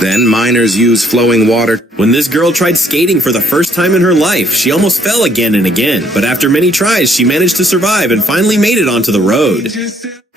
Then miners use flowing water. When this girl tried skating for the first time in her life, she almost fell again and again. But after many tries, she managed to survive and finally made it onto the road.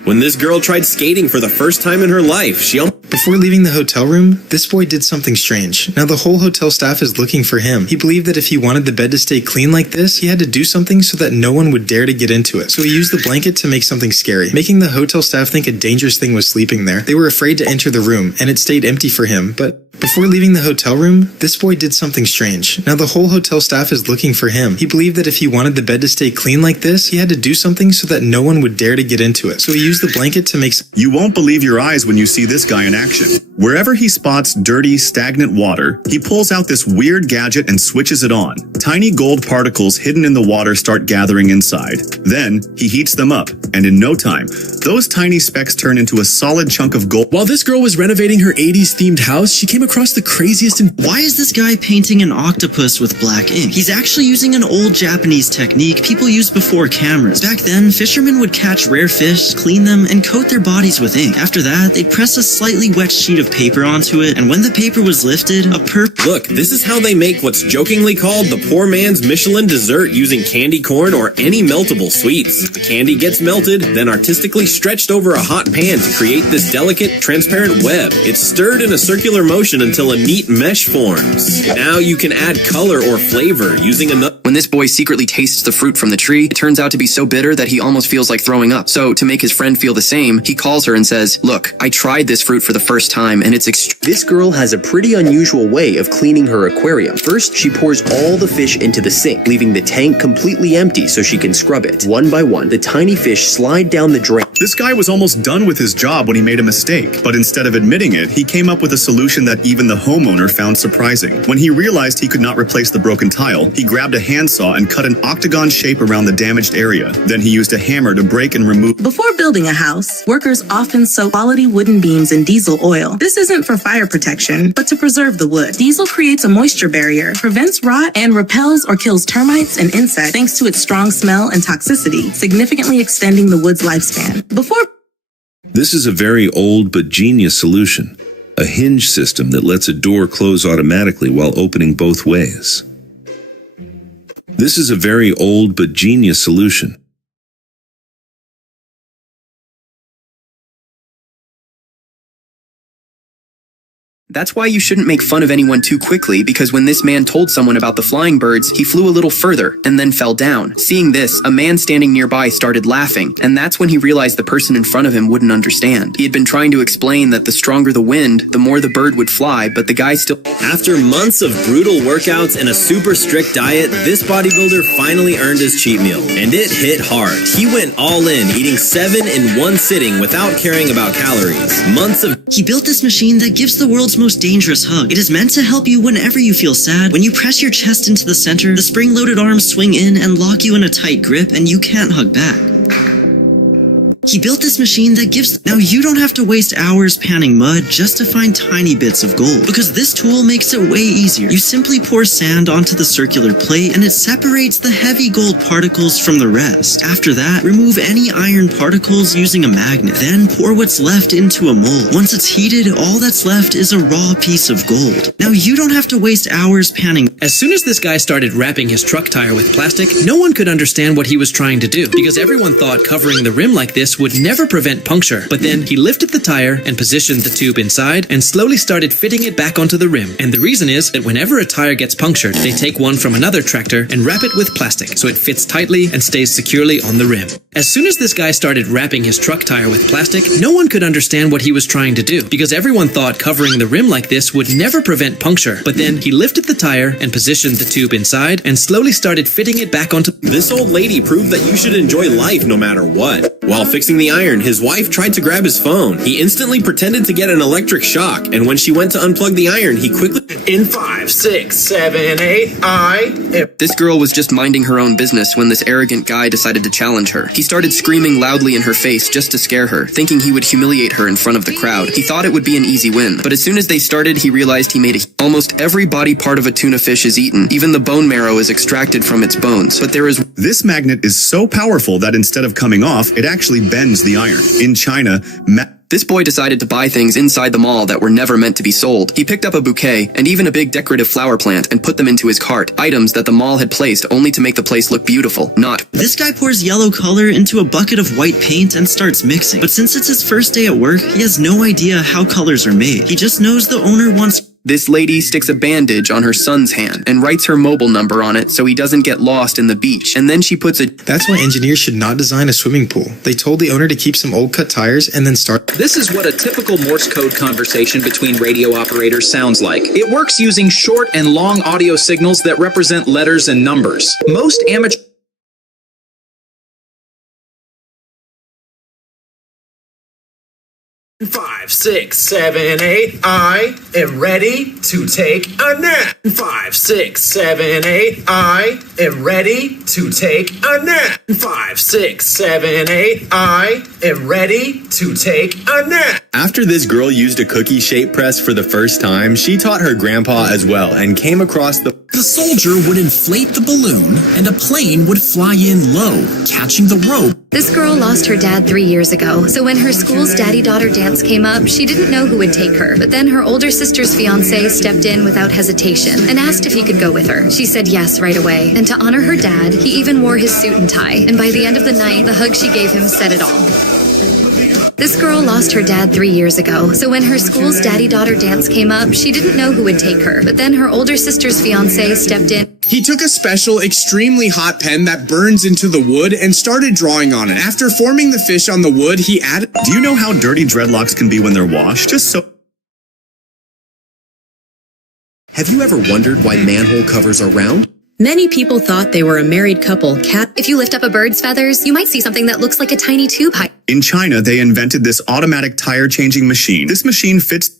When this girl tried skating for the first time in her life, Before leaving the hotel room, this boy did something strange. Now the whole hotel staff is looking for him. He believed that if he wanted the bed to stay clean like this, he had to do something so that no one would dare to get into it. So he used the blanket to make something scary, making the hotel staff think a dangerous thing was sleeping there. They were afraid to enter the room, and it stayed empty for him, but before leaving the hotel room, this boy did something strange. Now the whole hotel staff is looking for him. He believed that if he wanted the bed to stay clean like this, he had to do something so that no one would dare to get into it. So he used the blanket to make You won't believe your eyes when you see this guy in action. Wherever he spots dirty, stagnant water, he pulls out this weird gadget and switches it on. Tiny gold particles hidden in the water start gathering inside. Then, he heats them up, and in no time, those tiny specks turn into a solid chunk of gold. While this girl was renovating her 80s themed house, she came across the craziest and— Why is this guy painting an octopus with black ink? He's actually using an old Japanese technique people used before cameras. Back then, fishermen would catch rare fish, clean them, and coat their bodies with ink. After that, they'd press a slightly wet sheet of paper onto it, and when the paper was lifted, Look, this is how they make what's jokingly called the poor man's Michelin dessert using candy corn or any meltable sweets. The candy gets melted, then artistically stretched over a hot pan to create this delicate, transparent web. It's stirred in a circular motion until a neat mesh forms. Now you can add color or flavor using another— When this boy secretly tastes the fruit from the tree, it turns out to be so bitter that he almost feels like throwing up. So, to make his friend feel the same, he calls her and says, "Look, I tried this fruit for the first time, and it's This girl has a pretty unusual way of cleaning her aquarium. First, she pours all the fish into the sink, leaving the tank completely empty so she can scrub it. One by one, the tiny fish slide down the drain. This guy was almost done with his job when he made a mistake, but instead of admitting it, he came up with a solution that even the homeowner found surprising. When he realized he could not replace the broken tile, he grabbed a handsaw and cut an octagon shape around the damaged area. Then he used a hammer to break and remove— Before building a house, workers often soak quality wooden beams in diesel oil. This isn't for fire protection, but to preserve the wood. Diesel creates a moisture barrier, prevents rot, and repels or kills termites and insects thanks to its strong smell and toxicity, significantly extending the wood's lifespan. This is a very old but genius solution. A hinge system that lets a door close automatically while opening both ways. This is a very old but genius solution. That's why you shouldn't make fun of anyone too quickly, because when this man told someone about the flying birds, he flew a little further and then fell down. Seeing this, a man standing nearby started laughing, and that's when he realized the person in front of him wouldn't understand. He had been trying to explain that the stronger the wind, the more the bird would fly, but the guy still— After months of brutal workouts and a super strict diet, this bodybuilder finally earned his cheat meal, and it hit hard. He went all in, eating 7 in one sitting without caring about calories. He built this machine that gives the world's most dangerous hug. It is meant to help you whenever you feel sad. When you press your chest into the center, the spring-loaded arms swing in and lock you in a tight grip, and you can't hug back. He built this machine that gives— Now you don't have to waste hours panning mud just to find tiny bits of gold, because this tool makes it way easier. You simply pour sand onto the circular plate and it separates the heavy gold particles from the rest. After that, remove any iron particles using a magnet. Then pour what's left into a mold. Once it's heated, all that's left is a raw piece of gold. Now you don't have to waste hours panning— As soon as this guy started wrapping his truck tire with plastic, no one could understand what he was trying to do, because everyone thought covering the rim like this would never prevent puncture. But then he lifted the tire and positioned the tube inside and slowly started fitting it back onto the rim. And the reason is that whenever a tire gets punctured, they take one from another tractor and wrap it with plastic so it fits tightly and stays securely on the rim. As soon as this guy started wrapping his truck tire with plastic, no one could understand what he was trying to do, because everyone thought covering the rim like this would never prevent puncture. But then he lifted the tire and positioned the tube inside and slowly started fitting it back onto— This old lady proved that you should enjoy life no matter what. While fixing the iron, his wife tried to grab his phone. He instantly pretended to get an electric shock, and when she went to unplug the iron, he quickly— In 5, 6, 7, 8, This girl was just minding her own business when this arrogant guy decided to challenge her. He started screaming loudly in her face just to scare her, thinking he would humiliate her in front of the crowd. He thought it would be an easy win, but as soon as they started, he realized he made almost every body part of a tuna fish is eaten. Even the bone marrow is extracted from its bones. But there is— This magnet is so powerful that instead of coming off, it actually bends the iron. In China, This boy decided to buy things inside the mall that were never meant to be sold. He picked up a bouquet and even a big decorative flower plant and put them into his cart, items that the mall had placed only to make the place look beautiful, not. This guy pours yellow color into a bucket of white paint and starts mixing. But since it's his first day at work, he has no idea how colors are made. He just knows the owner wants. This lady sticks a bandage on her son's hand and writes her mobile number on it so he doesn't get lost in the beach. And then she puts a... That's why engineers should not design a swimming pool. They told the owner to keep some old cut tires and then start. This is what a typical Morse code conversation between radio operators sounds like. It works using short and long audio signals that represent letters and numbers. Most amateur... 5, 6, 7, 8. I am ready to take a nap. 5, 6, 7, 8. I am ready to take a nap. 5, 6, 7, 8. I am ready to take a nap. After this girl used a cookie shape press for the first time, she taught her grandpa as well and came across the... The soldier would inflate the balloon and a plane would fly in low, catching the rope. This girl lost her dad 3 years ago, so when her school's daddy-daughter dance came up, she didn't know who would take her. But then her older sister's fiancé stepped in without hesitation and asked if he could go with her. She said yes right away, and to honor her dad, he even wore his suit and tie, and by the end of the night, the hug she gave him said it all. This girl lost her dad 3 years ago, so when her school's daddy-daughter dance came up, she didn't know who would take her. But then her older sister's fiancé stepped in. He took a special, extremely hot pen that burns into the wood and started drawing on it. After forming the fish on the wood, he added... Do you know how dirty dreadlocks can be when they're washed? Just so... Have you ever wondered why manhole covers are round? Many people thought they were a married couple. If you lift up a bird's feathers, you might see something that looks like a tiny tube. In China, they invented this automatic tire changing machine. This machine fits...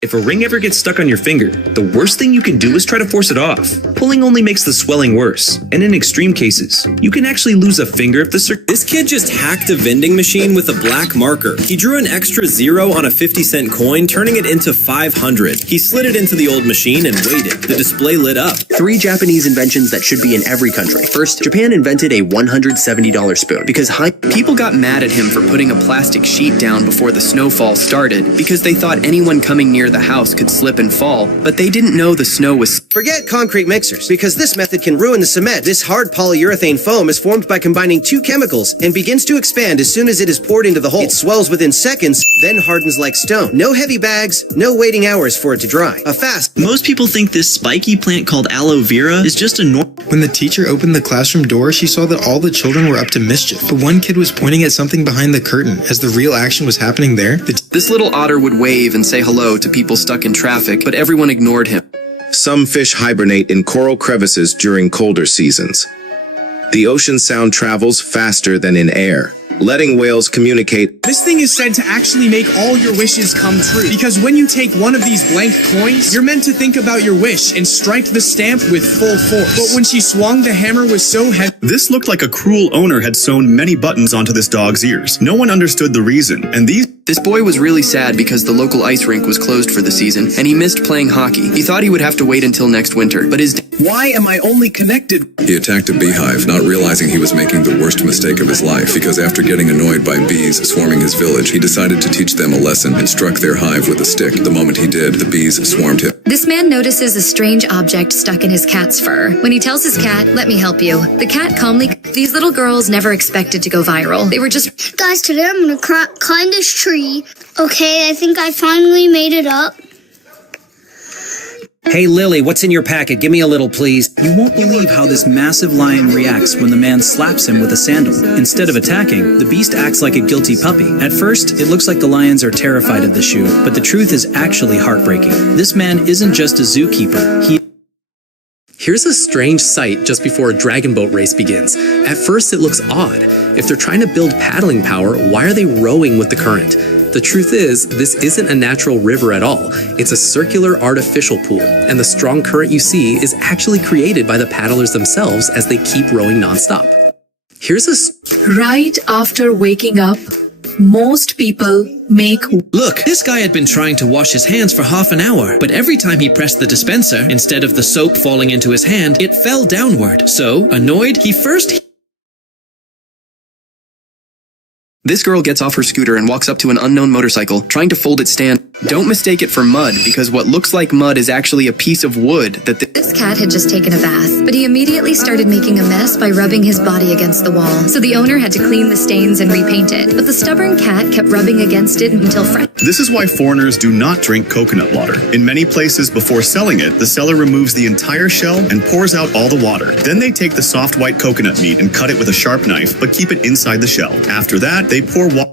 If a ring ever gets stuck on your finger, the worst thing you can do is try to force it off. Pulling only makes the swelling worse, and in extreme cases, you can actually lose a finger if the This kid just hacked a vending machine with a black marker. He drew an extra 0 on a 50-cent coin, turning it into 500. He slid it into the old machine and waited. The display lit up. 3 Japanese inventions that should be in every country. First, Japan invented a $170 spoon because people got mad at him for putting a plastic sheet down before the snowfall started because they thought anyone coming near the house could slip and fall, but they didn't know the snow was... Forget concrete mixers, because this method can ruin the cement. This hard polyurethane foam is formed by combining 2 chemicals and begins to expand as soon as it is poured into the hole. It swells within seconds, then hardens like stone. No heavy bags, no waiting hours for it to dry. Most people think this spiky plant called aloe vera is just a When the teacher opened the classroom door, she saw that all the children were up to mischief. But one kid was pointing at something behind the curtain. As the real action was happening there, This little otter would wave and say hello to people stuck in traffic, but everyone ignored him. Some fish hibernate in coral crevices during colder seasons. The ocean sound travels faster than in air, letting whales communicate. This thing is said to actually make all your wishes come true. Because when you take one of these blank coins, you're meant to think about your wish and strike the stamp with full force. But when she swung, the hammer was so heavy. This looked like a cruel owner had sewn many buttons onto this dog's ears. No one understood the reason, and This boy was really sad because the local ice rink was closed for the season, and he missed playing hockey. He thought he would have to wait until next winter, but Why am I only connected? He attacked a beehive, not realizing he was making the worst mistake of his life, because after getting annoyed by bees swarming his village, he decided to teach them a lesson and struck their hive with a stick. The moment he did, the bees swarmed him. This man notices a strange object stuck in his cat's fur. When he tells his cat, "Let me help you," the cat calmly... These little girls never expected to go viral. They were just... Guys, today I'm gonna climb this tree. Okay, I think I finally made it up. Hey Lily, what's in your packet? Give me a little, please. You won't believe how this massive lion reacts when the man slaps him with a sandal. Instead of attacking, the beast acts like a guilty puppy. At first, it looks like the lions are terrified of the shoe, but the truth is actually heartbreaking. This man isn't just a zookeeper. Here's a strange sight just before a dragon boat race begins. At first, it looks odd. If they're trying to build paddling power, why are they rowing with the current? The truth is, this isn't a natural river at all. It's a circular artificial pool, and the strong current you see is actually created by the paddlers themselves as they keep rowing nonstop. Right after waking up, Most people make. Look, this guy had been trying to wash his hands for half an hour, but every time he pressed the dispenser, instead of the soap falling into his hand, it fell downward. So, annoyed, he first... This girl gets off her scooter and walks up to an unknown motorcycle, trying to fold its stand. Don't mistake it for mud, because what looks like mud is actually a piece of wood that This cat had just taken a bath, but he immediately started making a mess by rubbing his body against the wall. So the owner had to clean the stains and repaint it. But the stubborn cat kept rubbing against it until This is why foreigners do not drink coconut water. In many places, before selling it, the seller removes the entire shell and pours out all the water. Then they take the soft white coconut meat and cut it with a sharp knife, but keep it inside the shell. After that, they pour water.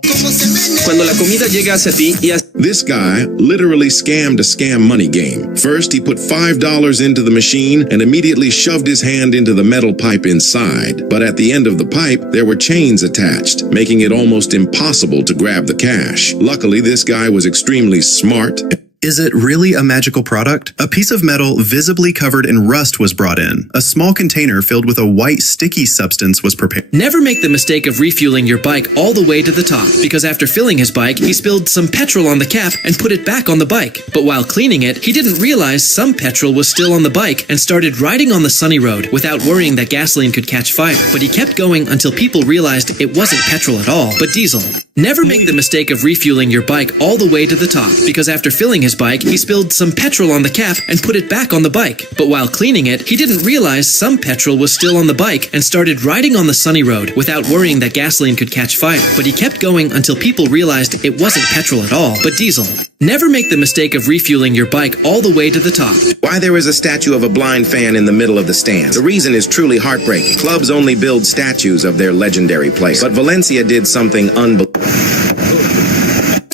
This guy literally scammed a scam money game. First, he put $5 into the machine and immediately shoved his hand into the metal pipe inside. But at the end of the pipe, there were chains attached, making it almost impossible to grab the cash. Luckily, this guy was extremely smart. Is it really a magical product? A piece of metal visibly covered in rust was brought in. A small container filled with a white sticky substance was prepared. Never make the mistake of refueling your bike all the way to the top, because after filling his bike, he spilled some petrol on the cap and put it back on the bike. But while cleaning it, he didn't realize some petrol was still on the bike and started riding on the sunny road without worrying that gasoline could catch fire. But he kept going until people realized it wasn't petrol at all, but diesel. Never make the mistake of refueling your bike all the way to the top, because after filling his bike, he spilled some petrol on the cap and put it back on the bike. But while cleaning it, he didn't realize some petrol was still on the bike and started riding on the sunny road without worrying that gasoline could catch fire. But he kept going until people realized it wasn't petrol at all, but diesel. Never make the mistake of refueling your bike all the way to the top. Why there is a statue of a blind fan in the middle of the stands? The reason is truly heartbreaking. Clubs only build statues of their legendary players. But Valencia did something unbelievable.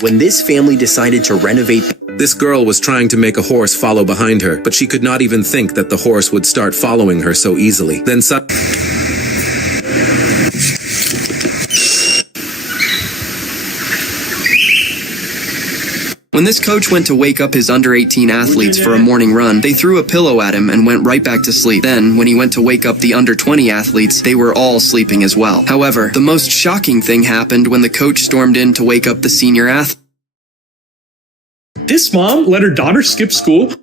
When this family decided to renovate... This girl was trying to make a horse follow behind her, but she could not even think that the horse would start following her so easily. Then When this coach went to wake up his under-18 athletes for a morning run, they threw a pillow at him and went right back to sleep. Then, when he went to wake up the under-20 athletes, they were all sleeping as well. However, the most shocking thing happened when the coach stormed in to wake up the senior athlete. This mom let her daughter skip school?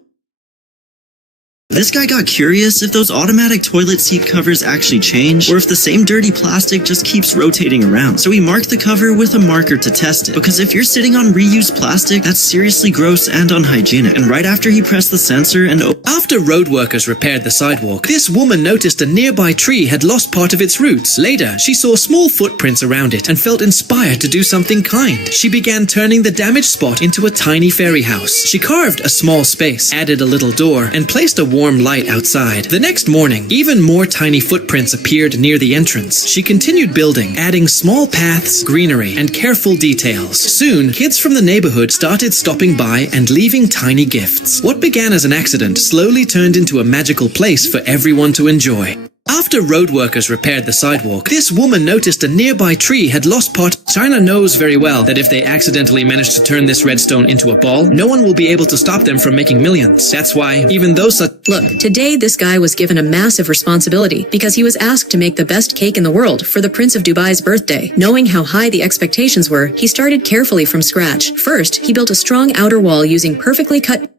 This guy got curious if those automatic toilet seat covers actually change, or if the same dirty plastic just keeps rotating around. So he marked the cover with a marker to test it, because if you're sitting on reused plastic, that's seriously gross and unhygienic. And right after he pressed the sensor and After road workers repaired the sidewalk, this woman noticed a nearby tree had lost part of its roots. Later, she saw small footprints around it and felt inspired to do something kind. She began turning the damaged spot into a tiny fairy house. She carved a small space, added a little door, and placed a warm light outside. The next morning, even more tiny footprints appeared near the entrance. She continued building, adding small paths, greenery, and careful details. Soon, kids from the neighborhood started stopping by and leaving tiny gifts. What began as an accident slowly turned into a magical place for everyone to enjoy. After road workers repaired the sidewalk, this woman noticed a nearby tree had lost part. China knows very well that if they accidentally manage to turn this redstone into a ball, no one will be able to stop them from making millions. That's why, even though such... Look, today this guy was given a massive responsibility because he was asked to make the best cake in the world for the Prince of Dubai's birthday. Knowing how high the expectations were, he started carefully from scratch. First, he built a strong outer wall using perfectly cut...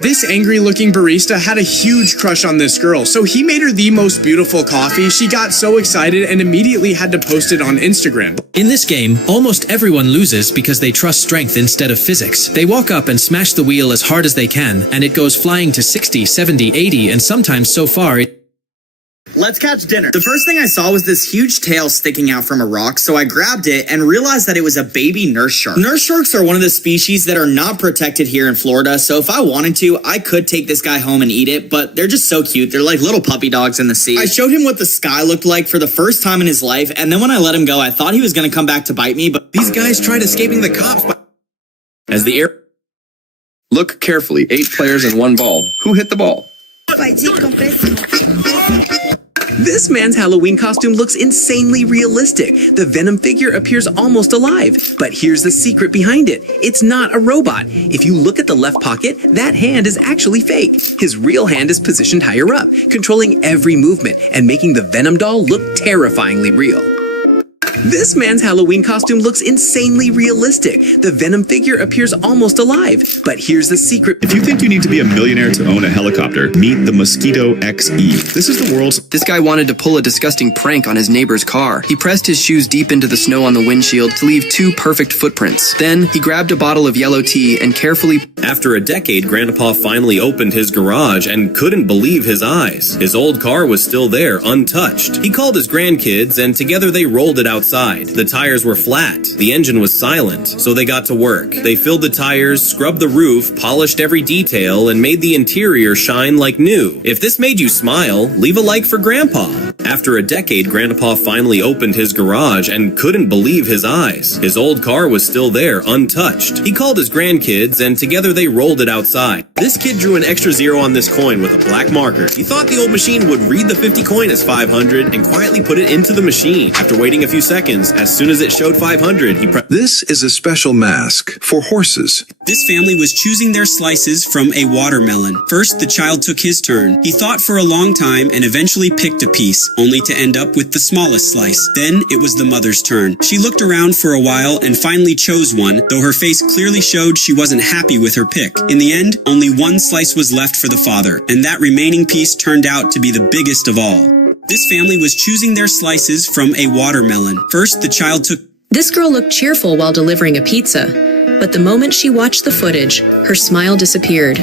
This angry-looking barista had a huge crush on this girl, so he made her the most beautiful coffee. She got so excited and immediately had to post it on Instagram. In this game, almost everyone loses because they trust strength instead of physics. They walk up and smash the wheel as hard as they can, and it goes flying to 60, 70, 80, and sometimes so far it... Let's catch dinner. The first thing I saw was this huge tail sticking out from a rock, so I grabbed it and realized that it was a baby nurse shark. Nurse sharks are one of the species that are not protected here in Florida, so if I wanted to, I could take this guy home and eat it, but they're just so cute. They're like little puppy dogs in the sea. I showed him what the sky looked like for the first time in his life, and then when I let him go, I thought he was going to come back to bite me, but these guys tried escaping the cops As the air... Look carefully. 8 players and 1 ball. Who hit the ball? This man's Halloween costume looks insanely realistic. The Venom figure appears almost alive. But here's the secret behind it. It's not a robot. If you look at the left pocket, that hand is actually fake. His real hand is positioned higher up, controlling every movement and making the Venom doll look terrifyingly real. This man's Halloween costume looks insanely realistic. The Venom figure appears almost alive. But here's the secret. If you think you need to be a millionaire to own a helicopter, meet the Mosquito XE. This is the world's... This guy wanted to pull a disgusting prank on his neighbor's car. He pressed his shoes deep into the snow on the windshield to leave 2 perfect footprints. Then, he grabbed a bottle of yellow tea and carefully... After a decade, Grandpa finally opened his garage and couldn't believe his eyes. His old car was still there, untouched. He called his grandkids, and together they rolled it outside. The tires were flat. The engine was silent, so they got to work. They filled the tires, scrubbed the roof, polished every detail, and made the interior shine like new. If this made you smile, leave a like for Grandpa. After a decade, Grandpa finally opened his garage and couldn't believe his eyes. His old car was still there, untouched. He called his grandkids, and together they rolled it outside. This kid drew an extra 0 on this coin with a black marker. He thought the old machine would read the 50 coin as 500 and quietly put it into the machine. After waiting a few seconds, as soon as it showed 500, he pressed... This is a special mask for horses. This family was choosing their slices from a watermelon. First, the child took his turn. He thought for a long time and eventually picked a piece, only to end up with the smallest slice. Then it was the mother's turn. She looked around for a while and finally chose one, though her face clearly showed she wasn't happy with her pick. In the end, only 1 slice was left for the father, and that remaining piece turned out to be the biggest of all. This family was choosing their slices from a watermelon. First, the child took... This girl looked cheerful while delivering a pizza, but the moment she watched the footage, her smile disappeared.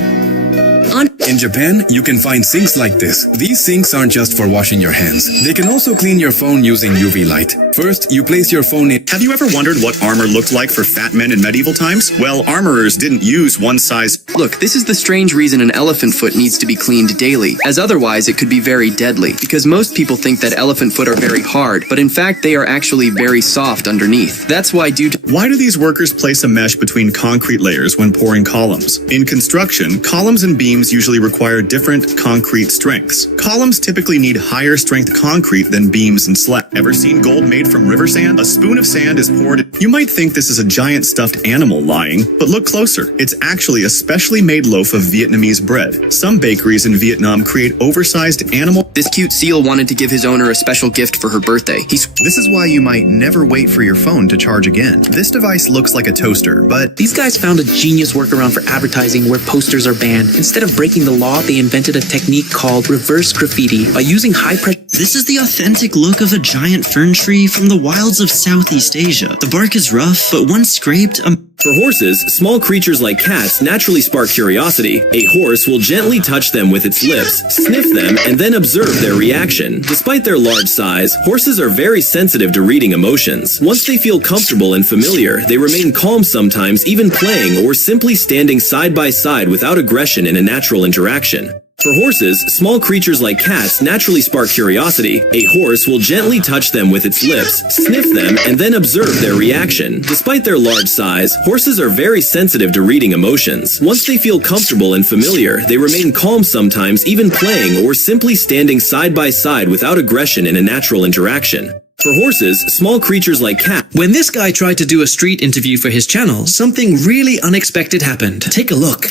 In Japan, you can find sinks like this. These sinks aren't just for washing your hands. They can also clean your phone using UV light. First, you place your phone in... Have you ever wondered what armor looked like for fat men in medieval times? Well, armorers didn't use one size... Look, this is the strange reason an elephant foot needs to be cleaned daily, as otherwise it could be very deadly. Because most people think that elephant foot are very hard, but in fact they are actually very soft underneath. That's why Why do these workers place a mesh between concrete layers when pouring columns? In construction, columns and beams usually require different concrete strengths. Columns typically need higher strength concrete than beams and slab. Ever seen gold made from river sand? A spoon of sand is poured. You might think this is a giant stuffed animal lying, but look closer. It's actually a specially made loaf of Vietnamese bread. Some bakeries in Vietnam create oversized animal... This cute seal wanted to give his owner a special gift for her birthday. This is why you might never wait for your phone to charge again. This device looks like a toaster, but... These guys found a genius workaround for advertising where posters are banned. Instead of breaking the law, they invented a technique called reverse graffiti. By using high pressure... This is the authentic look of a giant fern tree from the wilds of Southeast Asia. The bark is rough, but once scraped... For horses, small creatures like cats naturally spark curiosity. A horse will gently touch them with its lips, sniff them, and then observe their reaction. Despite their large size, horses are very sensitive to reading emotions. Once they feel comfortable and familiar, they remain calm sometimes, even playing or simply standing side by side without aggression in a natural interaction. For horses, small creatures like cats naturally spark curiosity. A horse will gently touch them with its lips, sniff them, and then observe their reaction. Despite their large size, horses are very sensitive to reading emotions. Once they feel comfortable and familiar, they remain calm sometimes, even playing or simply standing side by side without aggression in a natural interaction. For horses, small creatures like cats... When this guy tried to do a street interview for his channel, something really unexpected happened. Take a look.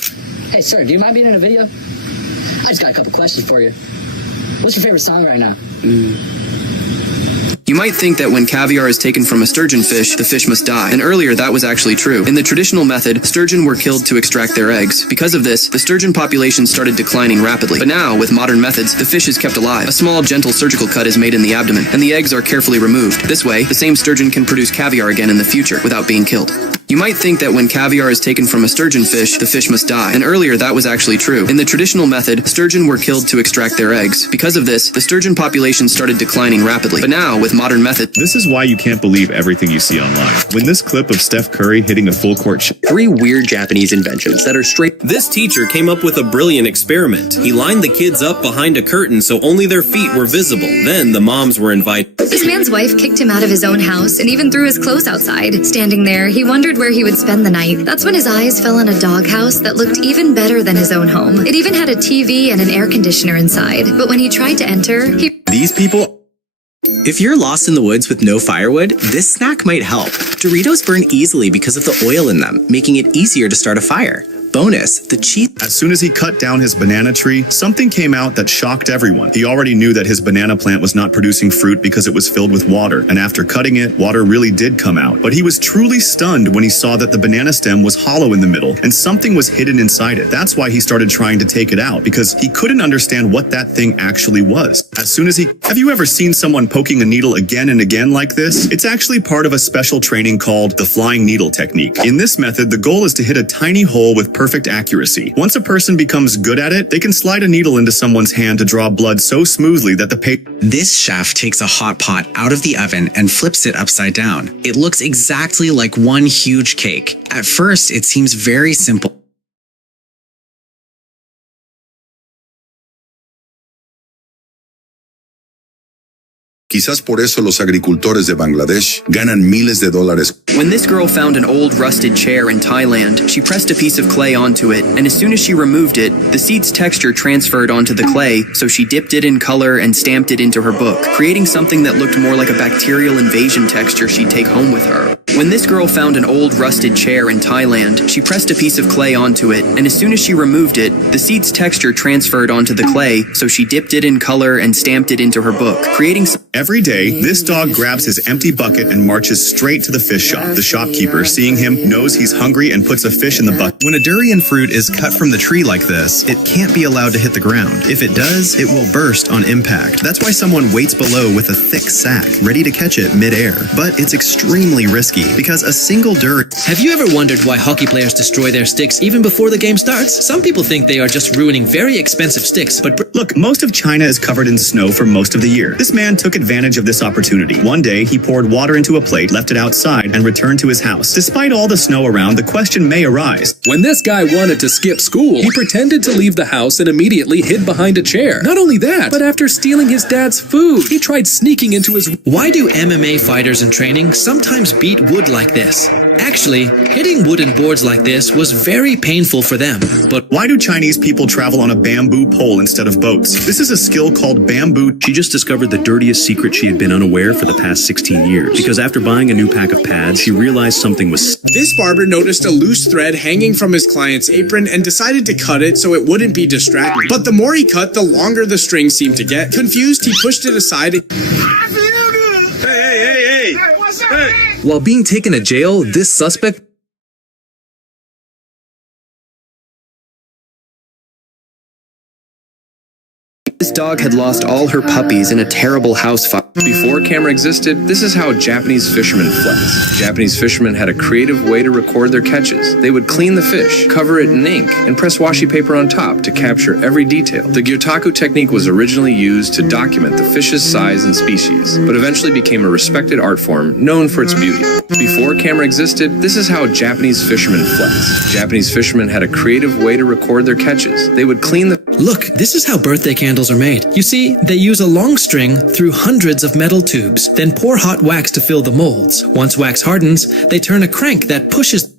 Hey, sir, do you mind being in a video? I just got a couple questions for you. What's your favorite song right now? You might think that when caviar is taken from a sturgeon fish, the fish must die. And earlier, that was actually true. In the traditional method, sturgeon were killed to extract their eggs. Because of this, the sturgeon population started declining rapidly. But now, with modern methods, the fish is kept alive. A small, gentle surgical cut is made in the abdomen, and the eggs are carefully removed. This way, the same sturgeon can produce caviar again in the future without being killed. You might think that when caviar is taken from a sturgeon fish, the fish must die. And earlier, that was actually true. In the traditional method, sturgeon were killed to extract their eggs. Because of this, the sturgeon population started declining rapidly. But now, with modern methods... This is why you can't believe everything you see online. When this clip of Steph Curry hitting a full court shot... 3 weird Japanese inventions that are straight... This teacher came up with a brilliant experiment. He lined the kids up behind a curtain so only their feet were visible. Then the moms were invited. This man's wife kicked him out of his own house and even threw his clothes outside. Standing there, he wondered where he would spend the night. That's when his eyes fell on a doghouse that looked even better than his own home. It even had a TV and an air conditioner inside. But when he tried to enter, These people... If you're lost in the woods with no firewood, this snack might help. Doritos burn easily because of the oil in them, making it easier to start a fire. Bonus, the cheese. As soon as he cut down his banana tree, something came out that shocked everyone. He already knew that his banana plant was not producing fruit because it was filled with water, and after cutting it, water really did come out. But he was truly stunned when he saw that the banana stem was hollow in the middle, and something was hidden inside it. That's why he started trying to take it out, because he couldn't understand what that thing actually was. As soon as have you ever seen someone poking a needle again and again like this? It's actually part of a special training called the flying needle technique. In this method, the goal is to hit a tiny hole with perfect accuracy. Once a person becomes good at it, they can slide a needle into someone's hand to draw blood so smoothly that This chef takes a hot pot out of the oven and flips it upside down. It looks exactly like one huge cake. At first, it seems very simple. Quizás por eso los agricultores de Bangladesh ganan miles de dólares. When this girl found an old rusted chair in Thailand, she pressed a piece of clay onto it, and as soon as she removed it, the seed's texture transferred onto the clay, so she dipped it in color and stamped it into her book, creating something that looked more like a bacterial invasion texture she'd take home with her. When this girl found an old rusted chair in Thailand, she pressed a piece of clay onto it, and as soon as she removed it, the seed's texture transferred onto the clay, so she dipped it in color and stamped it into her book, creating Every day, this dog grabs his empty bucket and marches straight to the fish shop. The shopkeeper, seeing him, knows he's hungry and puts a fish in the bucket. When a durian fruit is cut from the tree like this, it can't be allowed to hit the ground. If it does, it will burst on impact. That's why someone waits below with a thick sack, ready to catch it mid-air. But it's extremely risky, because a single Have you ever wondered why hockey players destroy their sticks even before the game starts? Some people think they are just ruining very expensive sticks, but look, most of China is covered in snow for most of the year. This man took advantage of this opportunity. One day, he poured water into a plate, left it outside, and returned to his house. Despite all the snow around, the question may arise. When this guy wanted to skip school, he pretended to leave the house and immediately hid behind a chair. Not only that, but after stealing his dad's food, he tried sneaking into his... Why do MMA fighters in training sometimes beat wood like this? Actually, hitting wooden boards like this was very painful for them. But why do Chinese people travel on a bamboo pole instead of boats? This is a skill called bamboo. She just discovered the dirtiest secret she had been unaware for the past 16 years. Because after buying a new pack of pads, she realized something was... This barber noticed a loose thread hanging from his client's apron and decided to cut it so it wouldn't be distracting. But the more he cut, the longer the string seemed to get. Confused, he pushed it aside. Hey, what's up, man? While being taken to jail, this suspect... This dog had lost all her puppies in a terrible house fire. Before camera existed, this is how Japanese fishermen flex. Japanese fishermen had a creative way to record their catches. They would clean the fish, cover it in ink, and press washi paper on top to capture every detail. The Gyotaku technique was originally used to document the fish's size and species, but eventually became a respected art form known for its beauty. Before camera existed, this is how Japanese fishermen flex. Japanese fishermen had a creative way to record their catches. They would clean the... Look, this is how birthday candles are made. You see, they use a long string through hundreds of metal tubes, then pour hot wax to fill the molds. Once wax hardens, they turn a crank that pushes...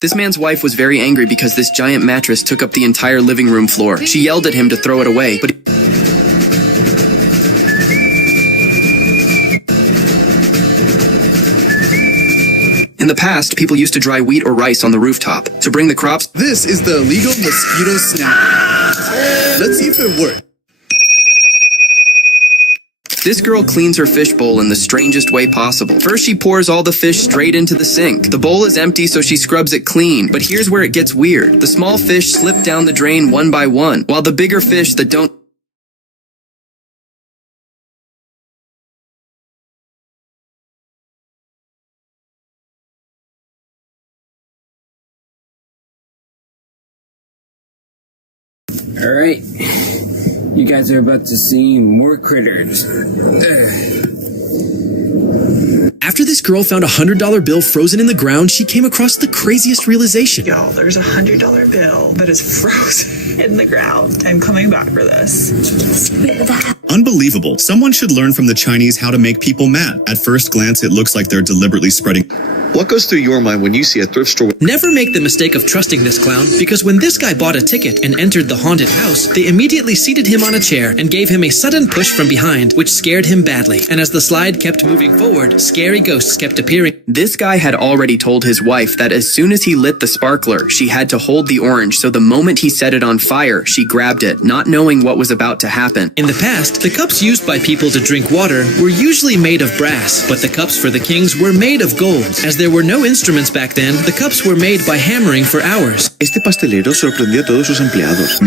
This man's wife was very angry because this giant mattress took up the entire living room floor. She yelled at him to throw it away, but... In the past, people used to dry wheat or rice on the rooftop. To bring the crops... This is the illegal mosquito snapper. Let's see if it works. This girl cleans her fish bowl in the strangest way possible. First, she pours all the fish straight into the sink. The bowl is empty, so she scrubs it clean. But here's where it gets weird. The small fish slip down the drain one by one, while the bigger fish that don't... Alright, you guys are about to see more critters. After this girl found a $100 bill frozen in the ground, she came across the craziest realization. Y'all, there's a $100 bill that is frozen in the ground. I'm coming back for this. Unbelievable. Someone should learn from the Chinese how to make people mad. At first glance, it looks like they're deliberately spreading... What goes through your mind when you see a thrift store? Never make the mistake of trusting this clown, because when this guy bought a ticket and entered the haunted house, they immediately seated him on a chair and gave him a sudden push from behind, which scared him badly. And as the slide kept moving forward, scary ghosts kept appearing. This guy had already told his wife that as soon as he lit the sparkler, she had to hold the orange, so the moment he set it on fire, she grabbed it, not knowing what was about to happen. In the past, the cups used by people to drink water were usually made of brass, but the cups for the kings were made of gold. As there were no instruments back then, the cups were made by hammering for hours. Este pastelero sorprendió a todos sus empleados.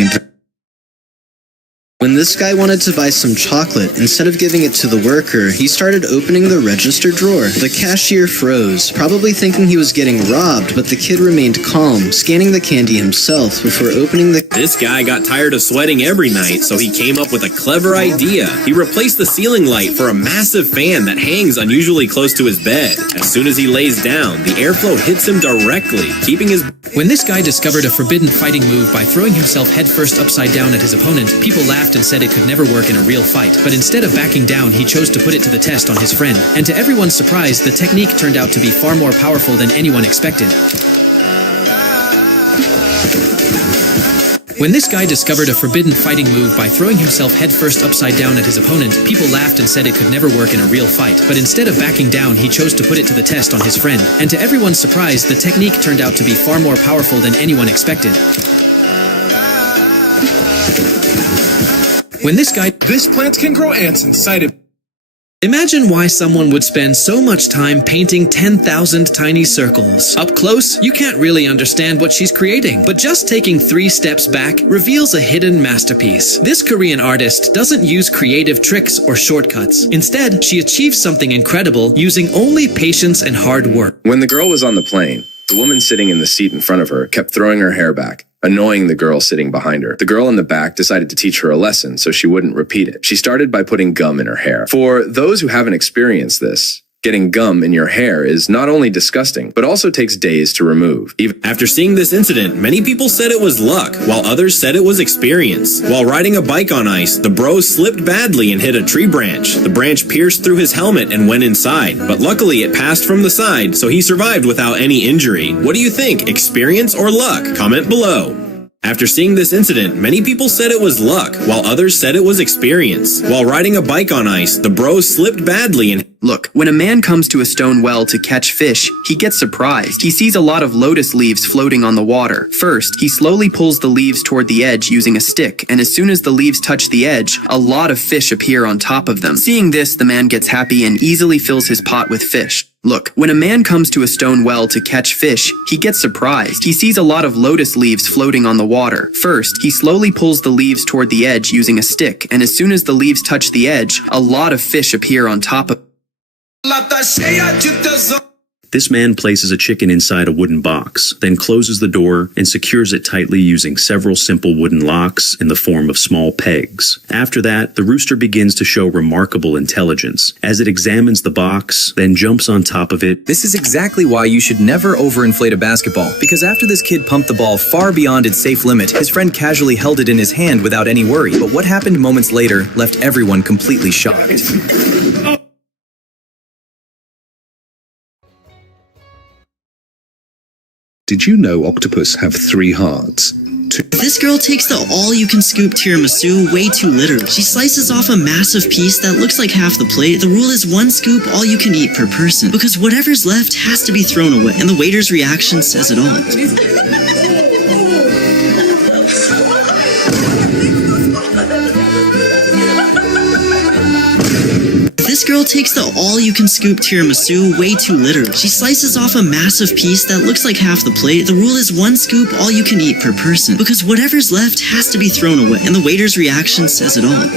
When this guy wanted to buy some chocolate, instead of giving it to the worker, he started opening the register drawer. The cashier froze, probably thinking he was getting robbed, but the kid remained calm, scanning the candy himself before opening the... This guy got tired of sweating every night, so he came up with a clever idea. He replaced the ceiling light for a massive fan that hangs unusually close to his bed. As soon as he lays down, the airflow hits him directly, keeping his... When this guy discovered a forbidden fighting move by throwing himself headfirst upside down at his opponent, people laughed and said it could never work in a real fight. But instead of backing down, he chose to put it to the test on his friend. And to everyone's surprise, the technique turned out to be far more powerful than anyone expected. When this guy discovered a forbidden fighting move by throwing himself headfirst upside down at his opponent, people laughed and said it could never work in a real fight. But instead of backing down, he chose to put it to the test on his friend. And to everyone's surprise, the technique turned out to be far more powerful than anyone expected. When this plant can grow ants inside it. Imagine why someone would spend so much time painting 10,000 tiny circles. Up close, you can't really understand what she's creating, but just taking 3 steps back reveals a hidden masterpiece. This Korean artist doesn't use creative tricks or shortcuts. Instead, she achieves something incredible using only patience and hard work. When the girl was on the plane, the woman sitting in the seat in front of her kept throwing her hair back, annoying the girl sitting behind her. The girl in the back decided to teach her a lesson so she wouldn't repeat it. She started by putting gum in her hair. For those who haven't experienced this, getting gum in your hair is not only disgusting, but also takes days to remove. After seeing this incident, many people said it was luck, while others said it was experience. While riding a bike on ice, the bro slipped badly and hit a tree branch. The branch pierced through his helmet and went inside, but luckily it passed from the side, so he survived without any injury. What do you think, experience or luck? Comment below. After seeing this incident, many people said it was luck, while others said it was experience. While riding a bike on ice, the bro slipped badly and... Look, when a man comes to a stone well to catch fish, he gets surprised. He sees a lot of lotus leaves floating on the water. First, he slowly pulls the leaves toward the edge using a stick, and as soon as the leaves touch the edge, a lot of fish appear on top of them. Seeing this, the man gets happy and easily fills his pot with fish. Look, when a man comes to a stone well to catch fish, he gets surprised. He sees a lot of lotus leaves floating on the water. First, he slowly pulls the leaves toward the edge using a stick, and as soon as the leaves touch the edge, a lot of fish appear on top of... This man places a chicken inside a wooden box, then closes the door and secures it tightly using several simple wooden locks in the form of small pegs. After that, the rooster begins to show remarkable intelligence as it examines the box, then jumps on top of it. This is exactly why you should never overinflate a basketball, because after this kid pumped the ball far beyond its safe limit, his friend casually held it in his hand without any worry. But what happened moments later left everyone completely shocked. Did you know octopus have 3 hearts? This girl takes the all-you-can-scoop tiramisu way too literally. She slices off a massive piece that looks like half the plate. The rule is 1 scoop all you can eat per person, because whatever's left has to be thrown away, and the waiter's reaction says it all. This girl takes the all-you-can-scoop tiramisu way too literally. She slices off a massive piece that looks like half the plate. The rule is 1 scoop all you can eat per person, because whatever's left has to be thrown away, and the waiter's reaction says it all.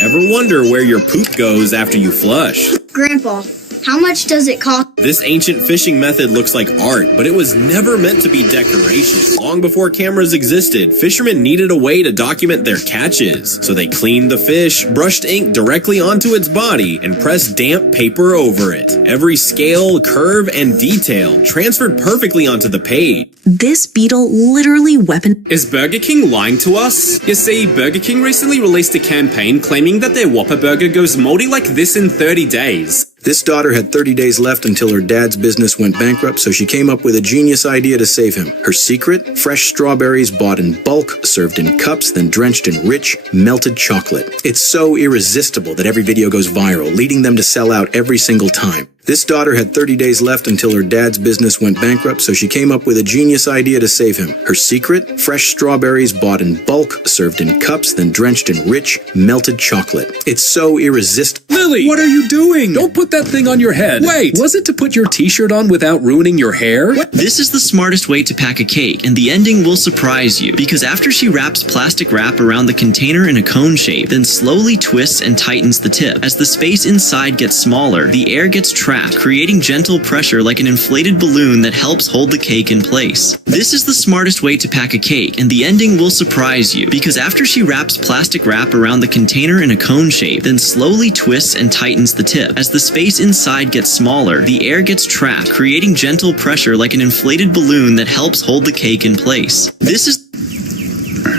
Ever wonder where your poop goes after you flush? Grandpa, How much does it cost? This ancient fishing method looks like art, but it was never meant to be decoration. Long before cameras existed, fishermen needed a way to document their catches. So they cleaned the fish, brushed ink directly onto its body, and pressed damp paper over it. Every scale, curve, and detail transferred perfectly onto the page. This beetle literally weapon. Is Burger King lying to us? You see, Burger King recently released a campaign claiming that their Whopper burger goes moldy like this in 30 days. This daughter had 30 days left until her dad's business went bankrupt, so she came up with a genius idea to save him. Her secret? Fresh strawberries bought in bulk, served in cups, then drenched in rich, melted chocolate. It's so irresistible that every video goes viral, leading them to sell out every single time. This daughter had 30 days left until her dad's business went bankrupt, so she came up with a genius idea to save him. Her secret? Fresh strawberries bought in bulk, served in cups, then drenched in rich, melted chocolate. It's so irresistible. Lily, what are you doing? Don't put that thing on your head. Wait, was it to put your t-shirt on without ruining your hair? What? This is the smartest way to pack a cake, and the ending will surprise you, because after she wraps plastic wrap around the container in a cone shape, then slowly twists and tightens the tip. As the space inside gets smaller, the air gets trapped, creating gentle pressure like an inflated balloon that helps hold the cake in place. This is the smartest way to pack a cake, and the ending will surprise you, because after she wraps plastic wrap around the container in a cone shape, then slowly twists and tightens the tip. As the space inside gets smaller, the air gets trapped, creating gentle pressure like an inflated balloon that helps hold the cake in place. This is...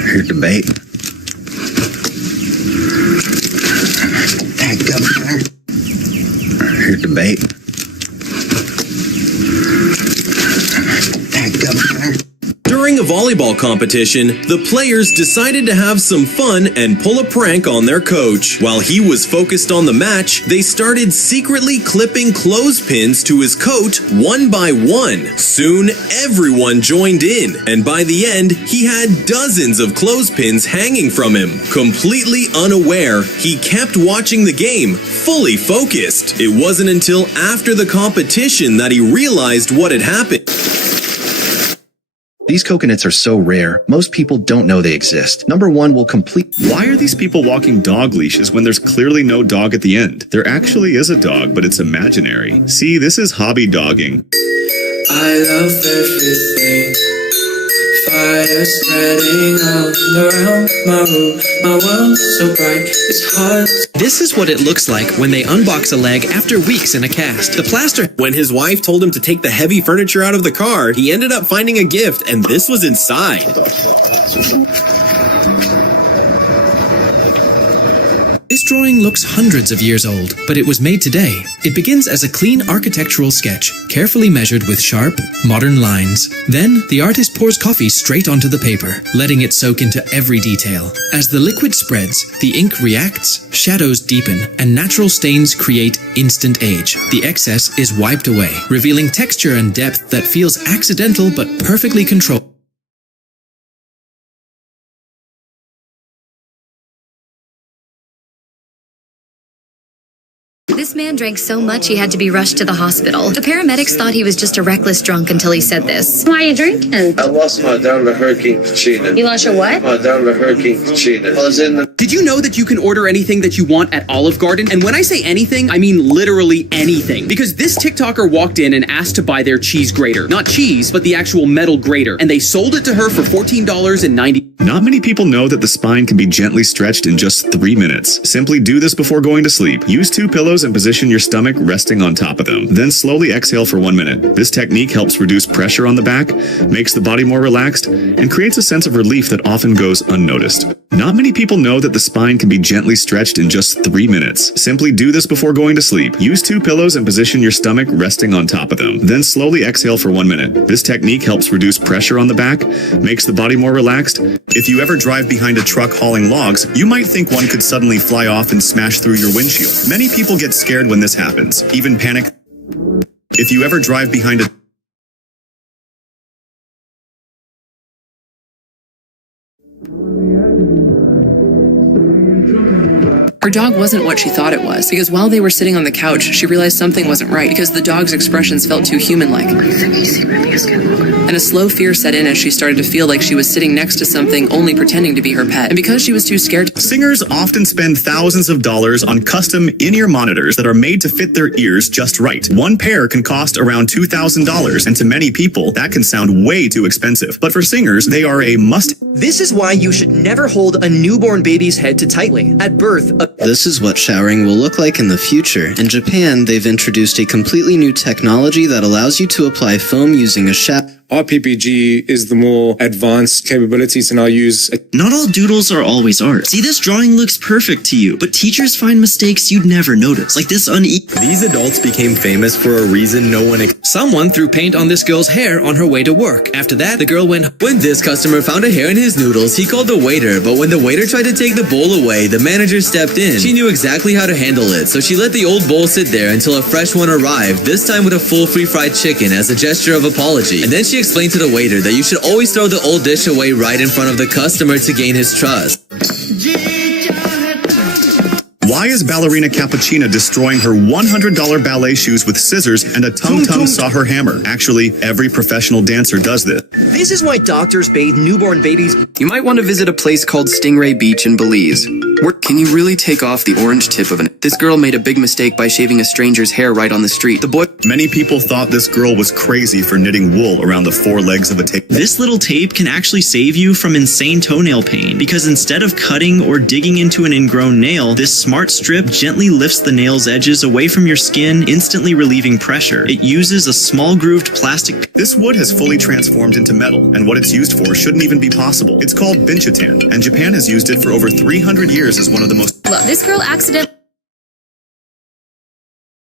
Here's the bait. Here's the bait. During a volleyball competition, the players decided to have some fun and pull a prank on their coach. While he was focused on the match, they started secretly clipping clothespins to his coat one by one. Soon, everyone joined in, and by the end, he had dozens of clothespins hanging from him. Completely unaware, he kept watching the game, fully focused. It wasn't until after the competition that he realized what had happened. These coconuts are so rare, most people don't know they exist. Number one will complete... Why are these people walking dog leashes when there's clearly no dog at the end? There actually is a dog, but it's imaginary. See, this is hobby dogging. I love everything. Fire spreading all around my room. My world so bright, it's hard. This is what it looks like when they unbox a leg after weeks in a cast. The plaster. When his wife told him to take the heavy furniture out of the car, he ended up finding a gift, and this was inside. This drawing looks hundreds of years old, but it was made today. It begins as a clean architectural sketch, carefully measured with sharp, modern lines. Then, the artist pours coffee straight onto the paper, letting it soak into every detail. As the liquid spreads, the ink reacts, shadows deepen, and natural stains create instant age. The excess is wiped away, revealing texture and depth that feels accidental but perfectly controlled. This man drank so much he had to be rushed to the hospital. The paramedics thought he was just a reckless drunk until he said this. Why are you drinking? I lost my dollar hurricane Katrina. You lost your what? My dollar hurricane Katrina. I was in the... Did you know that you can order anything that you want at Olive Garden? And when I say anything, I mean literally anything. Because this TikToker walked in and asked to buy their cheese grater. Not cheese, but the actual metal grater. And they sold it to her for $14.90. Not many people know that the spine can be gently stretched in just 3 minutes. Simply do this before going to sleep. Use 2 pillows and position your stomach resting on top of them. Then slowly exhale for 1 minute. This technique helps reduce pressure on the back, makes the body more relaxed, and creates a sense of relief that often goes unnoticed. Not many people know that the spine can be gently stretched in just 3 minutes. Simply do this before going to sleep. Use 2 pillows and position your stomach resting on top of them. Then slowly exhale for 1 minute. This technique helps reduce pressure on the back, makes the body more relaxed. If you ever drive behind a truck hauling logs, you might think one could suddenly fly off and smash through your windshield. Many people get scared when this happens, even panic. If you ever drive behind a Her dog wasn't what she thought it was, because while they were sitting on the couch, she realized something wasn't right, because the dog's expressions felt too human-like. And a slow fear set in as she started to feel like she was sitting next to something only pretending to be her pet. And because she was too scared to... Singers often spend thousands of dollars on custom in-ear monitors that are made to fit their ears just right. One pair can cost around $2,000, and to many people, that can sound way too expensive. But for singers, they are a must. This is why you should never hold a newborn baby's head too tightly. At birth, This is what showering will look like in the future. In Japan, they've introduced a completely new technology that allows you to apply foam using a shower. Our PPG is the more advanced capabilities, and I'll use... Not all doodles are always art. See, this drawing looks perfect to you, but teachers find mistakes you'd never notice, like this These adults became famous for a reason no one... Someone threw paint on this girl's hair on her way to work. After that, the girl went... When this customer found a hair in his noodles, he called the waiter, but when the waiter tried to take the bowl away, the manager stepped in. She knew exactly how to handle it, so she let the old bowl sit there until a fresh one arrived, this time with a full free fried chicken as a gesture of apology. And then she explained to the waiter that you should always throw the old dish away right in front of the customer to gain his trust. Why is ballerina Cappuccina destroying her $100 ballet shoes with scissors and a tung-tung saw her hammer? Actually, every professional dancer does this. this is why doctors bathe newborn babies. You might want to visit a place called Stingray Beach in Belize. Can you really take off the orange tip of an... This girl made a big mistake by shaving a stranger's hair right on the street. The boy... Many people thought this girl was crazy for knitting wool around the four legs of a tape. This little tape can actually save you from insane toenail pain, because instead of cutting or digging into an ingrown nail, this smart strip gently lifts the nail's edges away from your skin, instantly relieving pressure. It uses a small grooved plastic... This wood has fully transformed into metal, and what it's used for shouldn't even be possible. It's called Binchatan, and Japan has used it for over 300 years as one of the most... Look, this girl accidentally...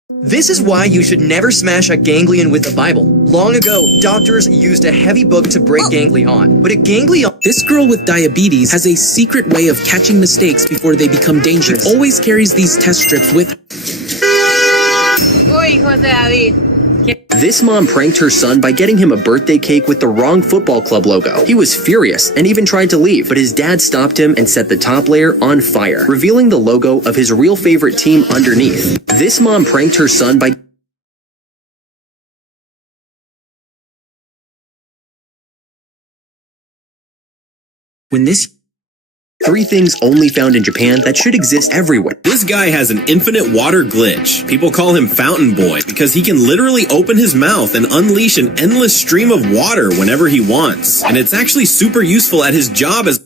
This is why you should never smash a ganglion with the Bible. Long ago, doctors used a heavy book to break ganglion. But a ganglion... This girl with diabetes has a secret way of catching mistakes before they become dangerous. She always carries these test strips with her. This mom pranked her son by getting him a birthday cake with the wrong football club logo. He was furious and even tried to leave, but his dad stopped him and set the top layer on fire, revealing the logo of his real favorite team underneath. This mom pranked her son by... When this... 3 things only found in Japan that should exist everywhere. This guy has an infinite water glitch. People call him Fountain Boy because he can literally open his mouth and unleash an endless stream of water whenever he wants. And it's actually super useful at his job as...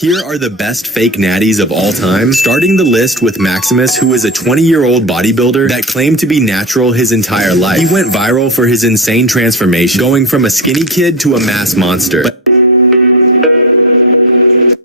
Here are the best fake natties of all time, starting the list with Maximus, who is a 20-year-old bodybuilder that claimed to be natural his entire life. He went viral for his insane transformation, going from a skinny kid to a mass monster.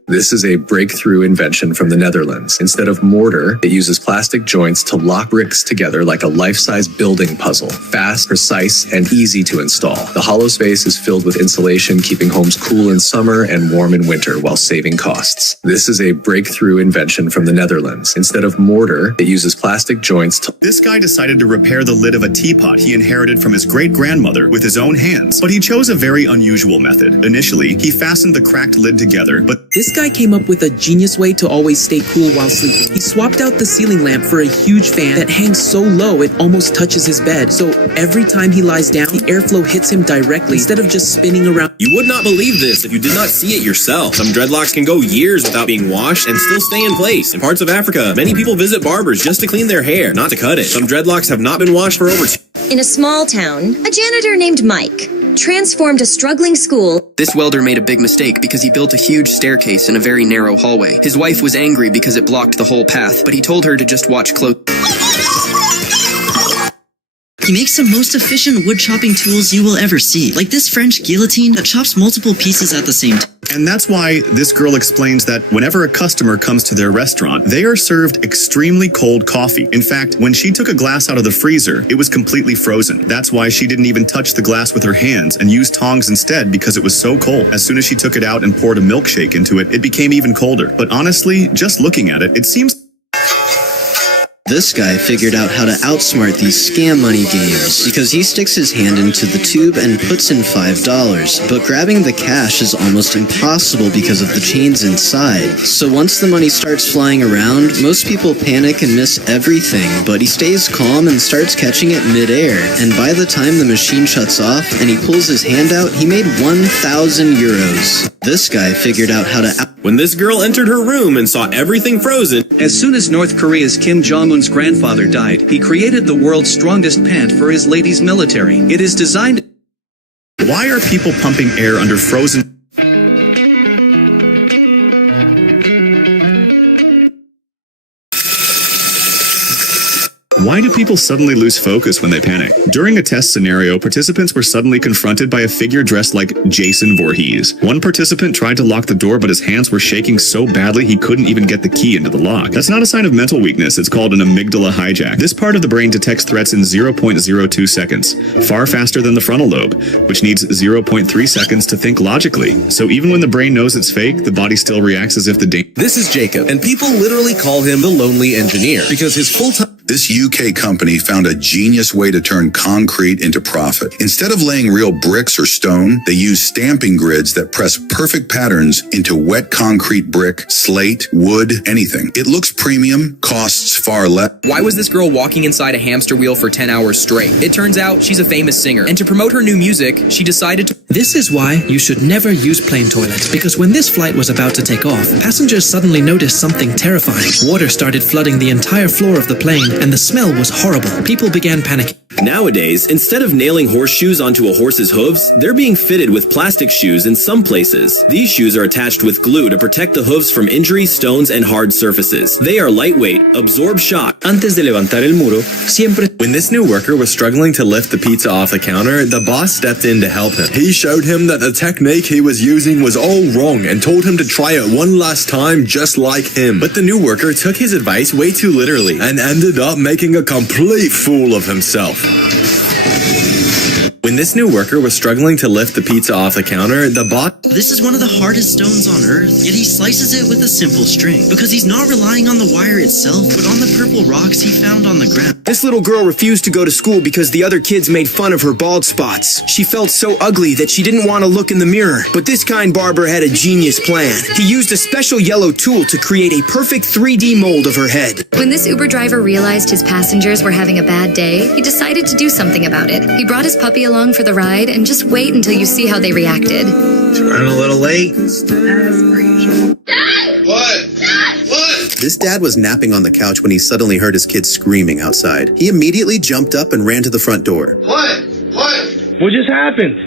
This is a breakthrough invention from the Netherlands. Instead of mortar, it uses plastic joints to lock bricks together like a life-size building puzzle. Fast, precise, and easy to install. The hollow space is filled with insulation, keeping homes cool in summer and warm in winter while saving costs. This is a breakthrough invention from the Netherlands. Instead of mortar, it uses plastic joints to... This guy decided to repair the lid of a teapot he inherited from his great-grandmother with his own hands, but he chose a very unusual method. Initially, he fastened the cracked lid together, but... This guy came up with a genius way to always stay cool while sleeping. He swapped out the ceiling lamp for a huge fan that hangs so low it almost touches his bed. So every time he lies down, the airflow hits him directly instead of just spinning around. You would not believe this if you did not see it yourself. Some dreadlocks can go years without being washed and still stay in place. In parts of Africa, many people visit barbers just to clean their hair, not to cut it. Some dreadlocks have not been washed for over... In a small town, a janitor named Mike transformed a struggling school. This welder made a big mistake because he built a huge staircase in a very narrow hallway. His wife was angry because it blocked the whole path, but he told her to just watch close. He makes the most efficient wood chopping tools you will ever see, like this French guillotine that chops multiple pieces at the same time. And that's why this girl explains that whenever a customer comes to their restaurant, they are served extremely cold coffee. In fact, when she took a glass out of the freezer, it was completely frozen. That's why she didn't even touch the glass with her hands and used tongs instead because it was so cold. As soon as she took it out and poured a milkshake into it, it became even colder. But honestly, just looking at it, it seems... This guy figured out how to outsmart these scam money games because he sticks his hand into the tube and puts in $5. But grabbing the cash is almost impossible because of the chains inside. So once the money starts flying around, most people panic and miss everything, but he stays calm and starts catching it midair. And by the time the machine shuts off and he pulls his hand out, he made 1,000 euros. This guy figured out how to When this girl entered her room and saw everything frozen, as soon as North Korea's Kim Jong-un's grandfather died, he created the world's strongest pant for his ladies' military. It is designed... Why are people pumping air under frozen... Why do people suddenly lose focus when they panic? During a test scenario, participants were suddenly confronted by a figure dressed like Jason Voorhees. One participant tried to lock the door, but his hands were shaking so badly he couldn't even get the key into the lock. That's not a sign of mental weakness, it's called an amygdala hijack. This part of the brain detects threats in 0.02 seconds, far faster than the frontal lobe, which needs 0.3 seconds to think logically. So even when the brain knows it's fake, the body still reacts as if the danger... This is Jacob, and people literally call him the lonely engineer, because his full-time... This UK company found a genius way to turn concrete into profit. Instead of laying real bricks or stone, they use stamping grids that press perfect patterns into wet concrete brick, slate, wood, anything. It looks premium, costs far less. Why was this girl walking inside a hamster wheel for 10 hours straight? It turns out she's a famous singer, and to promote her new music, she decided to... This is why you should never use plane toilets, because when this flight was about to take off, passengers suddenly noticed something terrifying. Water started flooding the entire floor of the plane, and the smell was horrible. People began panicking. Nowadays, instead of nailing horseshoes onto a horse's hooves, they're being fitted with plastic shoes in some places. These shoes are attached with glue to protect the hooves from injuries, stones, and hard surfaces. They are lightweight, absorb shock. Antes de levantar el muro, siempre... When this new worker was struggling to lift the pizza off the counter, the boss stepped in to help him. He showed him that the technique he was using was all wrong and told him to try it one last time just like him. But the new worker took his advice way too literally and ended up making a complete fool of himself. When this new worker was struggling to lift the pizza off the counter, the boss... This is one of the hardest stones on Earth, yet he slices it with a simple string, because he's not relying on the wire itself, but on the purple rocks he found on the ground. This little girl refused to go to school because the other kids made fun of her bald spots. She felt so ugly that she didn't want to look in the mirror. But this kind barber had a genius plan. He used a special yellow tool to create a perfect 3D mold of her head. When this Uber driver realized his passengers were having a bad day, he decided to do something about it. He brought his puppy along for the ride and just wait until you see how they reacted. It's running a little late. This dad was napping on the couch when he suddenly heard his kids screaming outside. He immediately jumped up and ran to the front door. What just happened?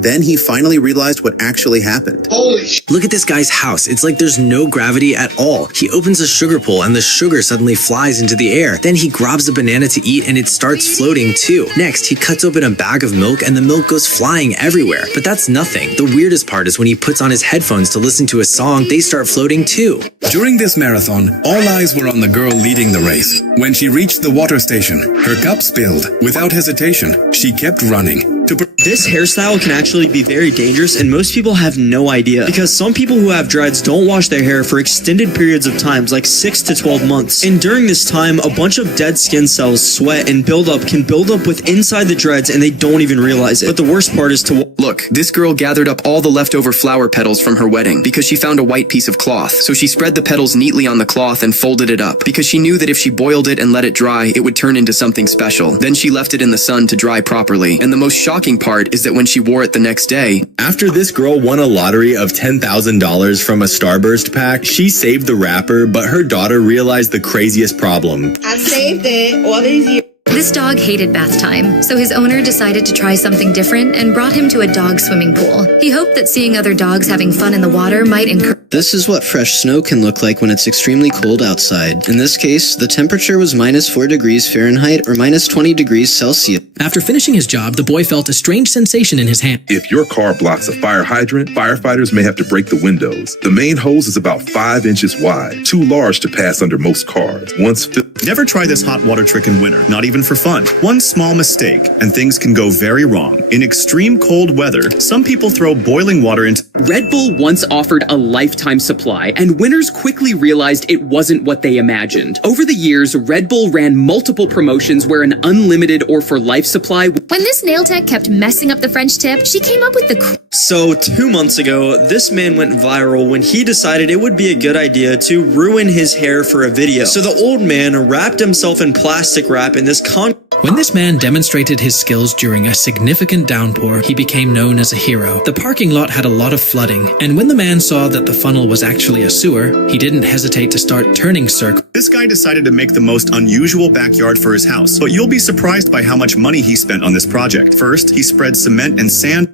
Then he finally realized what actually happened. Holy shit. Look at this guy's house. It's like there's no gravity at all. He opens a sugar pull and the sugar suddenly flies into the air. Then he grabs a banana to eat and it starts floating too. Next, he cuts open a bag of milk and the milk goes flying everywhere. But that's nothing. The weirdest part is when he puts on his headphones to listen to a song, they start floating too. During this marathon, all eyes were on the girl leading the race. When she reached the water station, her cup spilled. Without hesitation, she kept running. This hairstyle can actually be very dangerous, and most people have no idea, because some people who have dreads don't wash their hair for extended periods of times, like 6 to 12 months. And during this time, a bunch of dead skin cells sweat and can build up with inside the dreads, and they don't even realize it. But the worst part is Look, this girl gathered up all the leftover flower petals from her wedding because she found a white piece of cloth. So she spread the petals neatly on the cloth and folded it up because she knew that if she boiled it and let it dry, it would turn into something special. Then she left it in the sun to dry properly. And the most shocking part is that when she wore it the next day... After this girl won a lottery of $10,000 from a Starburst pack, she saved the wrapper, but her daughter realized the craziest problem. I saved it all these years. This dog hated bath time, so his owner decided to try something different and brought him to a dog swimming pool. He hoped that seeing other dogs having fun in the water might encourage... This is what fresh snow can look like when it's extremely cold outside. In this case, the temperature was -4 degrees Fahrenheit or -20 degrees Celsius. After finishing his job, the boy felt a strange sensation in his hand. If your car blocks a fire hydrant, firefighters may have to break the windows. The main hose is about 5 inches wide, too large to pass under most cars. Never try this hot water trick in winter, not even for fun. One small mistake, and things can go very wrong. In extreme cold weather, some people throw boiling water into... Red Bull once offered a lifetime supply, and winners quickly realized it wasn't what they imagined. Over the years, Red Bull ran multiple promotions where an unlimited or for life supply... When this nail tech kept messing up the French tip, she came up with the... So, 2 months ago, this man went viral when he decided it would be a good idea to ruin his hair for a video. So the old man wrapped himself in plastic wrap in this When this man demonstrated his skills during a significant downpour, he became known as a hero. The parking lot had a lot of flooding, and when the man saw that the funnel was actually a sewer, he didn't hesitate to start turning circles. This guy decided to make the most unusual backyard for his house, but you'll be surprised by how much money he spent on this project. First, he spread cement and sand.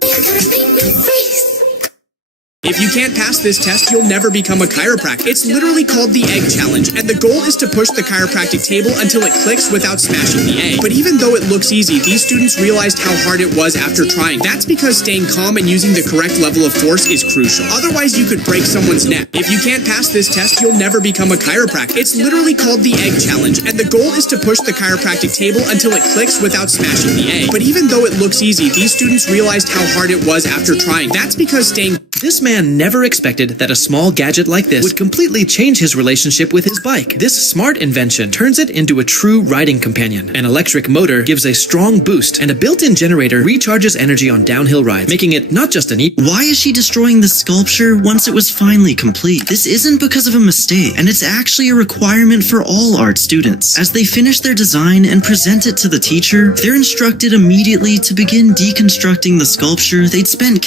If you can't pass this test, you'll never become a chiropractor. It's literally called the Egg Challenge, and the goal is to push the chiropractic table until it clicks without smashing the egg. But even though it looks easy, these students realized how hard it was after trying. That's because staying calm and using the correct level of force is crucial. Otherwise, you could break someone's neck. If you can't pass this test, you'll never become a chiropractor. It's literally called the Egg Challenge, and the goal is to push the chiropractic table until it clicks without smashing the egg. But even though it looks easy, these students realized how hard it was after trying. That's because staying... This man never expected that a small gadget like this would completely change his relationship with his bike. This smart invention turns it into a true riding companion. An electric motor gives a strong boost, and a built-in generator recharges energy on downhill rides, making it not just an Why is she destroying the sculpture once it was finally complete? This isn't because of a mistake, and it's actually a requirement for all art students. As they finish their design and present it to the teacher, they're instructed immediately to begin deconstructing the sculpture they'd spent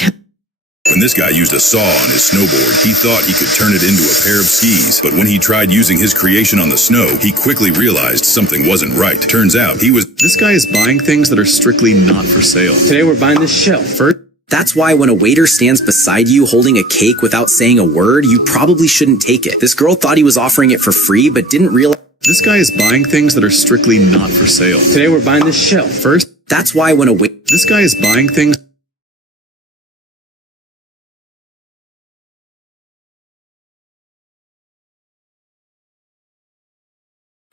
When this guy used a saw on his snowboard, he thought he could turn it into a pair of skis. But when he tried using his creation on the snow, he quickly realized something wasn't right. Turns out he was... This guy is buying things that are strictly not for sale. Today we're buying this shelf. That's why when a waiter stands beside you holding a cake without saying a word, you probably shouldn't take it. This girl thought he was offering it for free, but didn't realize... This guy is buying things that are strictly not for sale. Today we're buying this shelf. That's why when a waiter... This guy is buying things...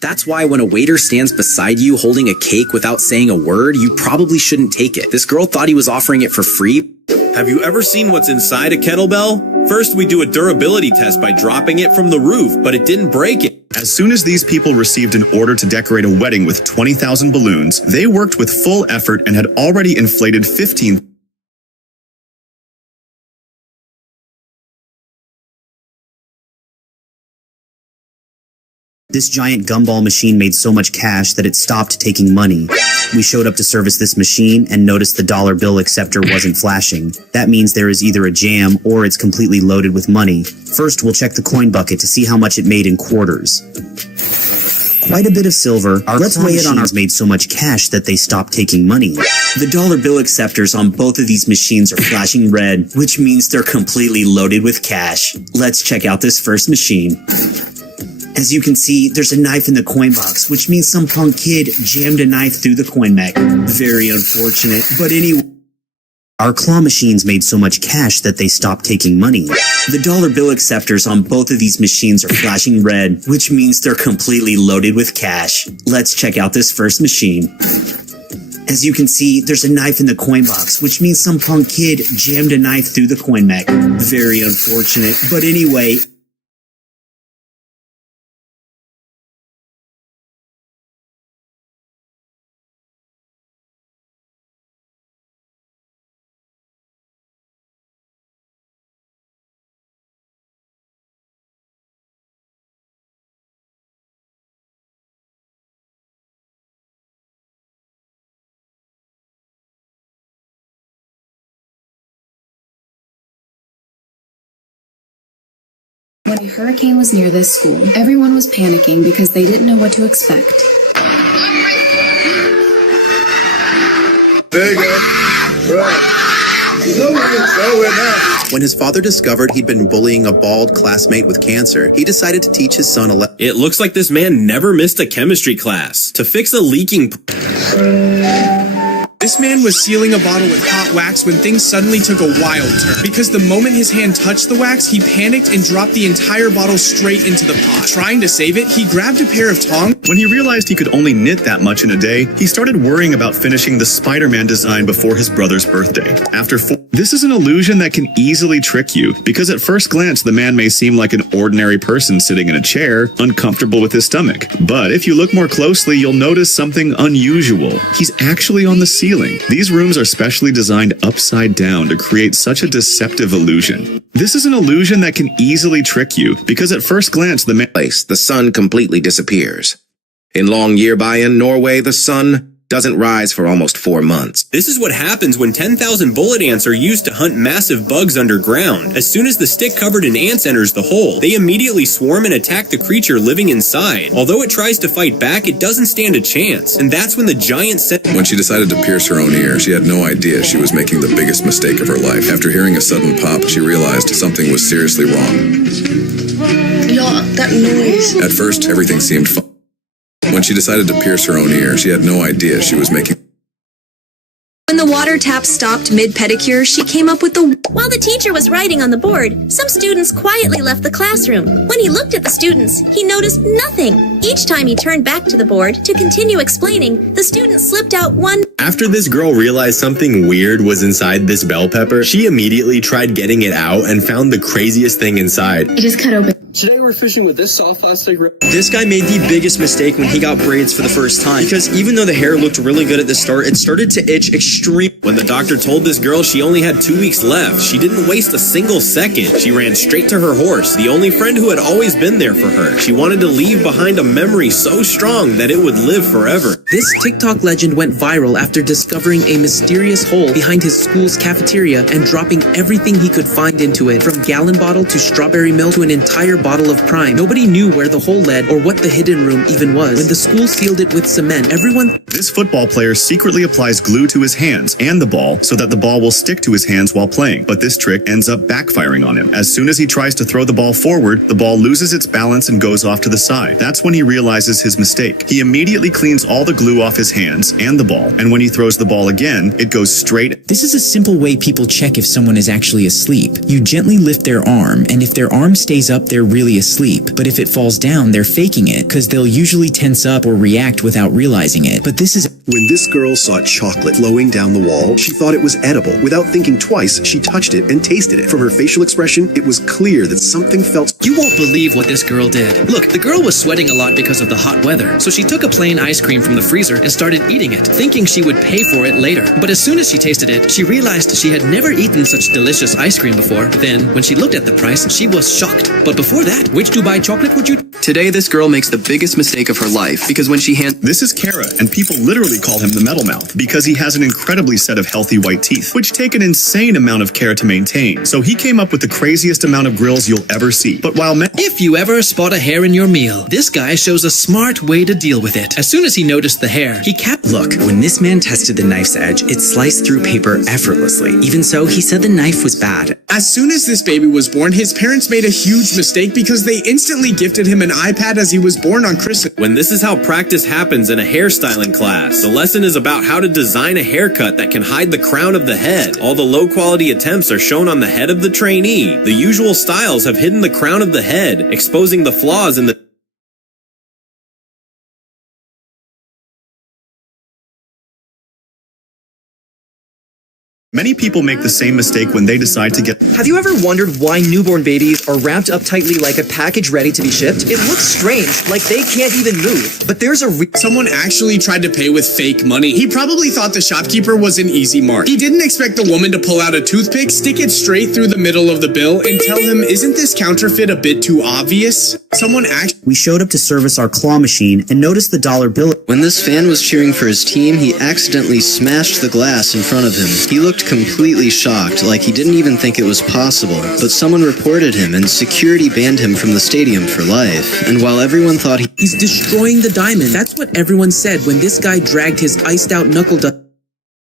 That's why when a waiter stands beside you holding a cake without saying a word, you probably shouldn't take it. This girl thought he was offering it for free. Have you ever seen what's inside a kettlebell? First, we do a durability test by dropping it from the roof, but it didn't break it. As soon as these people received an order to decorate a wedding with 20,000 balloons, they worked with full effort and had already inflated 15,000. This giant gumball machine made so much cash that it stopped taking money. We showed up to service this machine and noticed the dollar bill acceptor wasn't flashing. That means there is either a jam or it's completely loaded with money. First, we'll check the coin bucket to see how much it made in quarters. Quite a bit of silver. Let's weigh it on ours made so much cash that they stopped taking money. The dollar bill acceptors on both of these machines are flashing red, which means they're completely loaded with cash. Let's check out this first machine. As you can see, there's a knife in the coin box, which means some punk kid jammed a knife through the coin mech. Very unfortunate, but anyway. Our claw machines made so much cash that they stopped taking money. The dollar bill acceptors on both of these machines are flashing red, which means they're completely loaded with cash. Let's check out this first machine. As you can see, there's a knife in the coin box, which means some punk kid jammed a knife through the coin mech. Very unfortunate, but anyway. When a hurricane was near this school, everyone was panicking because they didn't know what to expect. There you go. Right. When his father discovered he'd been bullying a bald classmate with cancer, he decided to teach his son a lesson. It looks like this man never missed a chemistry class. To fix a leaking... This man was sealing a bottle with hot wax when things suddenly took a wild turn. Because the moment his hand touched the wax, he panicked and dropped the entire bottle straight into the pot. Trying to save it, he grabbed a pair of tongs. When he realized he could only knit that much in a day, he started worrying about finishing the Spider-Man design before his brother's birthday. This is an illusion that can easily trick you, because at first glance the man may seem like an ordinary person sitting in a chair, uncomfortable with his stomach. But if you look more closely, you'll notice something unusual. He's actually on the ceiling. These rooms are specially designed upside down to create such a deceptive illusion. This is an illusion that can easily trick you, because at first glance the sun completely disappears. In Longyearbyen, Norway, the sun doesn't rise for almost 4 months. This is what happens when 10,000 bullet ants are used to hunt massive bugs underground. As soon as the stick covered in ants enters the hole, they immediately swarm and attack the creature living inside. Although it tries to fight back, it doesn't stand a chance. And that's when the giant When she decided to pierce her own ear, she had no idea she was making the biggest mistake of her life. After hearing a sudden pop, she realized something was seriously wrong. Yeah, that noise. At first, everything seemed fine. When she decided to pierce her own ear, she had no idea she was making. When the water tap stopped mid-pedicure, she came up with the... While the teacher was writing on the board, some students quietly left the classroom. When he looked at the students, he noticed nothing. Each time he turned back to the board to continue explaining, the student slipped out one... After this girl realized something weird was inside this bell pepper, she immediately tried getting it out and found the craziest thing inside. It is cut open. Today we're fishing with this soft plastic. This guy made the biggest mistake when he got braids for the first time, because even though the hair looked really good at the start, it started to itch extremely. When the doctor told this girl she only had 2 weeks left, she didn't waste a single second. She ran straight to her horse, the only friend who had always been there for her. She wanted to leave behind a memory so strong that it would live forever. This TikTok legend went viral after discovering a mysterious hole behind his school's cafeteria and dropping everything he could find into it, from gallon bottle to strawberry milk to an entire bottle of Prime. Nobody knew where the hole led or what the hidden room even was. When the school sealed it with cement, everyone... This football player secretly applies glue to his hands and the ball so that the ball will stick to his hands while playing, but this trick ends up backfiring on him. As soon as he tries to throw the ball forward, the ball loses its balance and goes off to the side. That's when he realizes his mistake. He immediately cleans all the glue off his hands and the ball, and when he throws the ball again, it goes straight. This is a simple way people check if someone is actually asleep. You gently lift their arm, and if their arm stays up, they're really asleep. But if it falls down, they're faking it, because they'll usually tense up or react without realizing it. But this is... When this girl saw chocolate flowing down the wall, she thought it was edible. Without thinking twice, she touched it and tasted it. From her facial expression, it was clear that something felt... You won't believe what this girl did. Look, the girl was sweating a lot because of the hot weather, so she took a plain ice cream from the freezer and started eating it, thinking she would pay for it later. But as soon as she tasted it, she realized she had never eaten such delicious ice cream before. Then, when she looked at the price, she was shocked. But before that, which Dubai chocolate would you... Today, this girl makes the biggest mistake of her life, because when she This is Kara, and people literally call him the metal mouth, because he has an incredibly set of healthy white teeth, which take an insane amount of care to maintain. So he came up with the craziest amount of grills you'll ever see. But while If you ever spot a hair in your meal, this guy shows a smart way to deal with it. As soon as he noticed the hair, he kept... Look, when this man tested the knife's edge, it sliced through paper effortlessly. Even so, he said the knife was bad. As soon as this baby was born, his parents made a huge mistake because they instantly gifted him an iPad as he was born on Christmas. When this is how practice happens in a hairstyling class, the lesson is about how to design a haircut that can hide the crown of the head. All the low-quality attempts are shown on the head of the trainee. The usual styles have hidden the crown of the head, exposing the flaws in the... Many people make the same mistake when they decide to get... Have you ever wondered why newborn babies are wrapped up tightly like a package ready to be shipped? It looks strange, like they can't even move. But there's Someone actually tried to pay with fake money. He probably thought the shopkeeper was an easy mark. He didn't expect the woman to pull out a toothpick, stick it straight through the middle of the bill, and tell him, isn't this counterfeit a bit too obvious? We showed up to service our claw machine and noticed the dollar bill. When this fan was cheering for his team, he accidentally smashed the glass in front of him. He looked completely shocked, like he didn't even think it was possible. But someone reported him, and security banned him from the stadium for life. And while everyone thought He's destroying the diamond. That's what everyone said when this guy dragged his iced out knuckle dust.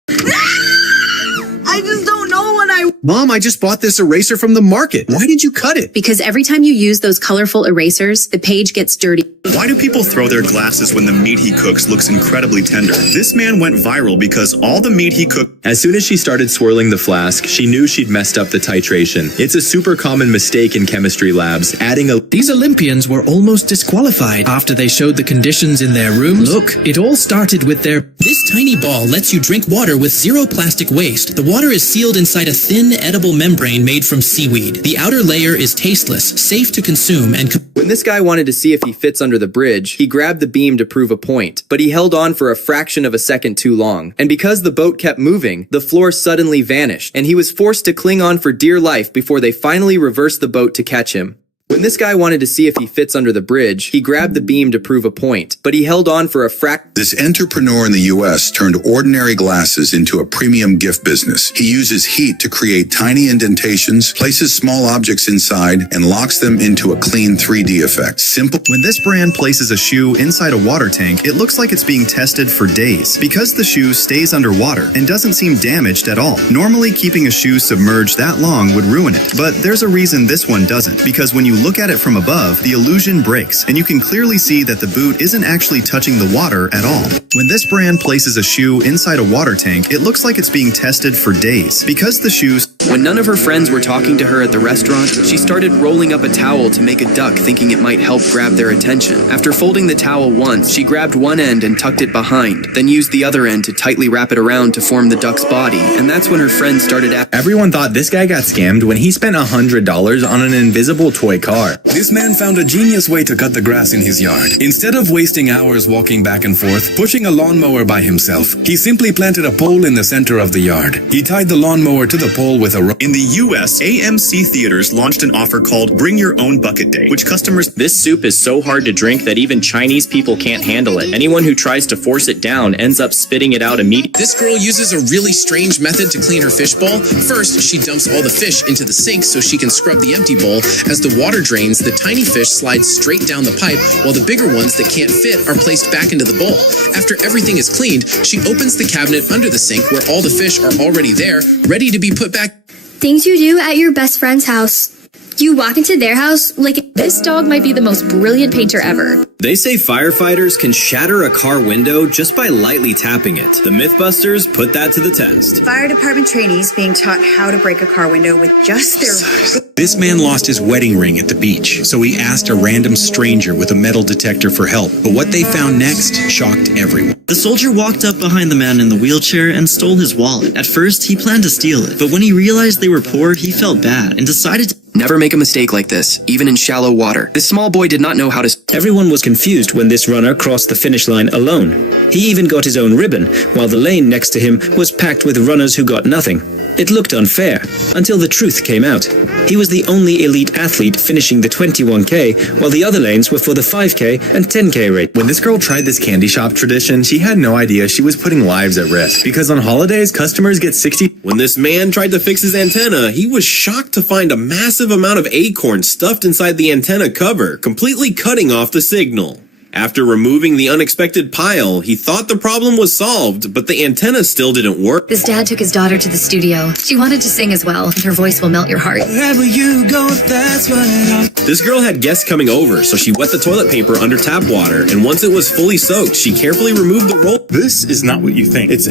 I just don't know what I... Mom, I just bought this eraser from the market. Why did you cut it? Because every time you use those colorful erasers, the page gets dirty. Why do people throw their glasses when the meat he cooks looks incredibly tender? This man went viral because all the meat he cooked... As soon as she started swirling the flask, she knew she'd messed up the titration. It's a super common mistake in chemistry labs, adding a... These Olympians were almost disqualified after they showed the conditions in their rooms. Look, it all started with their... This tiny ball lets you drink water with zero plastic waste. The water is sealed inside a thin, edible membrane made from seaweed. The outer layer is tasteless, safe to consume, and... When this guy wanted to see if he fits under the bridge, he grabbed the beam to prove a point, but he held on for a fraction of a second too long. And because the boat kept moving, the floor suddenly vanished, and he was forced to cling on for dear life before they finally reversed the boat to catch him. When this guy wanted to see if he fits under the bridge, he grabbed the beam to prove a point, but he held on for a This entrepreneur in the U.S. turned ordinary glasses into a premium gift business. He uses heat to create tiny indentations, places small objects inside, and locks them into a clean 3D effect. Simple. When this brand places a shoe inside a water tank, it looks like it's being tested for days because the shoe stays underwater and doesn't seem damaged at all. Normally, keeping a shoe submerged that long would ruin it, but there's a reason this one doesn't, because when you look at it from above, the illusion breaks, and you can clearly see that the boot isn't actually touching the water at all. When this brand places a shoe inside a water tank, it looks like it's being tested for days, because the shoes... When none of her friends were talking to her at the restaurant, she started rolling up a towel to make a duck, thinking it might help grab their attention. After folding the towel once, she grabbed one end and tucked it behind, then used the other end to tightly wrap it around to form the duck's body, and that's when her friends started asking... Everyone thought this guy got scammed when he spent $100 on an invisible toy car. This man found a genius way to cut the grass in his yard. Instead of wasting hours walking back and forth, pushing a lawnmower by himself, he simply planted a pole in the center of the yard. He tied the lawnmower to the pole with a rope. In the U.S., AMC Theaters launched an offer called Bring Your Own Bucket Day, which customers... This soup is so hard to drink that even Chinese people can't handle it. Anyone who tries to force it down ends up spitting it out immediately. This girl uses a really strange method to clean her fishbowl. First, she dumps all the fish into the sink so she can scrub the empty bowl. As the water drains, the tiny fish slides straight down the pipe, while the bigger ones that can't fit are placed back into the bowl. After everything is cleaned, she opens the cabinet under the sink where all the fish are already there, ready to be put back. Things you do at your best friend's house. You walk into their house like... This dog might be the most brilliant painter ever. They say firefighters can shatter a car window just by lightly tapping it. The Mythbusters put that to the test. Fire department trainees being taught how to break a car window with just their... This man lost his wedding ring at the beach, so he asked a random stranger with a metal detector for help. But what they found next shocked everyone. The soldier walked up behind the man in the wheelchair and stole his wallet. At first, he planned to steal it, but when he realized they were poor, he felt bad and decided to... Never make a mistake like this, even in shallow water. This small boy did not know how to... Everyone was confused when this runner crossed the finish line alone. He even got his own ribbon, while the lane next to him was packed with runners who got nothing. It looked unfair, until the truth came out. He was the only elite athlete finishing the 21K, while the other lanes were for the 5K and 10K race. When this girl tried this candy shop tradition, she had no idea she was putting lives at risk, because on holidays, customers get 60... When this man tried to fix his antenna, he was shocked to find a massive amount of acorns stuffed inside the antenna cover, completely cutting off the signal. After removing the unexpected pile, he thought the problem was solved, but the antenna still didn't work. His dad took his daughter to the studio. She wanted to sing as well, and her voice will melt your heart. Wherever you go, that's what I... This girl had guests coming over, so she wet the toilet paper under tap water, and once it was fully soaked, she carefully removed the roll. This is not what you think. It's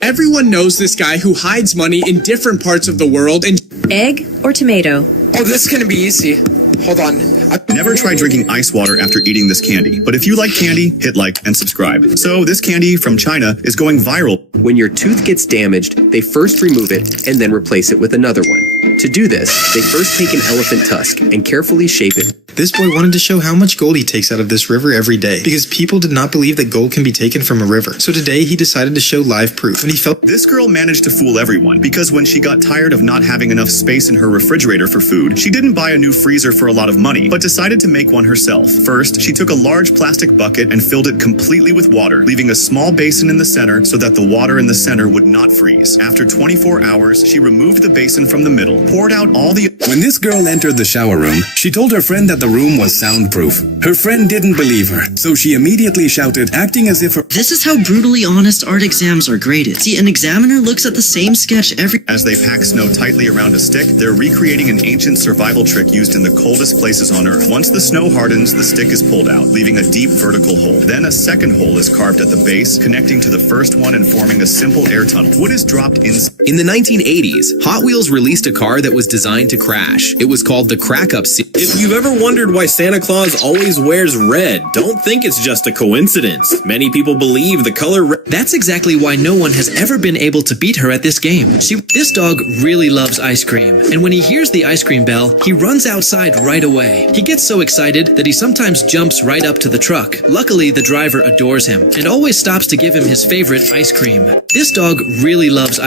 Everyone knows this guy who hides money in different parts of the world and... Egg or tomato? Oh, this is gonna be easy. Hold on. Never try drinking ice water after eating this candy. But if you like candy, hit like and subscribe. So this candy from China is going viral. When your tooth gets damaged, they first remove it and then replace it with another one. To do this, they first take an elephant tusk and carefully shape it. This boy wanted to show how much gold he takes out of this river every day, because people did not believe that gold can be taken from a river. So today he decided to show live proof, and he felt... This girl managed to fool everyone, because when she got tired of not having enough space in her refrigerator for food, she didn't buy a new freezer for a lot of money, but decided to make one herself. First, she took a large plastic bucket and filled it completely with water, leaving a small basin in the center so that the water water in the center would not freeze. After 24 hours, she removed the basin from the middle, poured out all the... When this girl entered the shower room, she told her friend that the room was soundproof. Her friend didn't believe her, so she immediately shouted, acting as if her... This is how brutally honest art exams are graded. See, an examiner looks at the same sketch every... As they pack snow tightly around a stick, they're recreating an ancient survival trick used in the coldest places on Earth. Once the snow hardens, the stick is pulled out, leaving a deep vertical hole. Then a second hole is carved at the base, connecting to the first one and forming a simple air tunnel. Wood is dropped In the 1980s, Hot Wheels released a car that was designed to crash. It was called the Crack-Up series. If you've ever wondered why Santa Claus always wears red, don't think it's just a coincidence. Many people believe the color red... That's exactly why no one has ever been able to beat her at this game. This dog really loves ice cream, and when he hears the ice cream bell, he runs outside right away. He gets so excited that he sometimes jumps right up to the truck. Luckily, the driver adores him and always stops to give him his favorite ice cream. This dog really loves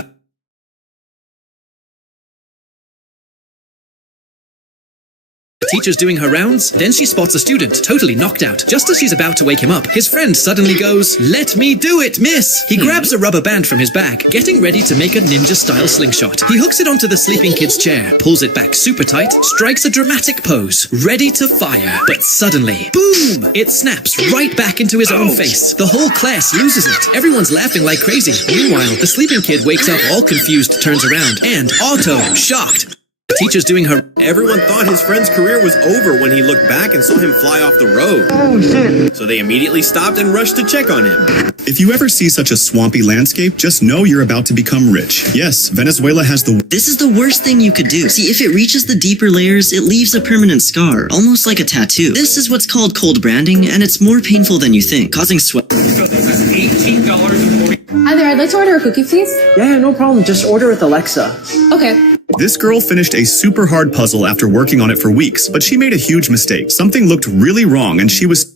Teacher's doing her rounds, then she spots a student, totally knocked out. Just as she's about to wake him up, his friend suddenly goes, "Let me do it, miss!" He grabs a rubber band from his bag, getting ready to make a ninja-style slingshot. He hooks it onto the sleeping kid's chair, pulls it back super tight, strikes a dramatic pose, ready to fire. But suddenly, boom! It snaps right back into his own face. The whole class loses it. Everyone's laughing like crazy. Meanwhile, the sleeping kid wakes up all confused, turns around, and Otto, shocked. Teacher's doing her... Everyone thought his friend's career was over when he looked back and saw him fly off the road. Oh, shit. So they immediately stopped and rushed to check on him. If you ever see such a swampy landscape, just know you're about to become rich. Yes, Venezuela has the... This is the worst thing you could do. See, if it reaches the deeper layers, it leaves a permanent scar, almost like a tattoo. This is what's called cold branding, and it's more painful than you think, causing sweat. $18.40. Hi there, I'd like to order a cookie, please. Yeah, no problem. Just order with Alexa. Okay. This girl finished a super hard puzzle after working on it for weeks, but she made a huge mistake. Something looked really wrong, and she was...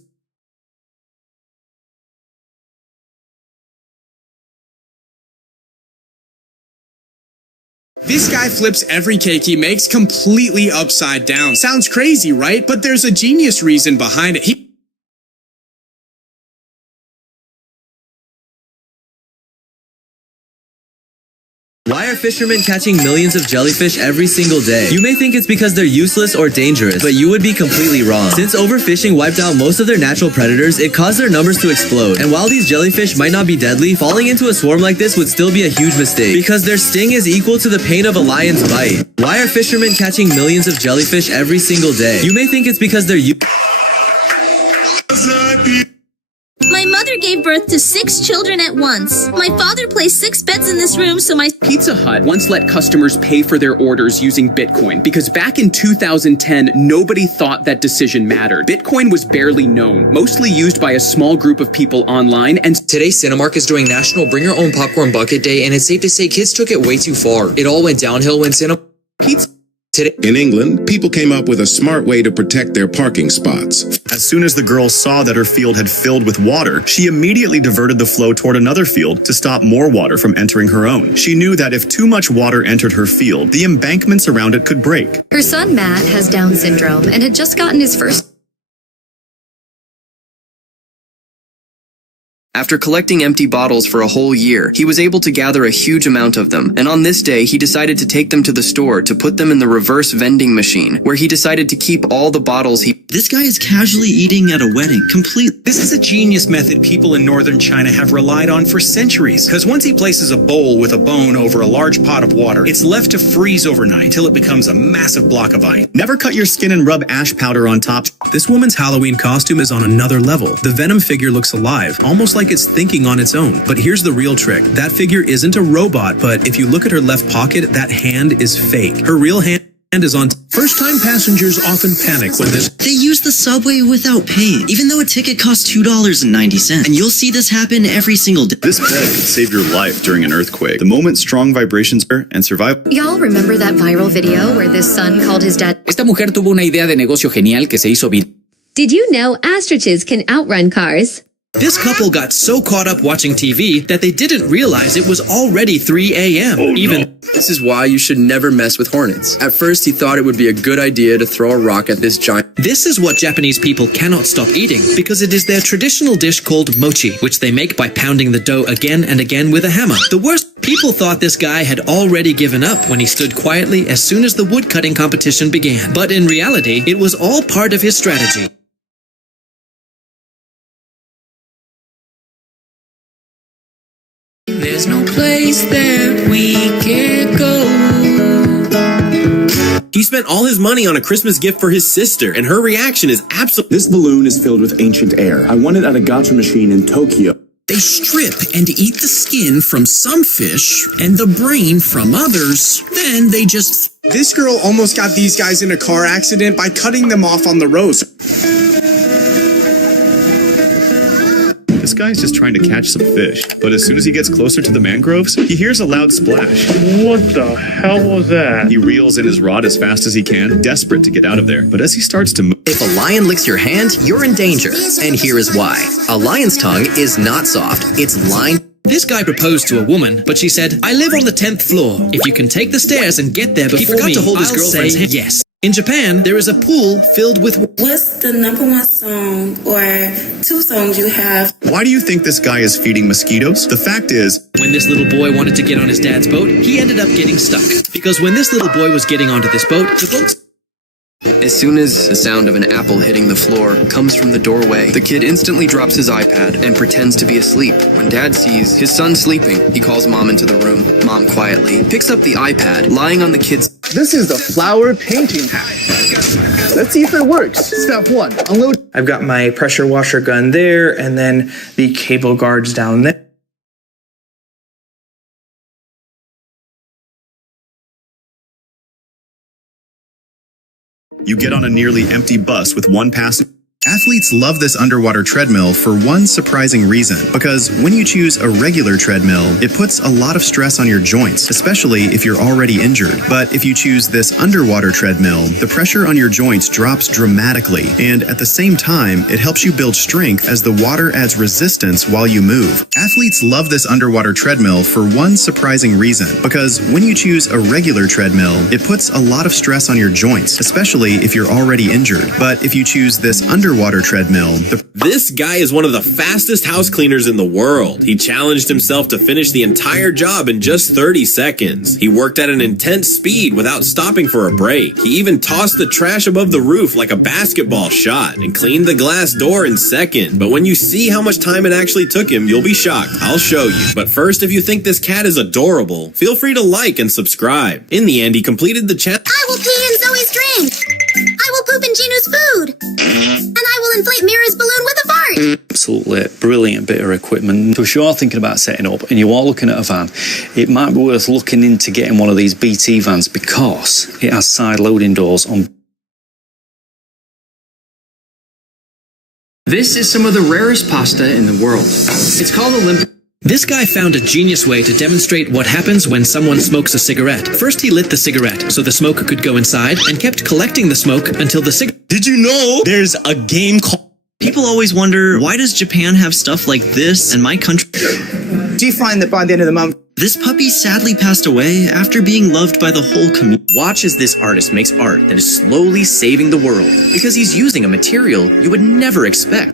This guy flips every cake he makes completely upside down. Sounds crazy, right? But there's a genius reason behind it. Why are fishermen catching millions of jellyfish every single day? You may think it's because they're useless or dangerous, but you would be completely wrong. Since overfishing wiped out most of their natural predators, it caused their numbers to explode. And while these jellyfish might not be deadly, falling into a swarm like this would still be a huge mistake, because their sting is equal to the pain of a lion's bite. Why are fishermen catching millions of jellyfish every single day? You may think it's because they're My mother gave birth to 6 children at once. My father placed 6 beds in this room, so my... Pizza Hut once let customers pay for their orders using Bitcoin because back in 2010, nobody thought that decision mattered. Bitcoin was barely known, mostly used by a small group of people online, and today Cinemark is doing National Bring Your Own Popcorn Bucket Day, and it's safe to say kids took it way too far. It all went downhill when Pizza... In England, people came up with a smart way to protect their parking spots. As soon as the girl saw that her field had filled with water, she immediately diverted the flow toward another field to stop more water from entering her own. She knew that if too much water entered her field, the embankments around it could break. Her son Matt has Down syndrome and had just gotten his first... After collecting empty bottles for a whole year, he was able to gather a huge amount of them, and on this day, he decided to take them to the store to put them in the reverse vending machine, where he decided to keep all the bottles he... This guy is casually eating at a wedding, complete. This is a genius method people in northern China have relied on for centuries, because once he places a bowl with a bone over a large pot of water, it's left to freeze overnight until it becomes a massive block of ice. Never cut your skin and rub ash powder on top. This woman's Halloween costume is on another level. The Venom figure looks alive, almost like it's thinking on its own. But here's the real trick. That figure isn't a robot, but if you look at her left pocket, that hand is fake. Her real hand is on... First-time passengers often panic when this... They use the subway without paying, even though a ticket costs $2.90. And you'll see this happen every single day. This bed could save your life during an earthquake. The moment strong vibrations and survive... Y'all remember that viral video where this son called his dad... Esta mujer tuvo una idea de negocio genial que se hizo viral. Did you know ostriches can outrun cars? This couple got so caught up watching TV that they didn't realize it was already 3 a.m. This is why you should never mess with hornets. At first, he thought it would be a good idea to throw a rock at this giant. This is what Japanese people cannot stop eating because it is their traditional dish called mochi, which they make by pounding the dough again and again with a hammer. The worst, people thought this guy had already given up when he stood quietly as soon as the woodcutting competition began. But in reality, it was all part of his strategy. There's no place that we can't go. He spent all his money on a Christmas gift for his sister, and her reaction is absolutely... This balloon is filled with ancient air. I won it at a gacha machine in Tokyo. They strip and eat the skin from some fish and the brain from others. Then they just... This girl almost got these guys in a car accident by cutting them off on the road. This guy's just trying to catch some fish, but as soon as he gets closer to the mangroves, he hears a loud splash. What the hell was that? He reels in his rod as fast as he can, desperate to get out of there. But as he starts to move... If a lion licks your hand, you're in danger. And here is why. A lion's tongue is not soft. It's lined... This guy proposed to a woman, but she said, I live on the 10th floor. If you can take the stairs and get there before me, to hold his girlfriend's hand. Yes. In Japan, there is a pool filled with... What's the #1 song or 2 songs you have? Why do you think this guy is feeding mosquitoes? The fact is... When this little boy wanted to get on his dad's boat, he ended up getting stuck. Because when this little boy was getting onto this boat, the boat... As soon as the sound of an apple hitting the floor comes from the doorway, the kid instantly drops his iPad and pretends to be asleep. When Dad sees his son sleeping, he calls Mom into the room. Mom quietly picks up the iPad lying on the kid's... This is the flower painting hack. Let's see if it works. Step 1, unload. I've got my pressure washer gun there, and then the cable guards down there. You get on a nearly empty bus with one passenger. Athletes love this underwater treadmill for one surprising reason. Because when you choose a regular treadmill, it puts a lot of stress on your joints, especially if you're already injured. But if you choose this underwater treadmill, the pressure on your joints drops dramatically. And at the same time, it helps you build strength as the water adds resistance while you move. Athletes love this underwater treadmill for one surprising reason. Because when you choose a regular treadmill, it puts a lot of stress on your joints, especially if you're already injured. But if you choose this underwater treadmill. This guy is one of the fastest house cleaners in the world. He challenged himself to finish the entire job in just 30 seconds. He worked at an intense speed without stopping for a break. He even tossed the trash above the roof like a basketball shot and cleaned the glass door in seconds. But when you see how much time it actually took him, you'll be shocked. I'll show you. But first, if you think this cat is adorable, feel free to like and subscribe. In the end, he completed the challenge. I will pee in Zoe's drink. I will poop in Gino's food. And I will inflate Mira's balloon with a fart. Absolutely brilliant bit of equipment. So if you are thinking about setting up and you are looking at a van, it might be worth looking into getting one of these BT vans because it has side loading doors on. This is some of the rarest pasta in the world. It's called Olympic. This guy found a genius way to demonstrate what happens when someone smokes a cigarette. First, he lit the cigarette so the smoke could go inside and kept collecting the smoke until the cigarette... Did you know there's a game called... People always wonder, why does Japan have stuff like this and my country... Do you find that by the end of the month... This puppy sadly passed away after being loved by the whole community. Watch as this artist makes art that is slowly saving the world because he's using a material you would never expect.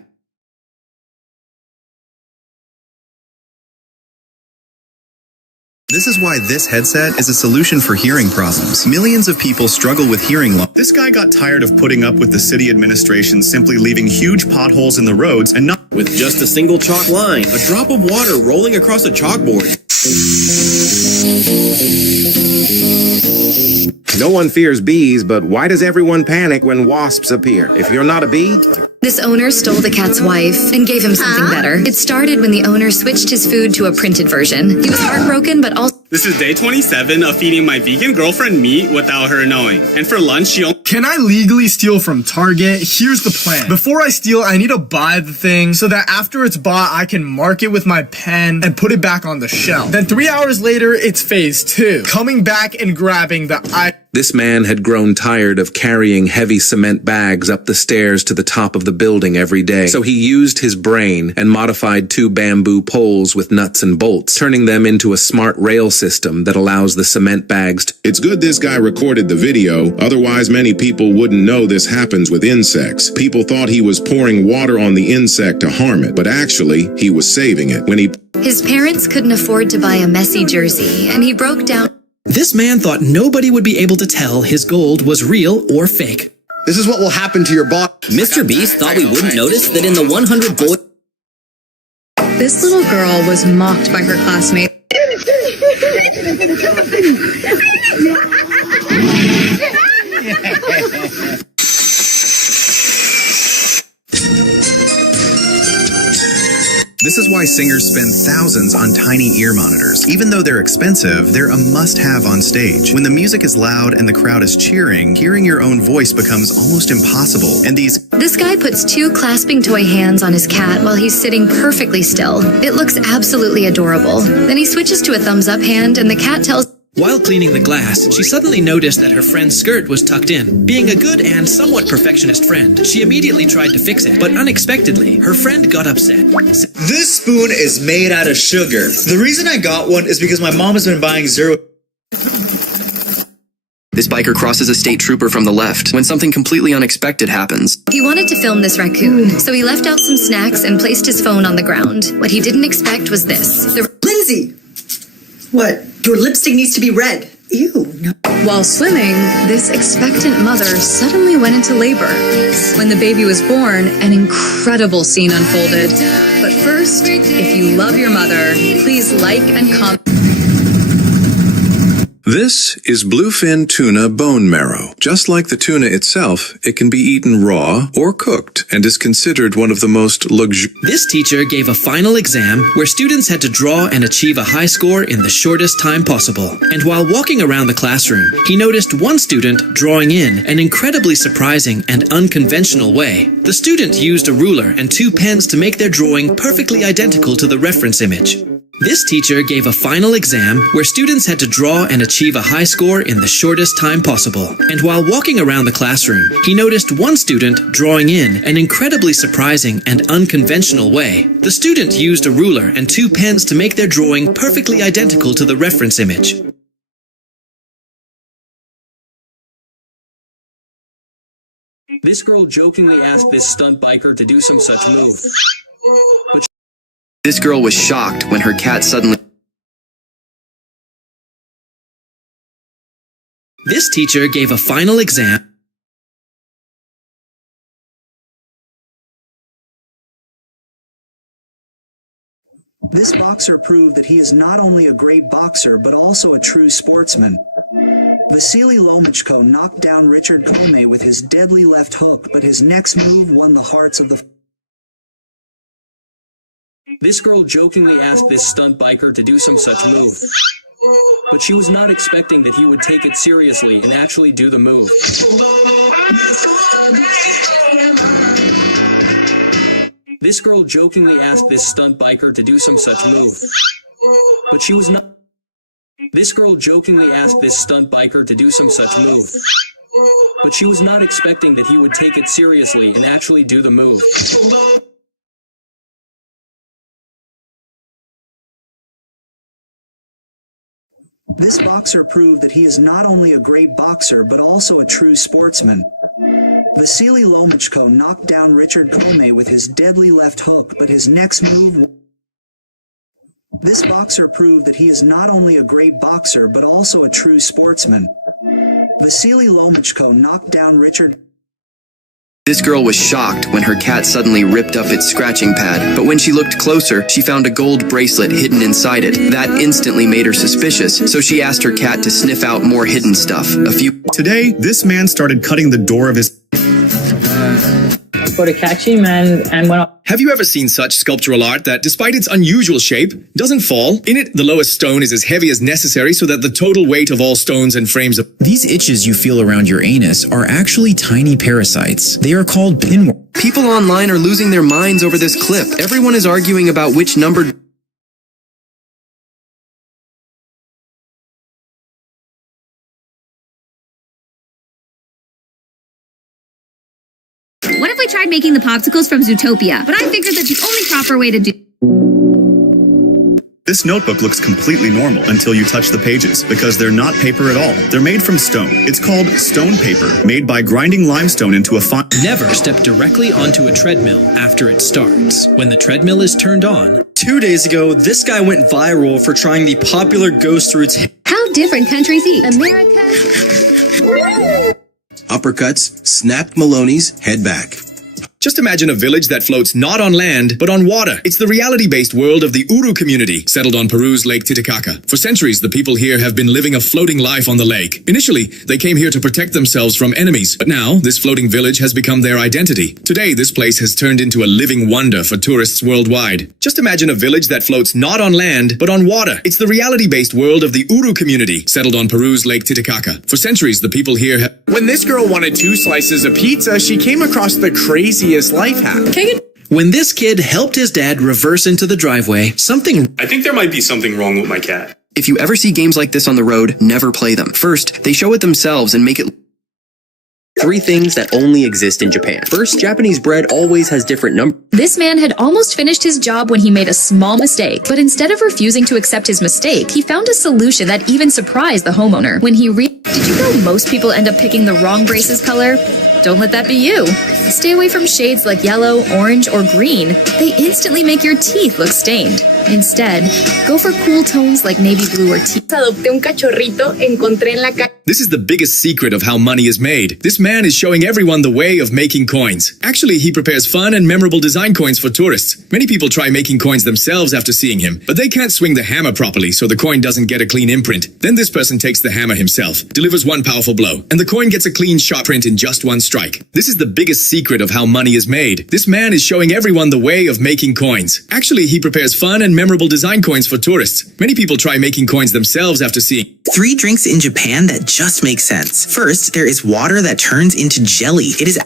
This is why this headset is a solution for hearing problems. Millions of people struggle with hearing loss. This guy got tired of putting up with the city administration simply leaving huge potholes in the roads and not... With just a single chalk line, a drop of water rolling across a chalkboard. No one fears bees, but why does everyone panic when wasps appear? If you're not a bee... This owner stole the cat's wife and gave him something better. It started when the owner switched his food to a printed version. He was heartbroken, but also... This is day 27 of feeding my vegan girlfriend meat without her knowing. And for lunch, she only... Can I legally steal from Target? Here's the plan. Before I steal, I need to buy the thing so that after it's bought, I can mark it with my pen and put it back on the shelf. Then 3 hours later, it's phase 2. Coming back and grabbing the item. This man had grown tired of carrying heavy cement bags up the stairs to the top of the building every day. So he used his brain and modified 2 bamboo poles with nuts and bolts, turning them into a smart rail system that allows the cement bags to... It's good this guy recorded the video, otherwise many people wouldn't know this happens with insects. People thought he was pouring water on the insect to harm it, but actually, he was saving it. When he... His parents couldn't afford to buy a messy jersey, and he broke down... This man thought nobody would be able to tell his gold was real or fake. This is what will happen to your body. Mr. Beast thought we wouldn't notice that in the 100 boys... This little girl was mocked by her classmates. This is why singers spend thousands on tiny ear monitors. Even though they're expensive, they're a must-have on stage. When the music is loud and the crowd is cheering, hearing your own voice becomes almost impossible. And This guy puts 2 clasping toy hands on his cat while he's sitting perfectly still. It looks absolutely adorable. Then he switches to a thumbs up hand and the cat tells... While cleaning the glass, she suddenly noticed that her friend's skirt was tucked in. Being a good and somewhat perfectionist friend, she immediately tried to fix it, but unexpectedly, her friend got upset. This spoon is made out of sugar. The reason I got one is because my mom has been buying zero... This biker crosses a state trooper from the left when something completely unexpected happens. He wanted to film this raccoon, so he left out some snacks and placed his phone on the ground. What he didn't expect was this. Lindsay! What? Your lipstick needs to be red. Ew. No. While swimming, this expectant mother suddenly went into labor. When the baby was born, an incredible scene unfolded. But first, if you love your mother, please like and comment. This is bluefin tuna bone marrow. Just like the tuna itself, it can be eaten raw or cooked and is considered one of the most luxurious. This teacher gave a final exam where students had to draw and achieve a high score in the shortest time possible. And while walking around the classroom, he noticed one student drawing in an incredibly surprising and unconventional way. The student used a ruler and 2 pens to make their drawing perfectly identical to the reference image. This teacher gave a final exam where students had to draw and achieve a high score in the shortest time possible. And while walking around the classroom, he noticed one student drawing in an incredibly surprising and unconventional way. The student used a ruler and 2 pens to make their drawing perfectly identical to the reference image. This girl jokingly asked this stunt biker to do some such move. But this girl was shocked when her cat suddenly... This teacher gave a final exam. This boxer proved that he is not only a great boxer, but also a true sportsman. Vasily Lomachenko knocked down Richard Comey with his deadly left hook, but his next move won the hearts of the... This girl jokingly asked this stunt biker to do some such move. But she was not expecting that he would take it seriously and actually do the move. This girl jokingly asked this stunt biker to do some such move. But she was not... This girl jokingly asked this stunt biker to do some such move. But she was not expecting that he would take it seriously and actually do the move. This boxer proved that he is not only a great boxer, but also a true sportsman. Vasily Lomachenko knocked down Richard Comey with his deadly left hook, but his next move... This boxer proved that he is not only a great boxer, but also a true sportsman. Vasily Lomachenko knocked down Richard... This girl was shocked when her cat suddenly ripped up its scratching pad, but when she looked closer, she found a gold bracelet hidden inside it. That instantly made her suspicious, so she asked her cat to sniff out more hidden stuff. Today, this man started cutting the door of his... For to catch him and went up. Have you ever seen such sculptural art that, despite its unusual shape, doesn't fall? In it, the lowest stone is as heavy as necessary so that the total weight of all stones and frames of... These itches you feel around your anus are actually tiny parasites. They are called pinworms. People online are losing their minds over this clip. Everyone is arguing about which number... What if we tried making the popsicles from Zootopia, but I figured that the only proper way to do. This notebook looks completely normal until you touch the pages, because they're not paper at all. They're made from stone. It's called stone paper, made by grinding limestone into a fine... Never step directly onto a treadmill after it starts. When the treadmill is turned on... 2 days ago, this guy went viral for trying the popular ghost routes. How different countries eat. America. Uppercuts, snapped Maloney's head back. Just imagine a village that floats not on land, but on water. It's the reality-based world of the Uru community, settled on Peru's Lake Titicaca. For centuries, the people here have been living a floating life on the lake. Initially, they came here to protect themselves from enemies, but now, this floating village has become their identity. Today, this place has turned into a living wonder for tourists worldwide. Just imagine a village that floats not on land, but on water. It's the reality-based world of the Uru community, settled on Peru's Lake Titicaca. For centuries, the people here have... When this girl wanted 2 slices of pizza, she came across the craziest life hack. When this kid helped his dad reverse into the driveway, I think there might be something wrong with my cat. If you ever see games like this on the road, never play them. First, they show it themselves and make it... 3 things that only exist in Japan. First, Japanese bread always has different numbers. This man had almost finished his job when he made a small mistake, but instead of refusing to accept his mistake, he found a solution that even surprised the homeowner. When he Did you know most people end up picking the wrong braces color? Don't let that be you. Stay away from shades like yellow, orange, or green. They instantly make your teeth look stained. Instead, go for cool tones like navy blue or tea. Adopté un cachorrito, encontré en la calle. This is the biggest secret of how money is made. This man is showing everyone the way of making coins. Actually, he prepares fun and memorable design coins for tourists. Many people try making coins themselves after seeing him, but they can't swing the hammer properly, so the coin doesn't get a clean imprint. Then this person takes the hammer himself, delivers one powerful blow, and the coin gets a clean, sharp print in just one strike. This is the biggest secret of how money is made. This man is showing everyone the way of making coins. Actually, he prepares fun and memorable design coins for tourists. Many people try making coins themselves after seeing. 3 drinks in Japan that just make sense. First, there is water that turns into jelly. It is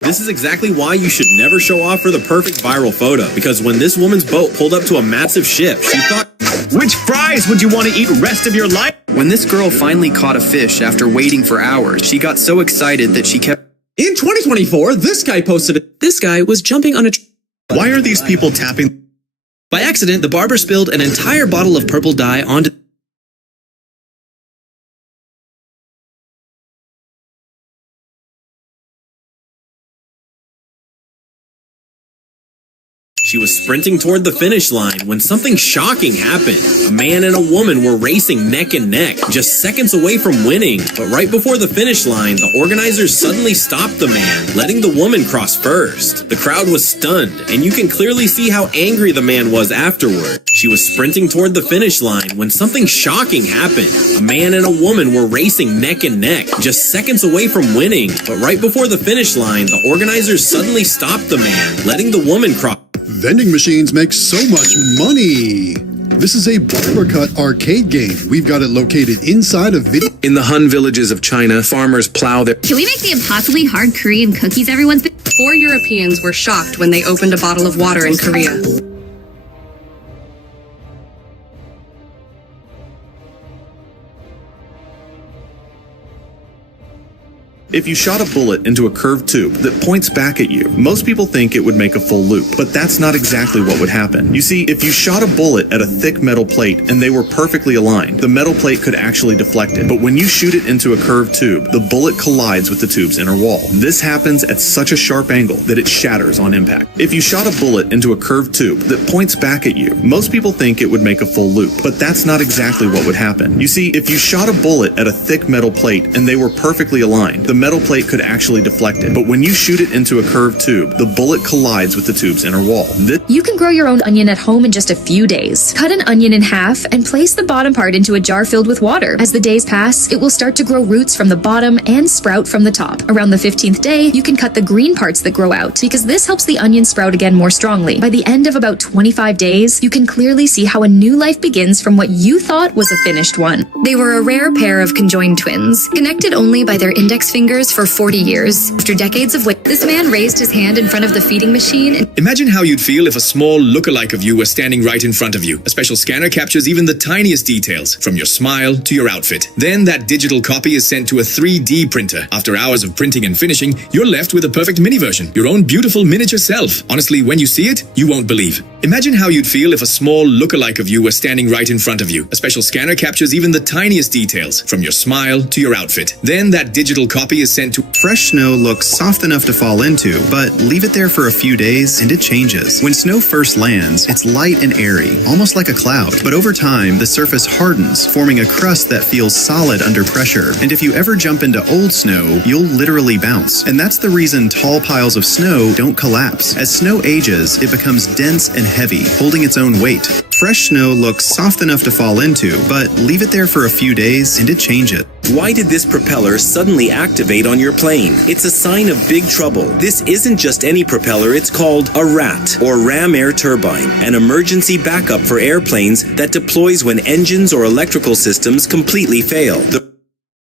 This is exactly why you should never show off for the perfect viral photo. Because when this woman's boat pulled up to a massive ship, she thought, which fries would you want to eat rest of your life? When this girl finally caught a fish after waiting for hours, she got so excited that she kept... In 2024, this guy posted it. This guy was jumping on a... Why are these people tapping? By accident, the barber spilled an entire bottle of purple dye onto... She was sprinting toward the finish line when something shocking happened. A man and a woman were racing neck and neck, just seconds away from winning. But right before the finish line, the organizers suddenly stopped the man, letting the woman cross first. The crowd was stunned, and you can clearly see how angry the man was afterward. She was sprinting toward the finish line when something shocking happened. A man and a woman were racing neck and neck, just seconds away from winning. But right before the finish line, the organizers suddenly stopped the man, letting the woman cross. Vending machines make so much money. This is a barber cut arcade game. We've got it located inside a video. In the Han villages of China, farmers plow their... Can we make the impossibly hard Korean cookies everyone's been... 4 Europeans were shocked when they opened a bottle of water in Korea. If you shot a bullet into a curved tube that points back at you, most people think it would make a full loop, but that's not exactly what would happen. You see, if you shot a bullet at a thick metal plate and they were perfectly aligned, the metal plate could actually deflect it. But when you shoot it into a curved tube, the bullet collides with the tube's inner wall. This happens at such a sharp angle that it shatters on impact. If you shot a bullet into a curved tube that points back at you, most people think it would make a full loop, but that's not exactly what would happen. You see, if you shot a bullet at a thick metal plate and they were perfectly aligned, the metal plate could actually deflect it. But when you shoot it into a curved tube, the bullet collides with the tube's inner wall. You can grow your own onion at home in just a few days. Cut an onion in half and place the bottom part into a jar filled with water. As the days pass, it will start to grow roots from the bottom and sprout from the top. Around the 15th day, you can cut the green parts that grow out, because this helps the onion sprout again more strongly. By the end of about 25 days, you can clearly see how a new life begins from what you thought was a finished one. They were a rare pair of conjoined twins, connected only by their index finger monitors for 40 years. After decades of wait, this man raised his hand in front of the feeding machine and Imagine how you'd feel if a small lookalike of you was standing right in front of you. A special scanner captures even the tiniest details, from your smile to your outfit. Then that digital copy is sent to a 3D printer. After hours of printing and finishing, you're left with a perfect mini version, your own beautiful miniature self. Honestly, when you see it, you won't believe. Imagine how you'd feel if a small lookalike of you was standing right in front of you. A special scanner captures even the tiniest details, from your smile to your outfit. Then that digital copy is sent to... Fresh snow looks soft enough to fall into, but leave it there for a few days and it changes. When snow first lands, it's light and airy, almost like a cloud. But over time, the surface hardens, forming a crust that feels solid under pressure. And if you ever jump into old snow, you'll literally bounce. And that's the reason tall piles of snow don't collapse. As snow ages, it becomes dense and heavy, holding its own weight. Fresh snow looks soft enough to fall into, but leave it there for a few days and it changes. Why did this propeller suddenly activate on your plane? It's a sign of big trouble. This isn't just any propeller, it's called a RAT, or Ram Air Turbine, an emergency backup for airplanes that deploys when engines or electrical systems completely fail.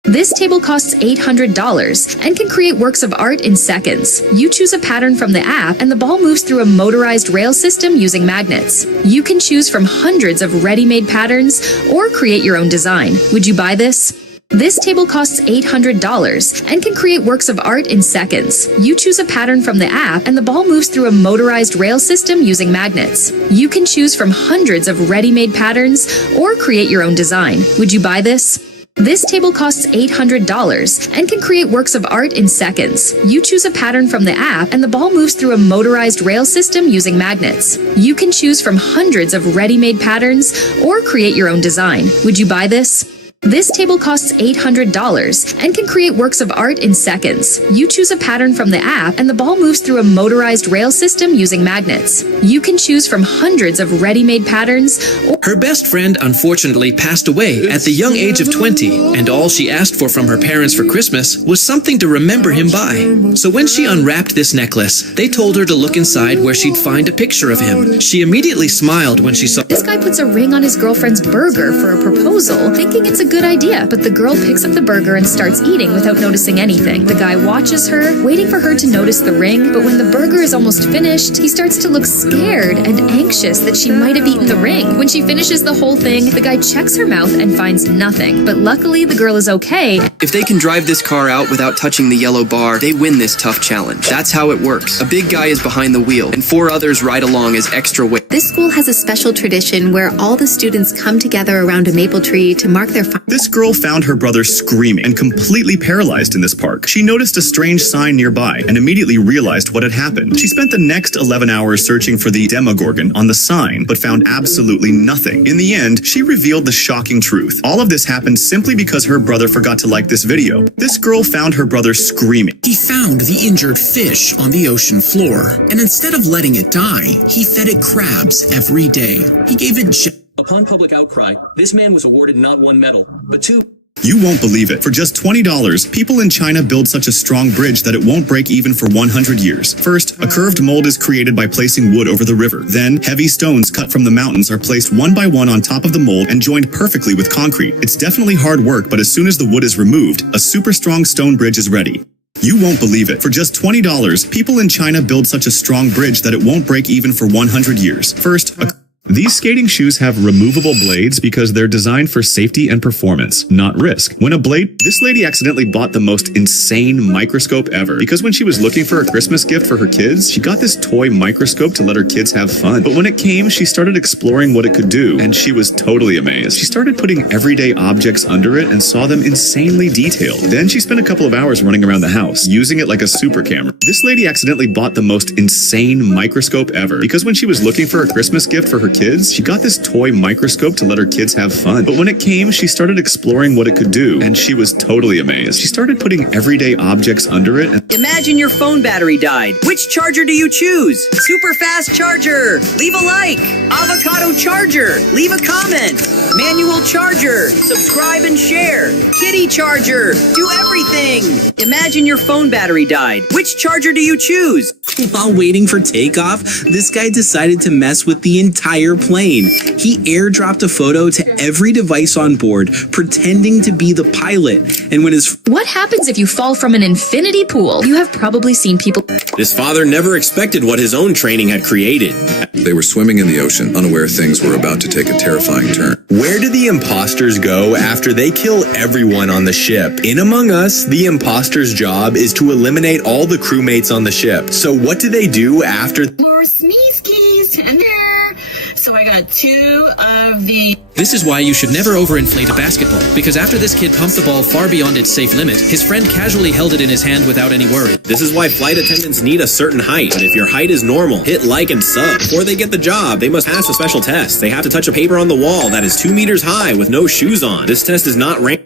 This table costs $800 and can create works of art in seconds. You choose a pattern from the app and the ball moves through a motorized rail system using magnets. You can choose from hundreds of ready-made patterns or create your own design. Would you buy this? This table costs $800 and can create works of art in seconds. You choose a pattern from the app and the ball moves through a motorized rail system using magnets. You can choose from hundreds of ready-made patterns or create your own design. Would you buy this? This table costs $800 and can create works of art in seconds. You choose a pattern from the app and the ball moves through a motorized rail system using magnets. You can choose from hundreds of ready-made patterns or create your own design. Would you buy this? This table costs $800 and can create works of art in seconds. You choose a pattern from the app and the ball moves through a motorized rail system using magnets. You can choose from hundreds of ready-made patterns. Her best friend unfortunately passed away at the young age of 20, and all she asked for from her parents for Christmas was something to remember him by. So when she unwrapped this necklace, they told her to look inside where she'd find a picture of him. She immediately smiled when she saw... This guy puts a ring on his girlfriend's burger for a proposal, thinking it's a good idea, but the girl picks up the burger and starts eating without noticing anything. The guy watches her, waiting for her to notice the ring, but when the burger is almost finished, he starts to look scared and anxious that she might have eaten the ring. When she finishes the whole thing, the guy checks her mouth and finds nothing, but luckily the girl is okay. If they can drive this car out without touching the yellow bar, they win this tough challenge. That's how it works. A big guy is behind the wheel, and 4 others ride along as extra weight. This school has a special tradition where all the students come together around a maple tree to mark their This girl found her brother screaming and completely paralyzed in this park. She noticed a strange sign nearby and immediately realized what had happened. She spent the next 11 hours searching for the Demogorgon on the sign, but found absolutely nothing. In the end, she revealed the shocking truth. All of this happened simply because her brother forgot to like this video. This girl found her brother screaming. He found the injured fish on the ocean floor, and instead of letting it die, he fed it crabs every day. He gave it Upon public outcry, this man was awarded not 1 medal, but 2. You won't believe it. For just $20, people in China build such a strong bridge that it won't break even for 100 years. First, a curved mold is created by placing wood over the river. Then, heavy stones cut from the mountains are placed one by one on top of the mold and joined perfectly with concrete. It's definitely hard work, but as soon as the wood is removed, a super strong stone bridge is ready. You won't believe it. For just $20, people in China build such a strong bridge that it won't break even for 100 years. First, these skating shoes have removable blades because they're designed for safety and performance, not risk. This lady accidentally bought the most insane microscope ever because when she was looking for a Christmas gift for her kids, she got this toy microscope to let her kids have fun. But when it came, she started exploring what it could do, and she was totally amazed. She started putting everyday objects under it and saw them insanely detailed. Then she spent a couple of hours running around the house, using it like a super camera. This lady accidentally bought the most insane microscope ever because when she was looking for a Christmas gift for her kids, she got this toy microscope to let her kids have fun. But when it came, she started exploring what it could do, and she was totally amazed. She started putting everyday objects under it. Imagine your phone battery died. Which charger do you choose? Super fast charger. Leave a like. Avocado charger. Leave a comment. Manual charger. Subscribe and share. Kitty charger. Do everything. Imagine your phone battery died. Which charger do you choose? While waiting for takeoff, this guy decided to mess with the entire plane. He airdropped a photo to every device on board, pretending to be the pilot. And when his What happens if you fall from an infinity pool? You have probably seen people. His father never expected what his own training had created. They were swimming in the ocean, unaware things were about to take a terrifying turn. Where do the imposters go after they kill everyone on the ship? In Among Us, the imposter's job is to eliminate all the crewmates on the ship. So what do they do after? More sneeze keys in there. So I got 2 of the... This is why you should never overinflate a basketball, because after this kid pumped the ball far beyond its safe limit, his friend casually held it in his hand without any worry. This is why flight attendants need a certain height. And if your height is normal, hit like and sub. Before they get the job, they must pass a special test. They have to touch a paper on the wall that is 2 meters high with no shoes on. This test is not ranked.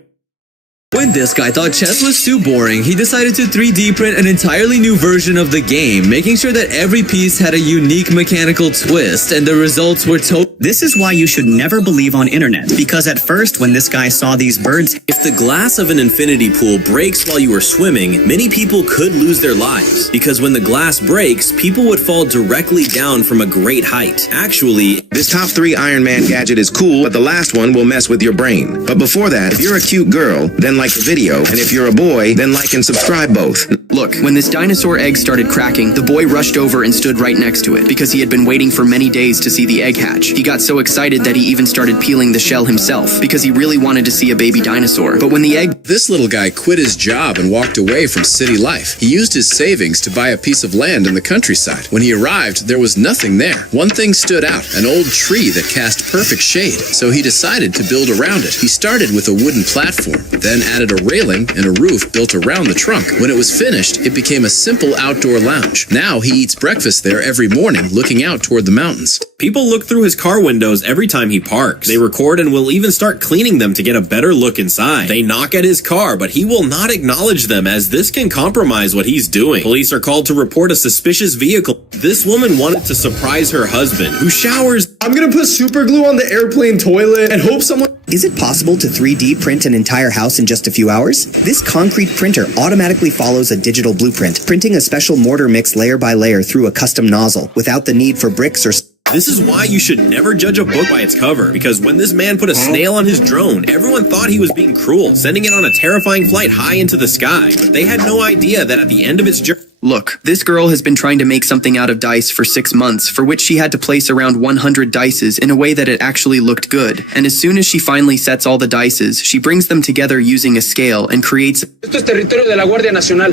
When this guy thought chess was too boring, he decided to 3D print an entirely new version of the game, making sure that every piece had a unique mechanical twist, and the results were This is why you should never believe on internet, because at first when this guy saw these birds... If the glass of an infinity pool breaks while you are swimming, many people could lose their lives. Because when the glass breaks, people would fall directly down from a great height. Actually, this top 3 Iron Man gadget is cool, but the last one will mess with your brain. But before that, if you're a cute girl, then like the video, and if you're a boy, then like and subscribe both. Look, when this dinosaur egg started cracking, the boy rushed over and stood right next to it, because he had been waiting for many days to see the egg hatch. He got so excited that he even started peeling the shell himself, because he really wanted to see a baby dinosaur. But when the egg... This little guy quit his job and walked away from city life. He used his savings to buy a piece of land in the countryside. When he arrived, there was nothing there. One thing stood out, an old tree that cast perfect shade, so he decided to build around it. He started with a wooden platform, then added a railing and a roof built around the trunk. When it was finished, it became a simple outdoor lounge. Now he eats breakfast there every morning, looking out toward the mountains. people look through his car windows every time he parks. They record and will even start cleaning them to get a better look inside. They knock at his car, but he will not acknowledge them as this can compromise what he's doing. Police are called to report a suspicious vehicle. This woman wanted to surprise her husband, who showers. I'm gonna put super glue on the airplane toilet and hope someone... Is it possible to 3D print an entire house in just a few hours? This concrete printer automatically follows a digital blueprint, printing a special mortar mix layer by layer through a custom nozzle, without the need for bricks or... This is why you should never judge a book by its cover, because when this man put a snail on his drone, everyone thought he was being cruel, sending it on a terrifying flight high into the sky. But they had no idea that at the end of its journey... Look, this girl has been trying to make something out of dice for 6 months, for which she had to place around 100 dices in a way that it actually looked good. And as soon as she finally sets all the dices, she brings them together using a scale and creates... Esto es territorio de la Guardia Nacional.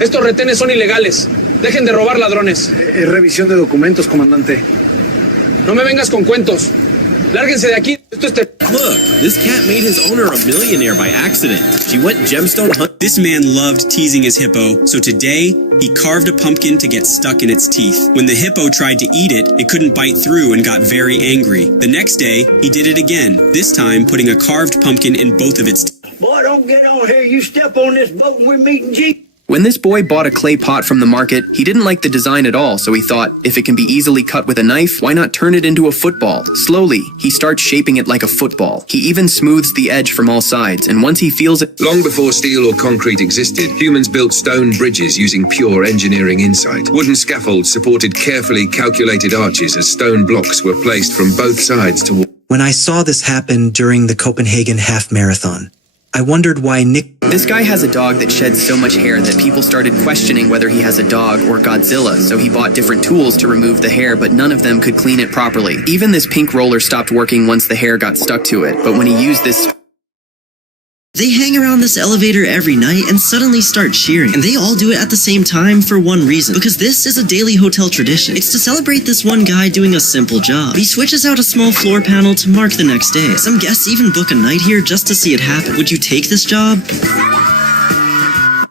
Estos retenes son ilegales. Dejen de robar ladrones. Revisión de documentos, comandante. No me vengas con cuentos. Lárguense de aquí. Esto es Look, this cat made his owner a millionaire by accident. She went gemstone hunt. This man loved teasing his hippo, so today he carved a pumpkin to get stuck in its teeth. When the hippo tried to eat it, it couldn't bite through and got very angry. The next day, he did it again, this time putting a carved pumpkin in both of its teeth. Boy, don't get on here. You step on this boat and we're meeting G. When this boy bought a clay pot from the market, he didn't like the design at all, so he thought, if it can be easily cut with a knife, why not turn it into a football? Slowly, he starts shaping it like a football. He even smooths the edge from all sides, and once he feels it... Long before steel or concrete existed, humans built stone bridges using pure engineering insight. Wooden scaffolds supported carefully calculated arches as stone blocks were placed from both sides toward... When I saw this happen during the Copenhagen Half Marathon, I wondered why Nick... This guy has a dog that sheds so much hair that people started questioning whether he has a dog or Godzilla, so he bought different tools to remove the hair, but none of them could clean it properly. Even this pink roller stopped working once the hair got stuck to it, but when he used this... They hang around this elevator every night and suddenly start cheering. And they all do it at the same time for one reason. Because this is a daily hotel tradition. It's to celebrate this one guy doing a simple job. He switches out a small floor panel to mark the next day. Some guests even book a night here just to see it happen. Would you take this job?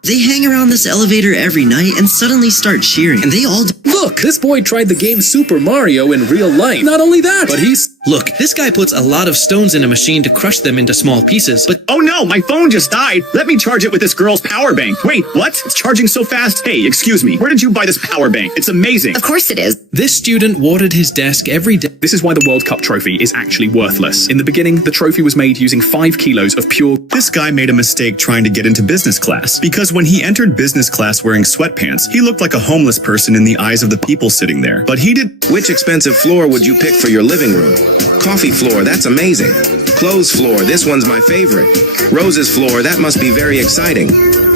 They hang around this elevator every night and suddenly start cheering. And they all... Look! Look, this boy tried the game Super Mario in real life. Not only that, but he's... Look, this guy puts a lot of stones in a machine to crush them into small pieces, but... Oh no, my phone just died. Let me charge it with this girl's power bank. Wait, what? It's charging so fast? Hey, excuse me, where did you buy this power bank? It's amazing. Of course it is. This student watered his desk every day. This is why the World Cup trophy is actually worthless. In the beginning, the trophy was made using 5 kilos of pure... This guy made a mistake trying to get into business class, because when he entered business class wearing sweatpants, he looked like a homeless person in the eyes of the people sitting there. But he did... Which expensive floor would you pick for your living room? Coffee floor, that's amazing. Clothes floor, this one's my favorite. Roses floor, that must be very exciting.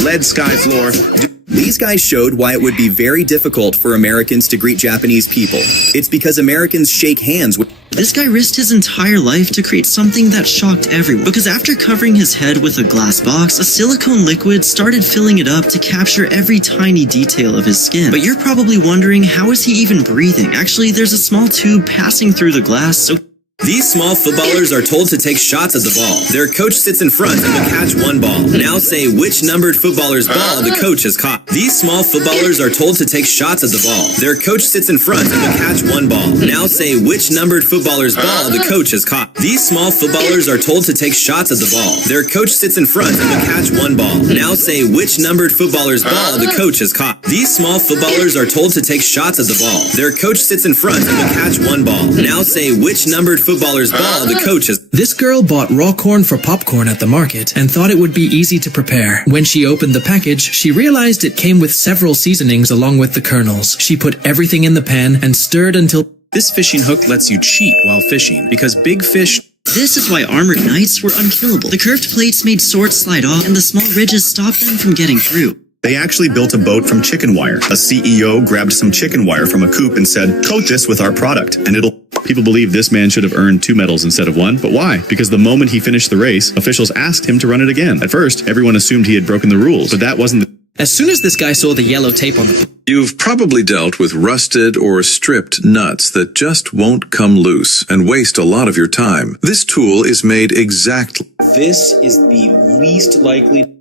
Lead sky floor... These guys showed why it would be very difficult for Americans to greet Japanese people. It's because Americans shake hands with... This guy risked his entire life to create something that shocked everyone, because after covering his head with a glass box, a silicone liquid started filling it up to capture every tiny detail of his skin. But you're probably wondering, how is he even breathing? Actually, there's a small tube passing through the glass, so... These small footballers are told to take shots at the ball. Their coach sits in front and will catch one ball. Now say which numbered footballer's ball the coach has caught. These small footballers are told to take shots at the ball. Their coach sits in front and will catch one ball. Now say which numbered footballer's ball the coach has caught. These small footballers are told to take shots at the ball. Their coach sits in front and will catch one ball. Now say which numbered footballer's ball the coach has caught. These small footballers are told to take shots at the ball. Their coach sits in front and will catch one ball. Now say which numbered footballer's ball the coach has... This girl bought raw corn for popcorn at the market and thought it would be easy to prepare. When she opened the package, she realized it came with several seasonings along with the kernels. She put everything in the pan and stirred until... This fishing hook lets you cheat while fishing, because big fish... This is why armored knights were unkillable. The curved plates made swords slide off, and the small ridges stopped them from getting through. They actually built a boat from chicken wire. A CEO grabbed some chicken wire from a coop and said, coat this with our product, and it'll... People believe this man should have earned 2 medals instead of 1, but why? Because the moment he finished the race, officials asked him to run it again. At first, everyone assumed he had broken the rules, but that wasn't the... As soon as this guy saw the yellow tape on the... You've probably dealt with rusted or stripped nuts that just won't come loose and waste a lot of your time. This tool is made exactly... This is the least likely...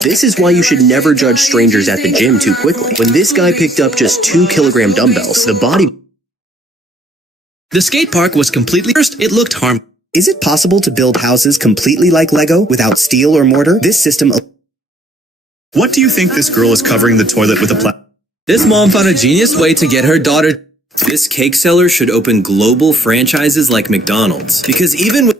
This is why you should never judge strangers at the gym too quickly. When this guy picked up just 2-kilogram dumbbells, the body... The skate park was completely... First, it looked harmless. Is it possible to build houses completely like Lego without steel or mortar? This system... What do you think this girl is covering the toilet with a This mom found a genius way to get her daughter... This cake seller should open global franchises like McDonald's, because even with...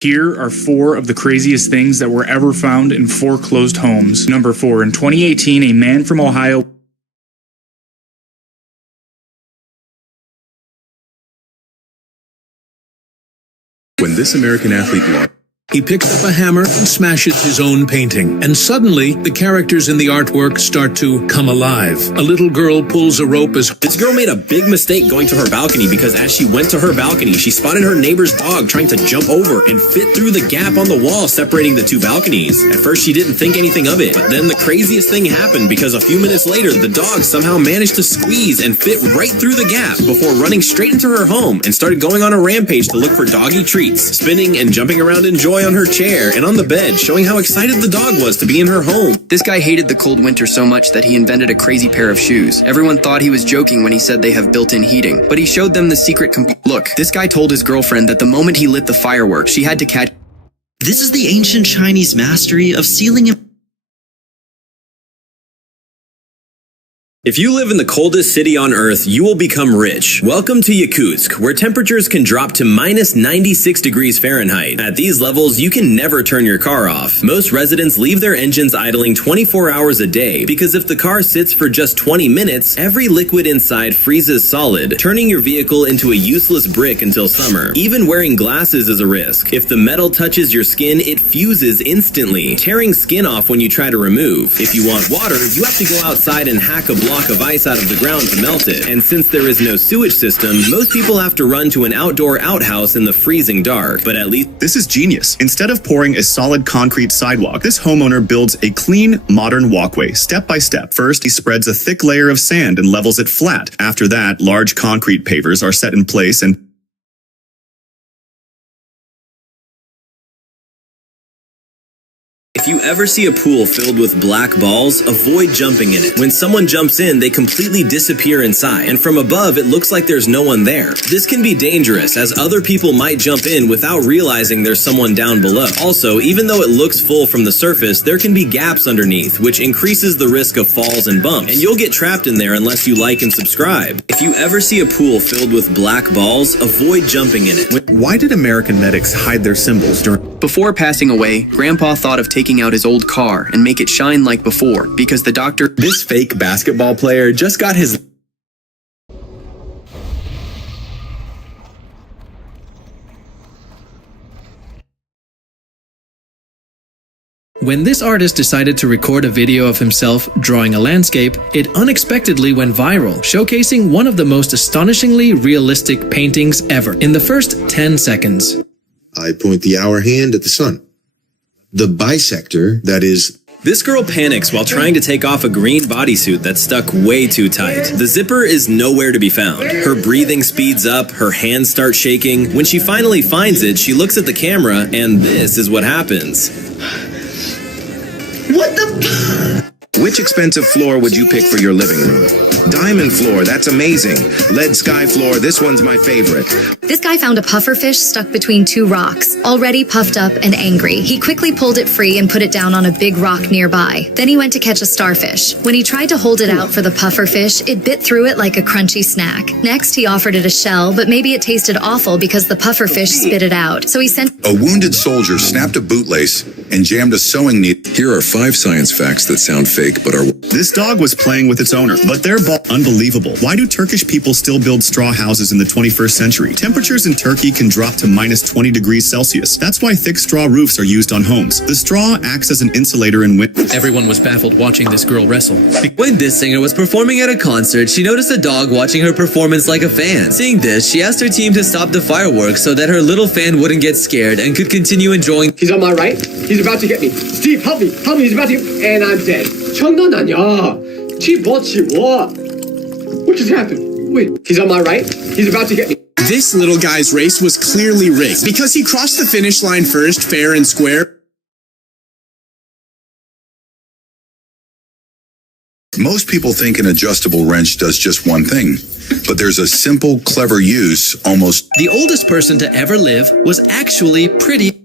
Here are 4 of the craziest things that were ever found in foreclosed homes. Number 4, in 2018, a man from Ohio... When this American athlete lost... He picks up a hammer and smashes his own painting, and suddenly the characters in the artwork start to come alive. A little girl pulls a rope as... This girl made a big mistake going to her balcony, because as she went to her balcony, she spotted her neighbor's dog trying to jump over and fit through the gap on the wall separating the 2 balconies. At first she didn't think anything of it, but then the craziest thing happened, because a few minutes later the dog somehow managed to squeeze and fit right through the gap before running straight into her home and started going on a rampage to look for doggy treats, spinning and jumping around in joy on her chair and on the bed, showing how excited the dog was to be in her home. This guy hated the cold winter so much that he invented a crazy pair of shoes. Everyone thought he was joking when he said they have built-in heating, but he showed them the secret Look, this guy told his girlfriend that the moment he lit the fireworks, she had to catch... This is the ancient Chinese mastery of sealing a... If you live in the coldest city on Earth, you will become rich. Welcome to Yakutsk, where temperatures can drop to minus 96 degrees Fahrenheit. At these levels, you can never turn your car off. Most residents leave their engines idling 24 hours a day, because if the car sits for just 20 minutes, every liquid inside freezes solid, turning your vehicle into a useless brick until summer. Even wearing glasses is a risk. If the metal touches your skin, it fuses instantly, tearing skin off when you try to remove. If you want water, you have to go outside and hack a block of ice out of the ground to melt it. And since there is no sewage system, most people have to run to an outdoor outhouse in the freezing dark. But at least... This is genius. Instead of pouring a solid concrete sidewalk, this homeowner builds a clean, modern walkway, step by step. First, he spreads a thick layer of sand and levels it flat. After that, large concrete pavers are set in place and ever see a pool filled with black balls, avoid jumping in it. When someone jumps in, they completely disappear inside, and from above it looks like there's no one there. This can be dangerous, as other people might jump in without realizing there's someone down below. Also, even though it looks full from the surface, there can be gaps underneath, which increases the risk of falls and bumps, and you'll get trapped in there unless you like and subscribe. If you ever see a pool filled with black balls, avoid jumping in it. Why did American medics hide their symbols during... Before passing away, Grandpa thought of taking out his old car and make it shine like before, because the doctor... This fake basketball player just got his... When this artist decided to record a video of himself drawing a landscape, it unexpectedly went viral, showcasing one of the most astonishingly realistic paintings ever in the first 10 seconds. I point the hour hand at the sun. The bisector, that is... This girl panics while trying to take off a green bodysuit that's stuck way too tight. The zipper is nowhere to be found. Her breathing speeds up, her hands start shaking. When she finally finds it, she looks at the camera, and this is what happens. What the... Which expensive floor would you pick for your living room? Diamond floor, that's amazing. Lead sky floor, this one's my favorite. This guy found a pufferfish stuck between two rocks, already puffed up and angry. He quickly pulled it free and put it down on a big rock nearby. Then he went to catch a starfish. When he tried to hold it out for the pufferfish, it bit through it like a crunchy snack. Next, he offered it a shell, but maybe it tasted awful because the pufferfish spit it out. So he sent... A wounded soldier snapped a bootlace and jammed a sewing needle. Here are 5 science facts that sound fake but are... This dog was playing with its owner, but their ball... Unbelievable. Why do Turkish people still build straw houses in the 21st century? Temperatures in Turkey can drop to minus 20 degrees Celsius. That's why thick straw roofs are used on homes. The straw acts as an insulator in winter. Everyone was baffled watching this girl wrestle. When this singer was performing at a concert, she noticed a dog watching her performance like a fan. Seeing this, she asked her team to stop the fireworks so that her little fan wouldn't get scared and could continue enjoying. He's on my right. He's about to get me. Steve, help me. Help me. He's about to get me. And I'm dead. 장난 아니야. what? What just happened? Wait, he's on my right. He's about to get me. This little guy's race was clearly rigged because he crossed the finish line first, fair and square. Most people think an adjustable wrench does just one thing, but there's a simple, clever use almost... The oldest person to ever live was actually pretty...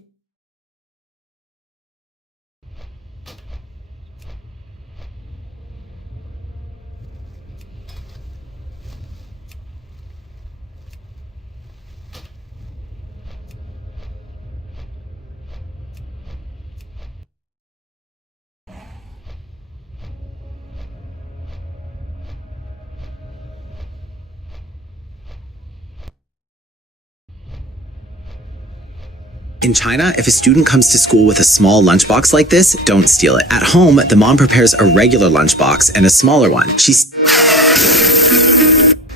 In China, if a student comes to school with a small lunchbox like this, don't steal it. At home, the mom prepares a regular lunchbox and a smaller one.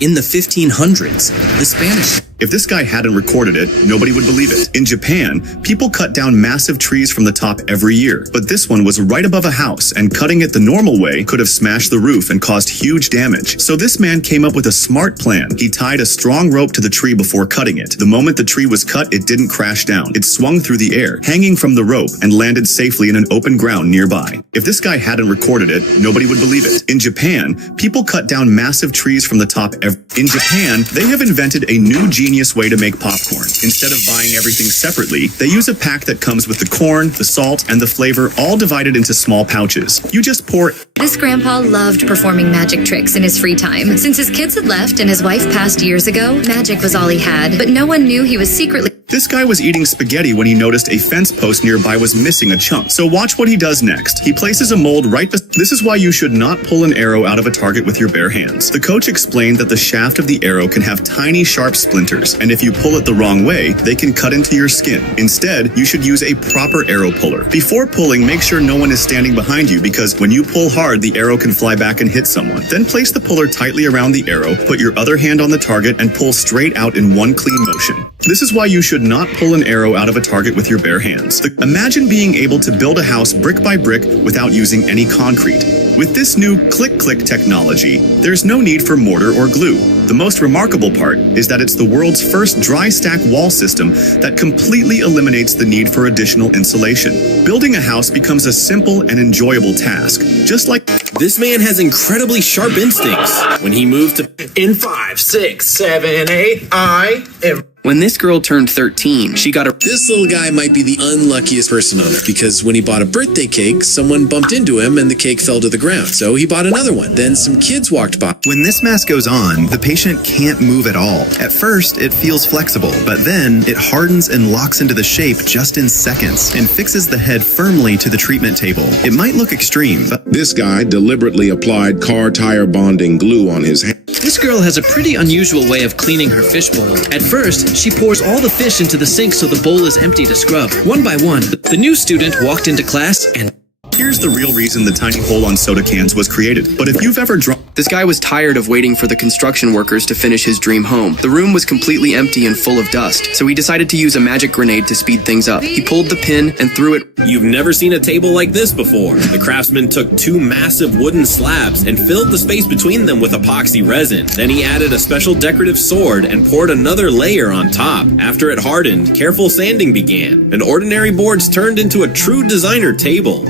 In the 1500s, the Spanish... If this guy hadn't recorded it, nobody would believe it. In Japan, people cut down massive trees from the top every year, but this one was right above a house, and cutting it the normal way could have smashed the roof and caused huge damage. So this man came up with a smart plan. He tied a strong rope to the tree before cutting it. The moment the tree was cut, it didn't crash down. It swung through the air, hanging from the rope, and landed safely in an open ground nearby. If this guy hadn't recorded it, nobody would believe it. In Japan, people cut down massive trees from the top In Japan, they have invented a new genius way to make popcorn. Instead of buying everything separately, they use a pack that comes with the corn, the salt, and the flavor all divided into small pouches. You just pour... This grandpa loved performing magic tricks in his free time. Since his kids had left and his wife passed years ago, magic was all he had, but no one knew he was secretly... This guy was eating spaghetti when he noticed a fence post nearby was missing a chunk. So watch what he does next. He places a mold right This is why you should not pull an arrow out of a target with your bare hands. The coach explained that the shaft of the arrow can have tiny sharp splinters, and if you pull it the wrong way, they can cut into your skin. Instead, you should use a proper arrow puller. Before pulling, make sure no one is standing behind you, because when you pull hard, the arrow can fly back and hit someone. Then place the puller tightly around the arrow, put your other hand on the target, and pull straight out in one clean motion. This is why you should not pull an arrow out of a target with your bare hands. Imagine being able to build a house brick by brick without using any concrete. With this new click-click technology, there's no need for mortar or glue. The most remarkable part is that it's the world's first dry stack wall system that completely eliminates the need for additional insulation. Building a house becomes a simple and enjoyable task, just like This man has incredibly sharp instincts. When he moved to In 5, 6, 7, 8, I am. When this girl turned 13, she got a. This little guy might be the unluckiest person on earth because when he bought a birthday cake, someone bumped into him and the cake fell to the ground. So he bought another one. Then some kids walked by. When this mask goes on, the patient can't move at all. At first, it feels flexible, but then it hardens and locks into the shape just in seconds and fixes the head firmly to the treatment table. It might look extreme, but This guy deliberately applied car tire bonding glue on his hand. This girl has a pretty unusual way of cleaning her fishbowl. At first, she pours all the fish into the sink so the bowl is empty to scrub. One by one, the new student walked into class and here's the real reason the tiny hole on soda cans was created. But if you've ever drawn... This guy was tired of waiting for the construction workers to finish his dream home. The room was completely empty and full of dust, so he decided to use a magic grenade to speed things up. He pulled the pin and threw it. You've never seen a table like this before. The craftsman took 2 massive wooden slabs and filled the space between them with epoxy resin. Then he added a special decorative sword and poured another layer on top. After it hardened, careful sanding began, and ordinary boards turned into a true designer table.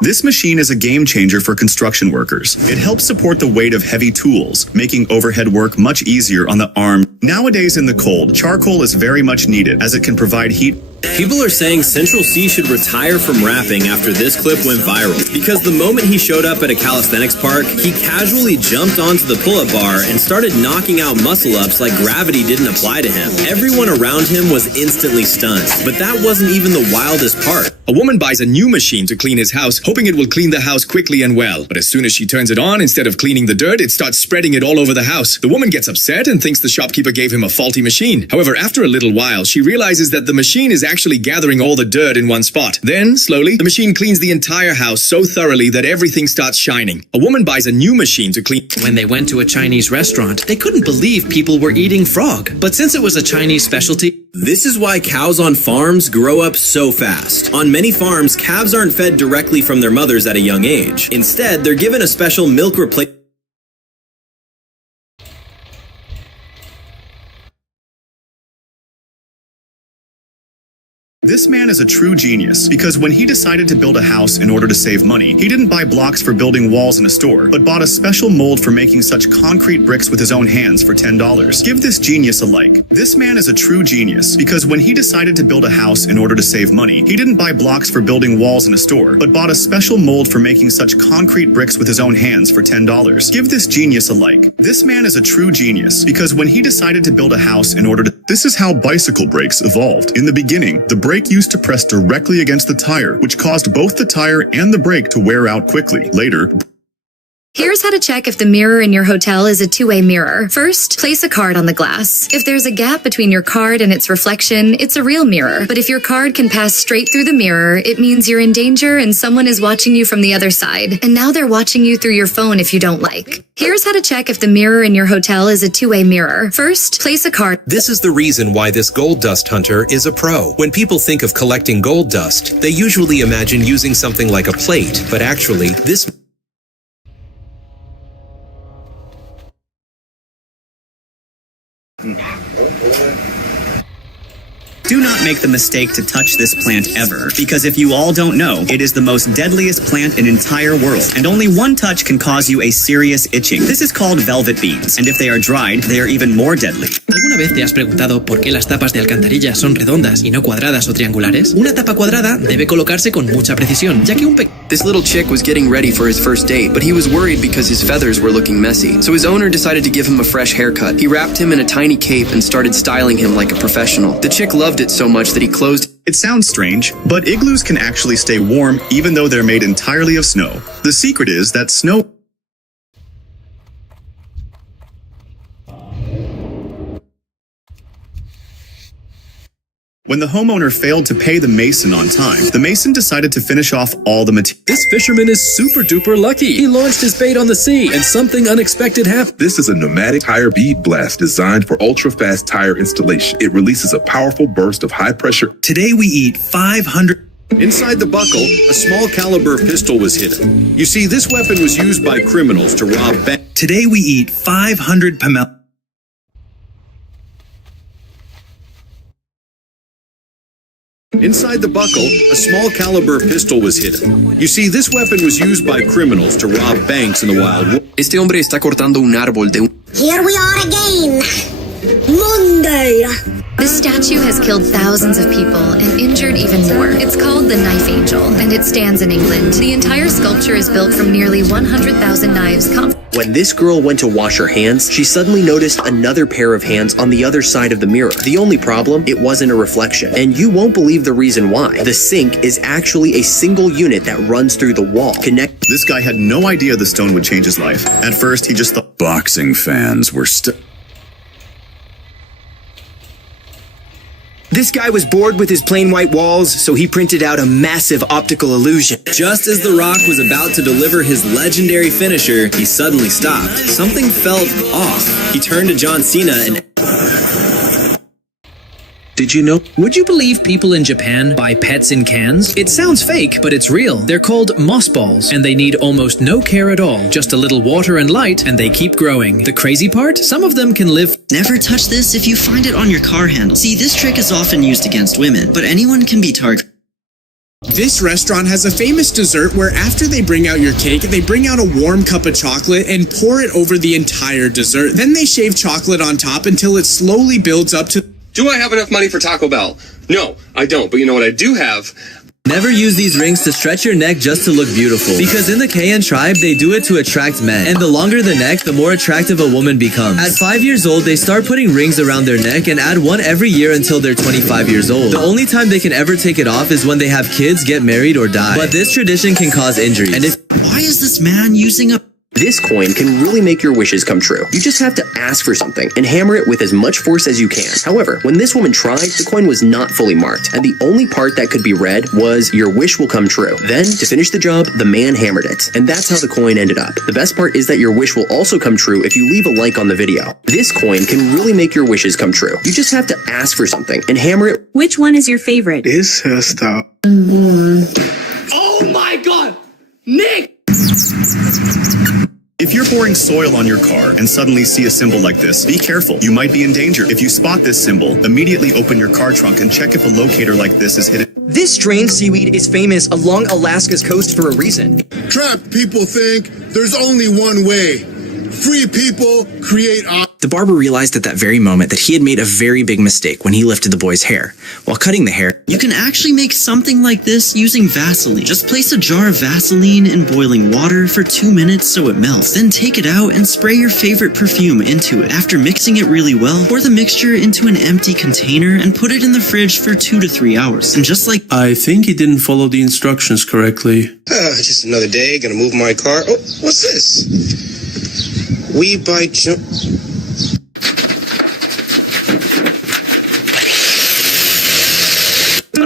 This machine is a game changer for construction workers. It helps support the weight of heavy tools, making overhead work much easier on the arm. Nowadays in the cold, charcoal is very much needed as it can provide heat. People are saying Central C should retire from rapping after this clip went viral, because the moment he showed up at a calisthenics park, he casually jumped onto the pull-up bar and started knocking out muscle-ups like gravity didn't apply to him. Everyone around him was instantly stunned, but that wasn't even the wildest part. A woman buys a new machine to clean his house, hoping it will clean the house quickly and well. But as soon as she turns it on, instead of cleaning the dirt, it starts spreading it all over the house. The woman gets upset and thinks the shopkeeper gave him a faulty machine. However, after a little while, she realizes that the machine is actually gathering all the dirt in one spot. Then, slowly, the machine cleans the entire house so thoroughly that everything starts shining. A woman buys a new machine to clean. when they went to a Chinese restaurant, they couldn't believe people were eating frog. But since it was a Chinese specialty, This is why cows on farms grow up so fast. On many farms, calves aren't fed directly from their mothers at a young age. Instead, they're given a special milk replacement. This man is a true genius because when he decided to build a house in order to save money, he didn't buy blocks for building walls in a store, but bought a special mold for making such concrete bricks with his own hands for $10. Give this genius a like. This man is a true genius because when he decided to build a house in order to save money, he didn't buy blocks for building walls in a store, but bought a special mold for making such concrete bricks with his own hands for $10. Give this genius a like. This man is a true genius because when he decided to build a house in order to... This is how bicycle brakes evolved. In the beginning, the brake used to press directly against the tire, which caused both the tire and the brake to wear out quickly. Later, Here's how to check if the mirror in your hotel is a two-way mirror. First, place a card on the glass. If there's a gap between your card and its reflection, it's a real mirror. But if your card can pass straight through the mirror, it means you're in danger and someone is watching you from the other side. And now they're watching you through your phone if you don't like. Here's how to check if the mirror in your hotel is a two-way mirror. First, place a card. This is the reason why this gold dust hunter is a pro. When people think of collecting gold dust, they usually imagine using something like a plate, but actually, this Do not make the mistake to touch this plant ever, because if you all don't know, it is the most deadliest plant in entire world, and only one touch can cause you a serious itching. This is called velvet beans, and if they are dried, they are even more deadly. ¿Alguna vez te has preguntado por qué las tapas de alcantarilla son redondas y no cuadradas o triangulares? Una tapa cuadrada debe colocarse con mucha precisión, ya que This little chick was getting ready for his first date, but he was worried because his feathers were looking messy. So his owner decided to give him a fresh haircut. He wrapped him in a tiny cape and started styling him like a professional. The chick loved it so much that he closed. it sounds strange, but igloos can actually stay warm even though they're made entirely of snow. The secret is that snow... When the homeowner failed to pay the mason on time, the mason decided to finish off all the material. This fisherman is super duper lucky. He launched his bait on the sea and something unexpected happened. This is a pneumatic tire bead blast designed for ultra-fast tire installation. It releases a powerful burst of high pressure. Today we eat 500... Inside the buckle, a small caliber pistol was hidden. You see, this weapon was used by criminals to rob banks. Today we eat 500 pomelo. Inside the buckle, a small caliber pistol was hidden. You see, this weapon was used by criminals to rob banks in the Wild West. Este hombre está cortando un árbol de un... Here we are again. Monday. This statue has killed thousands of people and injured even more. It's called the Knife Angel, and it stands in England. The entire sculpture is built from nearly 100,000 knives. When this girl went to wash her hands, she suddenly noticed another pair of hands on the other side of the mirror. The only problem, it wasn't a reflection. And you won't believe the reason why. The sink is actually a single unit that runs through the wall. This guy had no idea the stone would change his life. At first, he just thought boxing fans were This guy was bored with his plain white walls, so he printed out a massive optical illusion. Just as The Rock was about to deliver his legendary finisher, he suddenly stopped. Something felt off. He turned to John Cena and... Did you know? Would you believe people in Japan buy pets in cans? It sounds fake, but it's real. They're called moss balls, and they need almost no care at all. Just a little water and light, and they keep growing. The crazy part? Some of them can live... Never touch this if you find it on your car handle. See, this trick is often used against women, but anyone can be targeted. This restaurant has a famous dessert where after they bring out your cake, they bring out a warm cup of chocolate and pour it over the entire dessert. Then they shave chocolate on top until it slowly builds up to... Do I have enough money for Taco Bell? No, I don't. But you know what I do have? Never use these rings to stretch your neck just to look beautiful. Because in the Kayan tribe, they do it to attract men. And the longer the neck, the more attractive a woman becomes. At 5 years old, they start putting rings around their neck and add one every year until they're 25 years old. The only time they can ever take it off is when they have kids, get married, or die. But this tradition can cause injuries. And why is this man using a... This coin can really make your wishes come true. You just have to ask for something and hammer it with as much force as you can. However, when this woman tried, the coin was not fully marked, and the only part that could be read was, "Your wish will come true." Then, to finish the job, the man hammered it, and that's how the coin ended up. The best part is that your wish will also come true if you leave a like on the video. This coin can really make your wishes come true. You just have to ask for something and hammer it. Which one is your favorite? This hairstyle. Oh my god! Nick! If you're pouring soil on your car and suddenly see a symbol like this, be careful. You might be in danger. If you spot this symbol, immediately open your car trunk and check if a locator like this is hidden. This strange seaweed is famous along Alaska's coast for a reason. Trapped people think there's only one way. Free people create... The barber realized at that very moment that he had made a very big mistake when he lifted the boy's hair. While cutting the hair, You can actually make something like this using Vaseline. Just place a jar of Vaseline in boiling water for 2 minutes so it melts. Then take it out and spray your favorite perfume into it. After mixing it really well, pour the mixture into an empty container and put it in the fridge for 2 to 3 hours. And just like... I think he didn't follow the instructions correctly. Just another day, gonna move my car. Oh, what's this? We buy jump.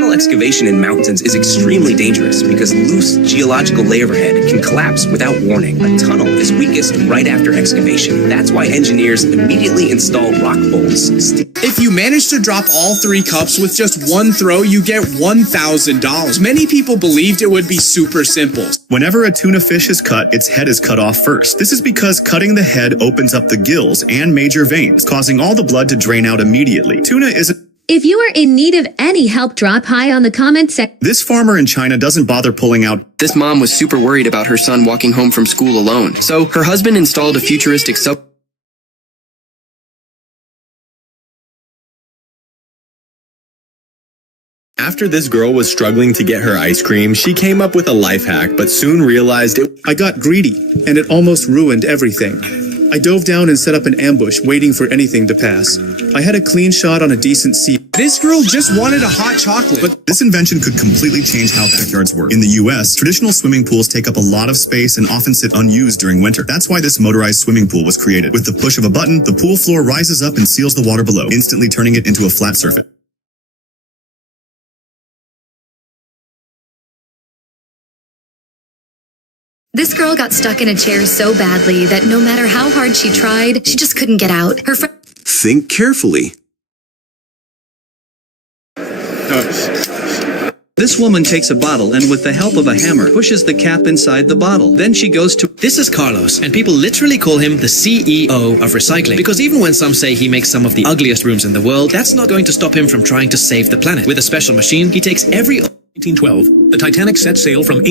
tunnel excavation in mountains is extremely dangerous because loose geological layer overhead can collapse without warning. A tunnel is weakest right after excavation. That's why engineers immediately install rock bolts. If you manage to drop all 3 cups with just one throw, you get $1,000. Many people believed it would be super simple. Whenever a tuna fish is cut, its head is cut off first. This is because cutting the head opens up the gills and major veins, causing all the blood to drain out immediately. Tuna isn't... If you are in need of any help, drop high on the comment section. This farmer in China doesn't bother pulling out. This mom was super worried about her son walking home from school alone, so her husband installed a futuristic After this girl was struggling to get her ice cream, she came up with a life hack, but soon realized I got greedy, and it almost ruined everything. I dove down and set up an ambush, waiting for anything to pass. I had a clean shot on a decent seat. This girl just wanted a hot chocolate. But this invention could completely change how backyards work. In the US, traditional swimming pools take up a lot of space and often sit unused during winter. That's why this motorized swimming pool was created. With the push of a button, the pool floor rises up and seals the water below, instantly turning it into a flat surface. This girl got stuck in a chair so badly that no matter how hard she tried, she just couldn't get out. Her friend... Think carefully. This woman takes a bottle and with the help of a hammer pushes the cap inside the bottle. Then she goes to... This is Carlos, and people literally call him the CEO of recycling. Because even when some say he makes some of the ugliest rooms in the world, that's not going to stop him from trying to save the planet. With a special machine, he takes every... 1912, the Titanic set sail from...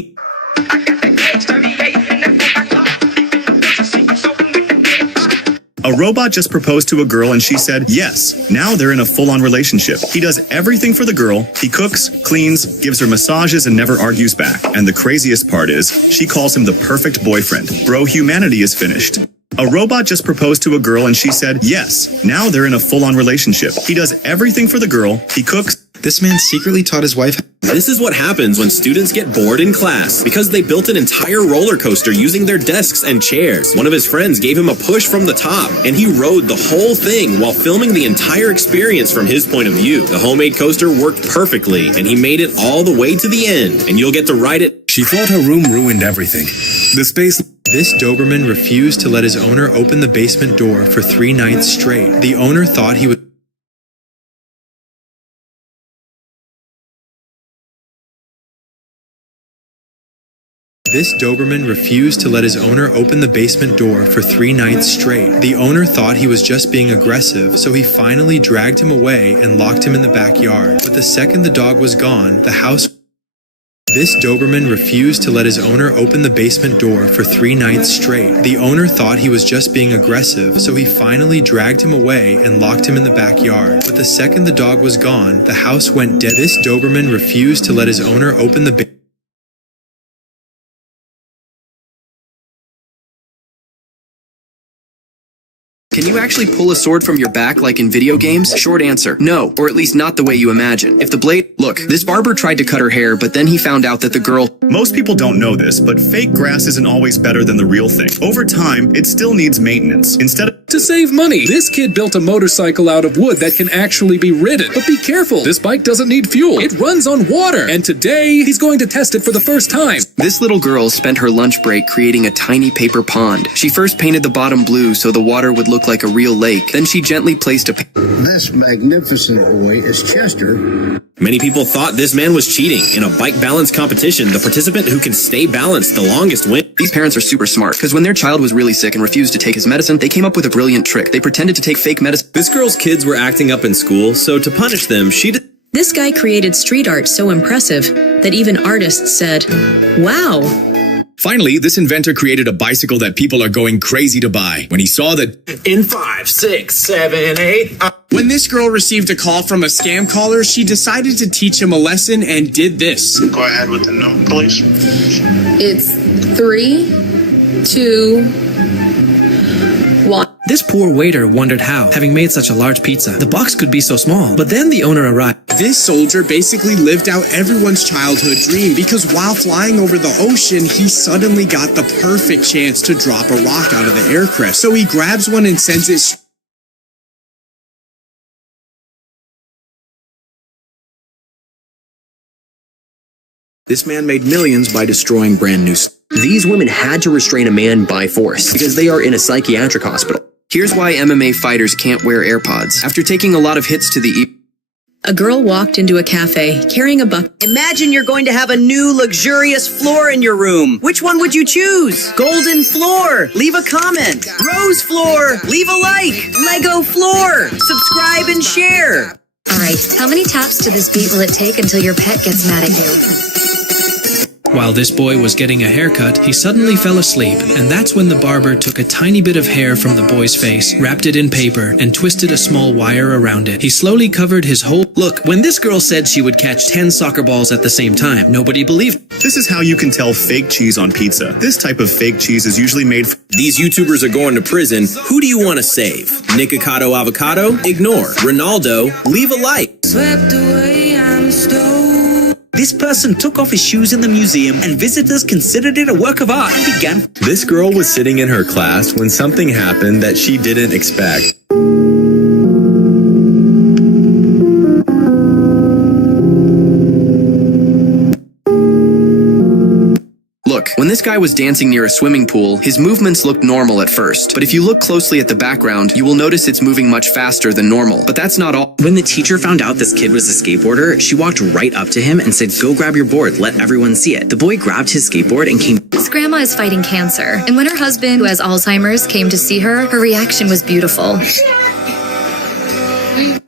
A robot just proposed to a girl and she said yes. Now they're in a full-on relationship. He does everything for the girl. He cooks, cleans, gives her massages, and never argues back. And the craziest part is, she calls him the perfect boyfriend. Bro, humanity is finished. A robot just proposed to a girl and she said yes. Now they're in a full-on relationship. He does everything for the girl. He cooks. This man secretly taught his wife. This is what happens when students get bored in class, because they built an entire roller coaster using their desks and chairs. One of his friends gave him a push from the top, and he rode the whole thing while filming the entire experience from his point of view. The homemade coaster worked perfectly, and he made it all the way to the end, and you'll get to ride it. She thought her room ruined everything. The space... This Doberman refused to let his owner open the basement door for 3 nights straight. The owner thought he would... This Doberman refused to let his owner open the basement door for 3 nights straight. The owner thought he was just being aggressive, so he finally dragged him away and locked him in the backyard. But the second the dog was gone, the house... This Doberman refused to let his owner open the basement door for 3 nights straight. The owner thought he was just being aggressive, so he finally dragged him away and locked him in the backyard. But the second the dog was gone, the house went dead. This Doberman refused to let his owner open the basement. Can you actually pull a sword from your back like in video games? Short answer, no, or at least not the way you imagine. If the blade... Look, this barber tried to cut her hair, but then he found out that the girl... Most people don't know this, but fake grass isn't always better than the real thing. Over time, it still needs maintenance. Instead of... To save money, this kid built a motorcycle out of wood that can actually be ridden. But be careful, this bike doesn't need fuel. It runs on water. And today, he's going to test it for the first time. This little girl spent her lunch break creating a tiny paper pond. She first painted the bottom blue so the water would look like a real lake. Then she gently placed a... This magnificent boy is Chester. Many people thought this man was cheating. In a bike balance competition, the participant who can stay balanced the longest wins. These parents are super smart, because when their child was really sick and refused to take his medicine, they came up with a brilliant trick. They pretended to take fake medicine. This girl's kids were acting up in school, so to punish them, she did... This guy created street art so impressive that even artists said, wow. Finally, this inventor created a bicycle that people are going crazy to buy. When he saw that... In 5, 6, 7, 8... When this girl received a call from a scam caller, she decided to teach him a lesson and did this. Go ahead with the number, please. It's 3, 2, 1. This poor waiter wondered how, having made such a large pizza, the box could be so small. But then the owner arrived. This soldier basically lived out everyone's childhood dream because while flying over the ocean, he suddenly got the perfect chance to drop a rock out of the aircraft. So he grabs one and sends it... This man made millions by destroying brand new... These women had to restrain a man by force because they are in a psychiatric hospital. Here's why MMA fighters can't wear AirPods. After taking a lot of hits to the A girl walked into a cafe carrying a bucket. Imagine you're going to have a new luxurious floor in your room. Which one would you choose? Golden floor. Leave a comment. Rose floor. Leave a like. Lego floor. Subscribe and share. All right, how many taps to this beat will it take until your pet gets mad at you? While this boy was getting a haircut, he suddenly fell asleep, and that's when the barber took a tiny bit of hair from the boy's face, wrapped it in paper, and twisted a small wire around it. He slowly covered his whole... Look, when this girl said she would catch 10 soccer balls at the same time, nobody believed. This is how you can tell fake cheese on pizza. This type of fake cheese is usually made... These YouTubers are going to prison. Who do you want to save? Nikocado Avocado? Ignore. Ronaldo? Leave a like. Swept away, I'm stoned. This person took off his shoes in the museum and visitors considered it a work of art and began... This girl was sitting in her class when something happened that she didn't expect. Look, when this this guy was dancing near a swimming pool, his movements looked normal at first. But if you look closely at the background, you will notice it's moving much faster than normal. But that's not all. When the teacher found out this kid was a skateboarder, she walked right up to him and said, "Go grab your board, let everyone see it." The boy grabbed his skateboard and came. His grandma is fighting cancer, and when her husband, who has Alzheimer's, came to see her, her reaction was beautiful.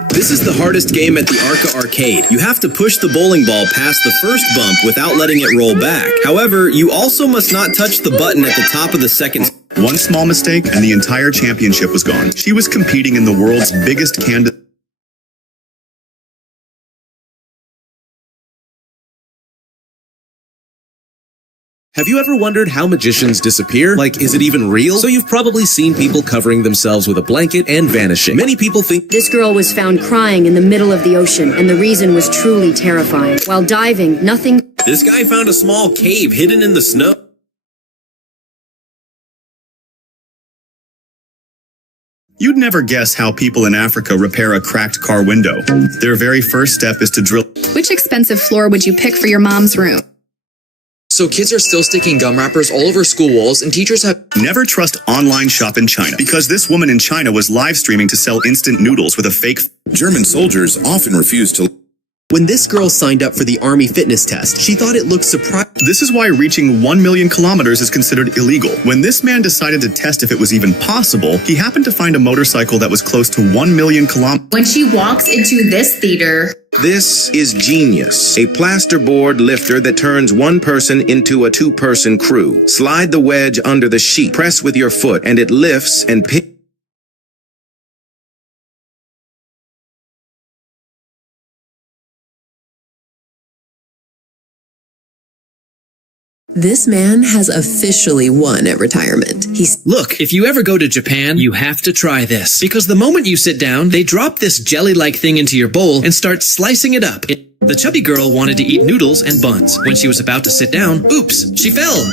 This is the hardest game at the Arca Arcade. You have to push the bowling ball past the first bump without letting it roll back. However, you also must not touch the button at the top of the second. One small mistake and the entire championship was gone. She was competing in the world's biggest candy. Have you ever wondered how magicians disappear? Like, is it even real? So you've probably seen people covering themselves with a blanket and vanishing. Many people think this girl was found crying in the middle of the ocean, and the reason was truly terrifying. While diving, nothing. This guy found a small cave hidden in the snow. You'd never guess how people in Africa repair a cracked car window. Their very first step is to drill. Which expensive floor would you pick for your mom's room? So kids are still sticking gum wrappers all over school walls, and teachers have... Never trust online shop in China, because this woman in China was live streaming to sell instant noodles with a fake... German soldiers often refuse to... When this girl signed up for the Army fitness test, she thought it looked surprising. This is why reaching 1 million kilometers is considered illegal. When this man decided to test if it was even possible, he happened to find a motorcycle that was close to 1 million kilometers. When she walks into this theater... This is Genius, a plasterboard lifter that turns one person into a two-person crew. Slide the wedge under the sheet, press with your foot, and it lifts and picks. This man has officially won at retirement. Look, if you ever go to Japan, you have to try this. Because the moment you sit down, they drop this jelly-like thing into your bowl and start slicing it up. The chubby girl wanted to eat noodles and buns. When she was about to sit down, oops, she fell.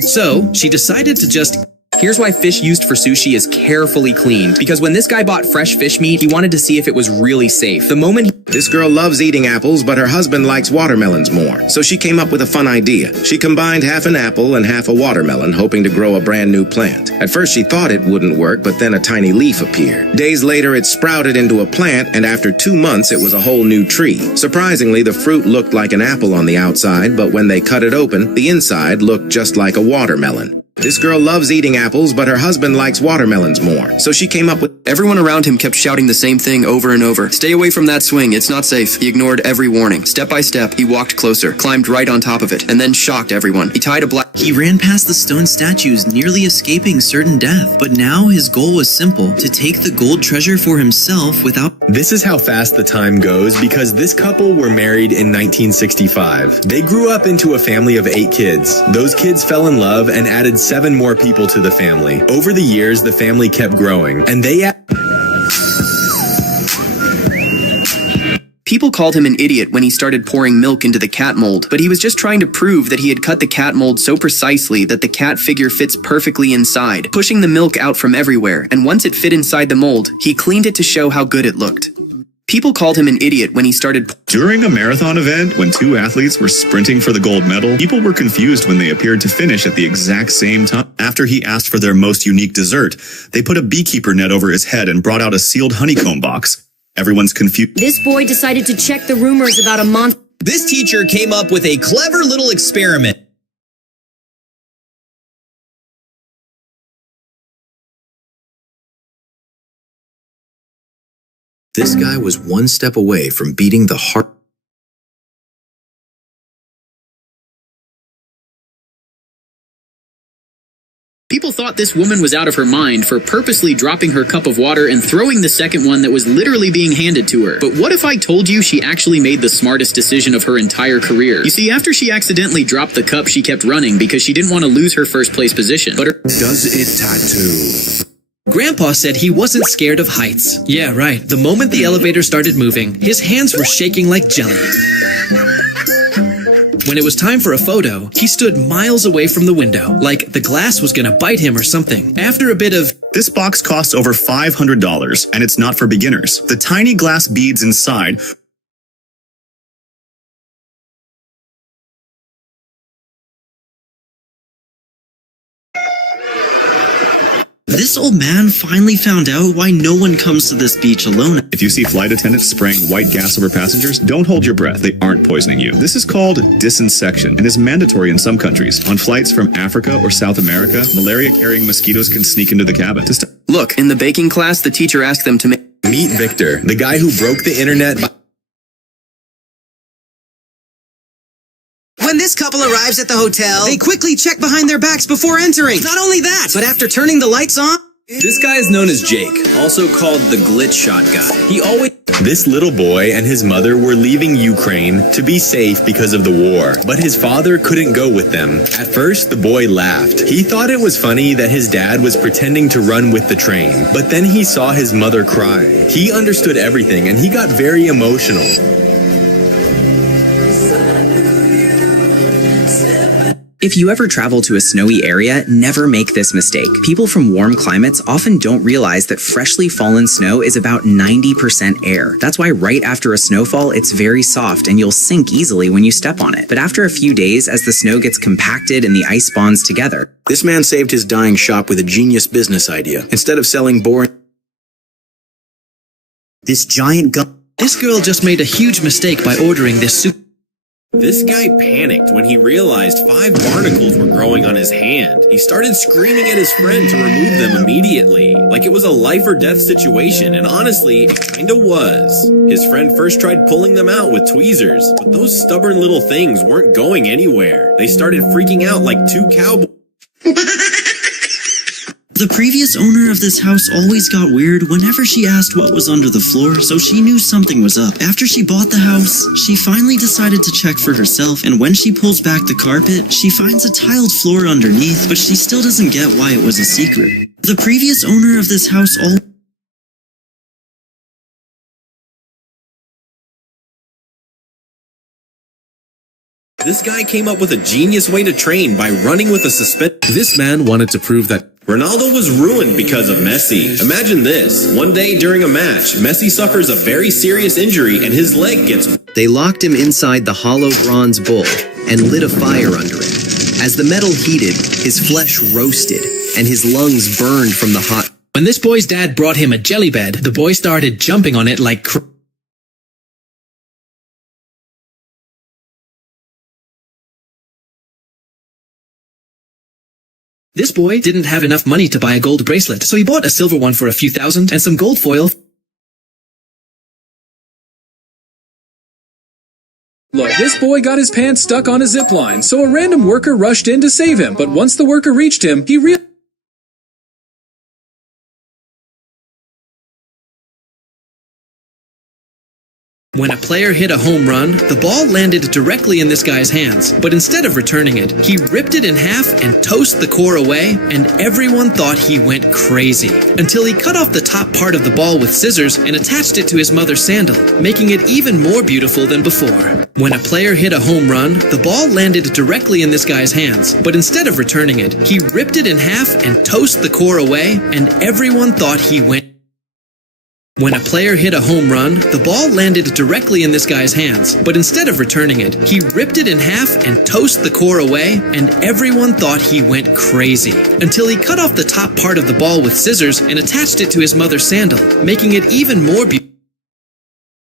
So, she decided to just... Here's why fish used for sushi is carefully cleaned. Because when this guy bought fresh fish meat, he wanted to see if it was really safe. The moment This girl loves eating apples, but her husband likes watermelons more. So she came up with a fun idea. She combined half an apple and half a watermelon, hoping to grow a brand new plant. At first she thought it wouldn't work, but then a tiny leaf appeared. Days later it sprouted into a plant, and after 2 months it was a whole new tree. Surprisingly, the fruit looked like an apple on the outside, but when they cut it open, the inside looked just like a watermelon. This girl loves eating apples, but her husband likes watermelons more. So she came up with... Everyone around him kept shouting the same thing over and over. Stay away from that swing, it's not safe. He ignored every warning. Step by step, he walked closer, climbed right on top of it, and then shocked everyone. He tied a black... He ran past the stone statues, nearly escaping certain death. But now his goal was simple, to take the gold treasure for himself without... This is how fast the time goes because this couple were married in 1965. They grew up into a family of 8 kids. Those kids fell in love and added 7 more people to the family. Over the years, the family kept growing, and they... People called him an idiot when he started pouring milk into the cat mold, but he was just trying to prove that he had cut the cat mold so precisely that the cat figure fits perfectly inside, pushing the milk out from everywhere, and once it fit inside the mold, he cleaned it to show how good it looked. People called him an idiot when he started... During a marathon event, when 2 athletes were sprinting for the gold medal, people were confused when they appeared to finish at the exact same time. After he asked for their most unique dessert, they put a beekeeper net over his head and brought out a sealed honeycomb box. Everyone's confused. This boy decided to check the rumors about a monster. This teacher came up with a clever little experiment. This guy was one step away from beating the heart. People thought this woman was out of her mind for purposely dropping her cup of water and throwing the second one that was literally being handed to her. But what if I told you she actually made the smartest decision of her entire career? You see, after she accidentally dropped the cup, she kept running because she didn't want to lose her first place position. But Does it tattoo? Grandpa said he wasn't scared of heights. Yeah, right. The moment the elevator started moving, his hands were shaking like jelly. When it was time for a photo, he stood miles away from the window, like the glass was gonna bite him or something. After a bit of... This box costs over $500, and it's not for beginners. The tiny glass beads inside This old man finally found out why no one comes to this beach alone. If you see flight attendants spraying white gas over passengers, don't hold your breath. They aren't poisoning you. This is called disinsection and is mandatory in some countries. On flights from Africa or South America, malaria-carrying mosquitoes can sneak into the cabin. Look, in the baking class, the teacher asked them to make... Meet Victor, the guy who broke the internet by... When this couple arrives at the hotel, they quickly check behind their backs before entering. Not only that, but after turning the lights on... This guy is known as Jake, also called the glitch shot guy. He always... This little boy and his mother were leaving Ukraine to be safe because of the war, but his father couldn't go with them. At first, the boy laughed. He thought it was funny that his dad was pretending to run with the train, but then he saw his mother crying. He understood everything and he got very emotional. If you ever travel to a snowy area, never make this mistake. People from warm climates often don't realize that freshly fallen snow is about 90% air. That's why right after a snowfall, it's very soft and you'll sink easily when you step on it. But after a few days, as the snow gets compacted and the ice bonds together... This man saved his dying shop with a genius business idea. Instead of selling boring... This giant gun... This girl just made a huge mistake by ordering this soup. This guy panicked when he realized 5 barnacles were growing on his hand. He started screaming at his friend to remove them immediately, like it was a life or death situation, and honestly, it kinda was. His friend first tried pulling them out with tweezers, but those stubborn little things weren't going anywhere. They started freaking out like 2 cowboys. The previous owner of this house always got weird whenever she asked what was under the floor, so she knew something was up. After she bought the house, she finally decided to check for herself, and when she pulls back the carpet, she finds a tiled floor underneath, but she still doesn't get why it was a secret. The previous owner of this house This guy came up with a genius way to train by running with a suspended... This man wanted to prove that Ronaldo was ruined because of Messi. Imagine this. One day during a match, Messi suffers a very serious injury and his leg gets... They locked him inside the hollow bronze bull and lit a fire under it. As the metal heated, his flesh roasted and his lungs burned from the hot... When this boy's dad brought him a jelly bed, the boy started jumping on it like... This boy didn't have enough money to buy a gold bracelet, so he bought a silver one for a few thousand and some gold foil. Look, this boy got his pants stuck on a zip line, so a random worker rushed in to save him, but once the worker reached him, he realized... When a player hit a home run, the ball landed directly in this guy's hands, but instead of returning it, he ripped it in half and toasted the core away, and everyone thought he went crazy. Until he cut off the top part of the ball with scissors and attached it to his mother's sandal, making it even more beautiful than before. When a player hit a home run, the ball landed directly in this guy's hands, but instead of returning it, he ripped it in half and toasted the core away, and everyone thought he went. When a player hit a home run, the ball landed directly in this guy's hands, but instead of returning it, he ripped it in half and toasted the core away, and everyone thought he went crazy. Until he cut off the top part of the ball with scissors and attached it to his mother's sandal, making it even more beautiful.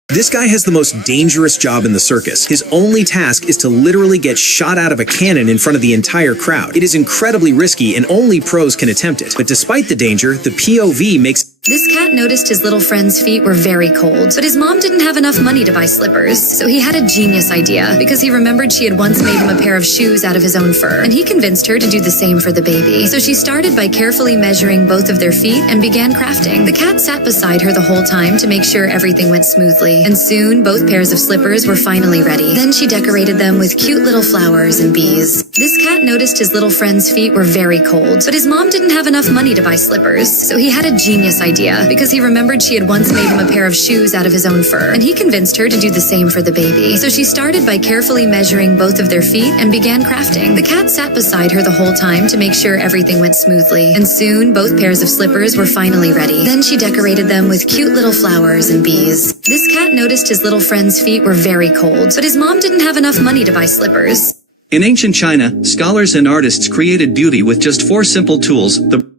This guy has the most dangerous job in the circus. His only task is to literally get shot out of a cannon in front of the entire crowd. It is incredibly risky and only pros can attempt it. But despite the danger, the POV makes... This cat noticed his little friend's feet were very cold, but his mom didn't have enough money to buy slippers, so he had a genius idea, because he remembered she had once made him a pair of shoes out of his own fur, and he convinced her to do the same for the baby. So she started by carefully measuring both of their feet and began crafting. The cat sat beside her the whole time to make sure everything went smoothly, and soon both pairs of slippers were finally ready. Then she decorated them with cute little flowers and bees. This cat noticed his little friend's feet were very cold, but his mom didn't have enough money to buy slippers, so he had a genius idea, because he remembered she had once made him a pair of shoes out of his own fur, and he convinced her to do the same for the baby. So she started by carefully measuring both of their feet and began crafting. The cat sat beside her the whole time to make sure everything went smoothly, and soon both pairs of slippers were finally ready. Then she decorated them with cute little flowers and bees. This cat noticed his little friend's feet were very cold, but his mom didn't have enough money to buy slippers. In ancient China, scholars and artists created beauty with just 4 simple tools: the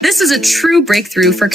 This is a true breakthrough for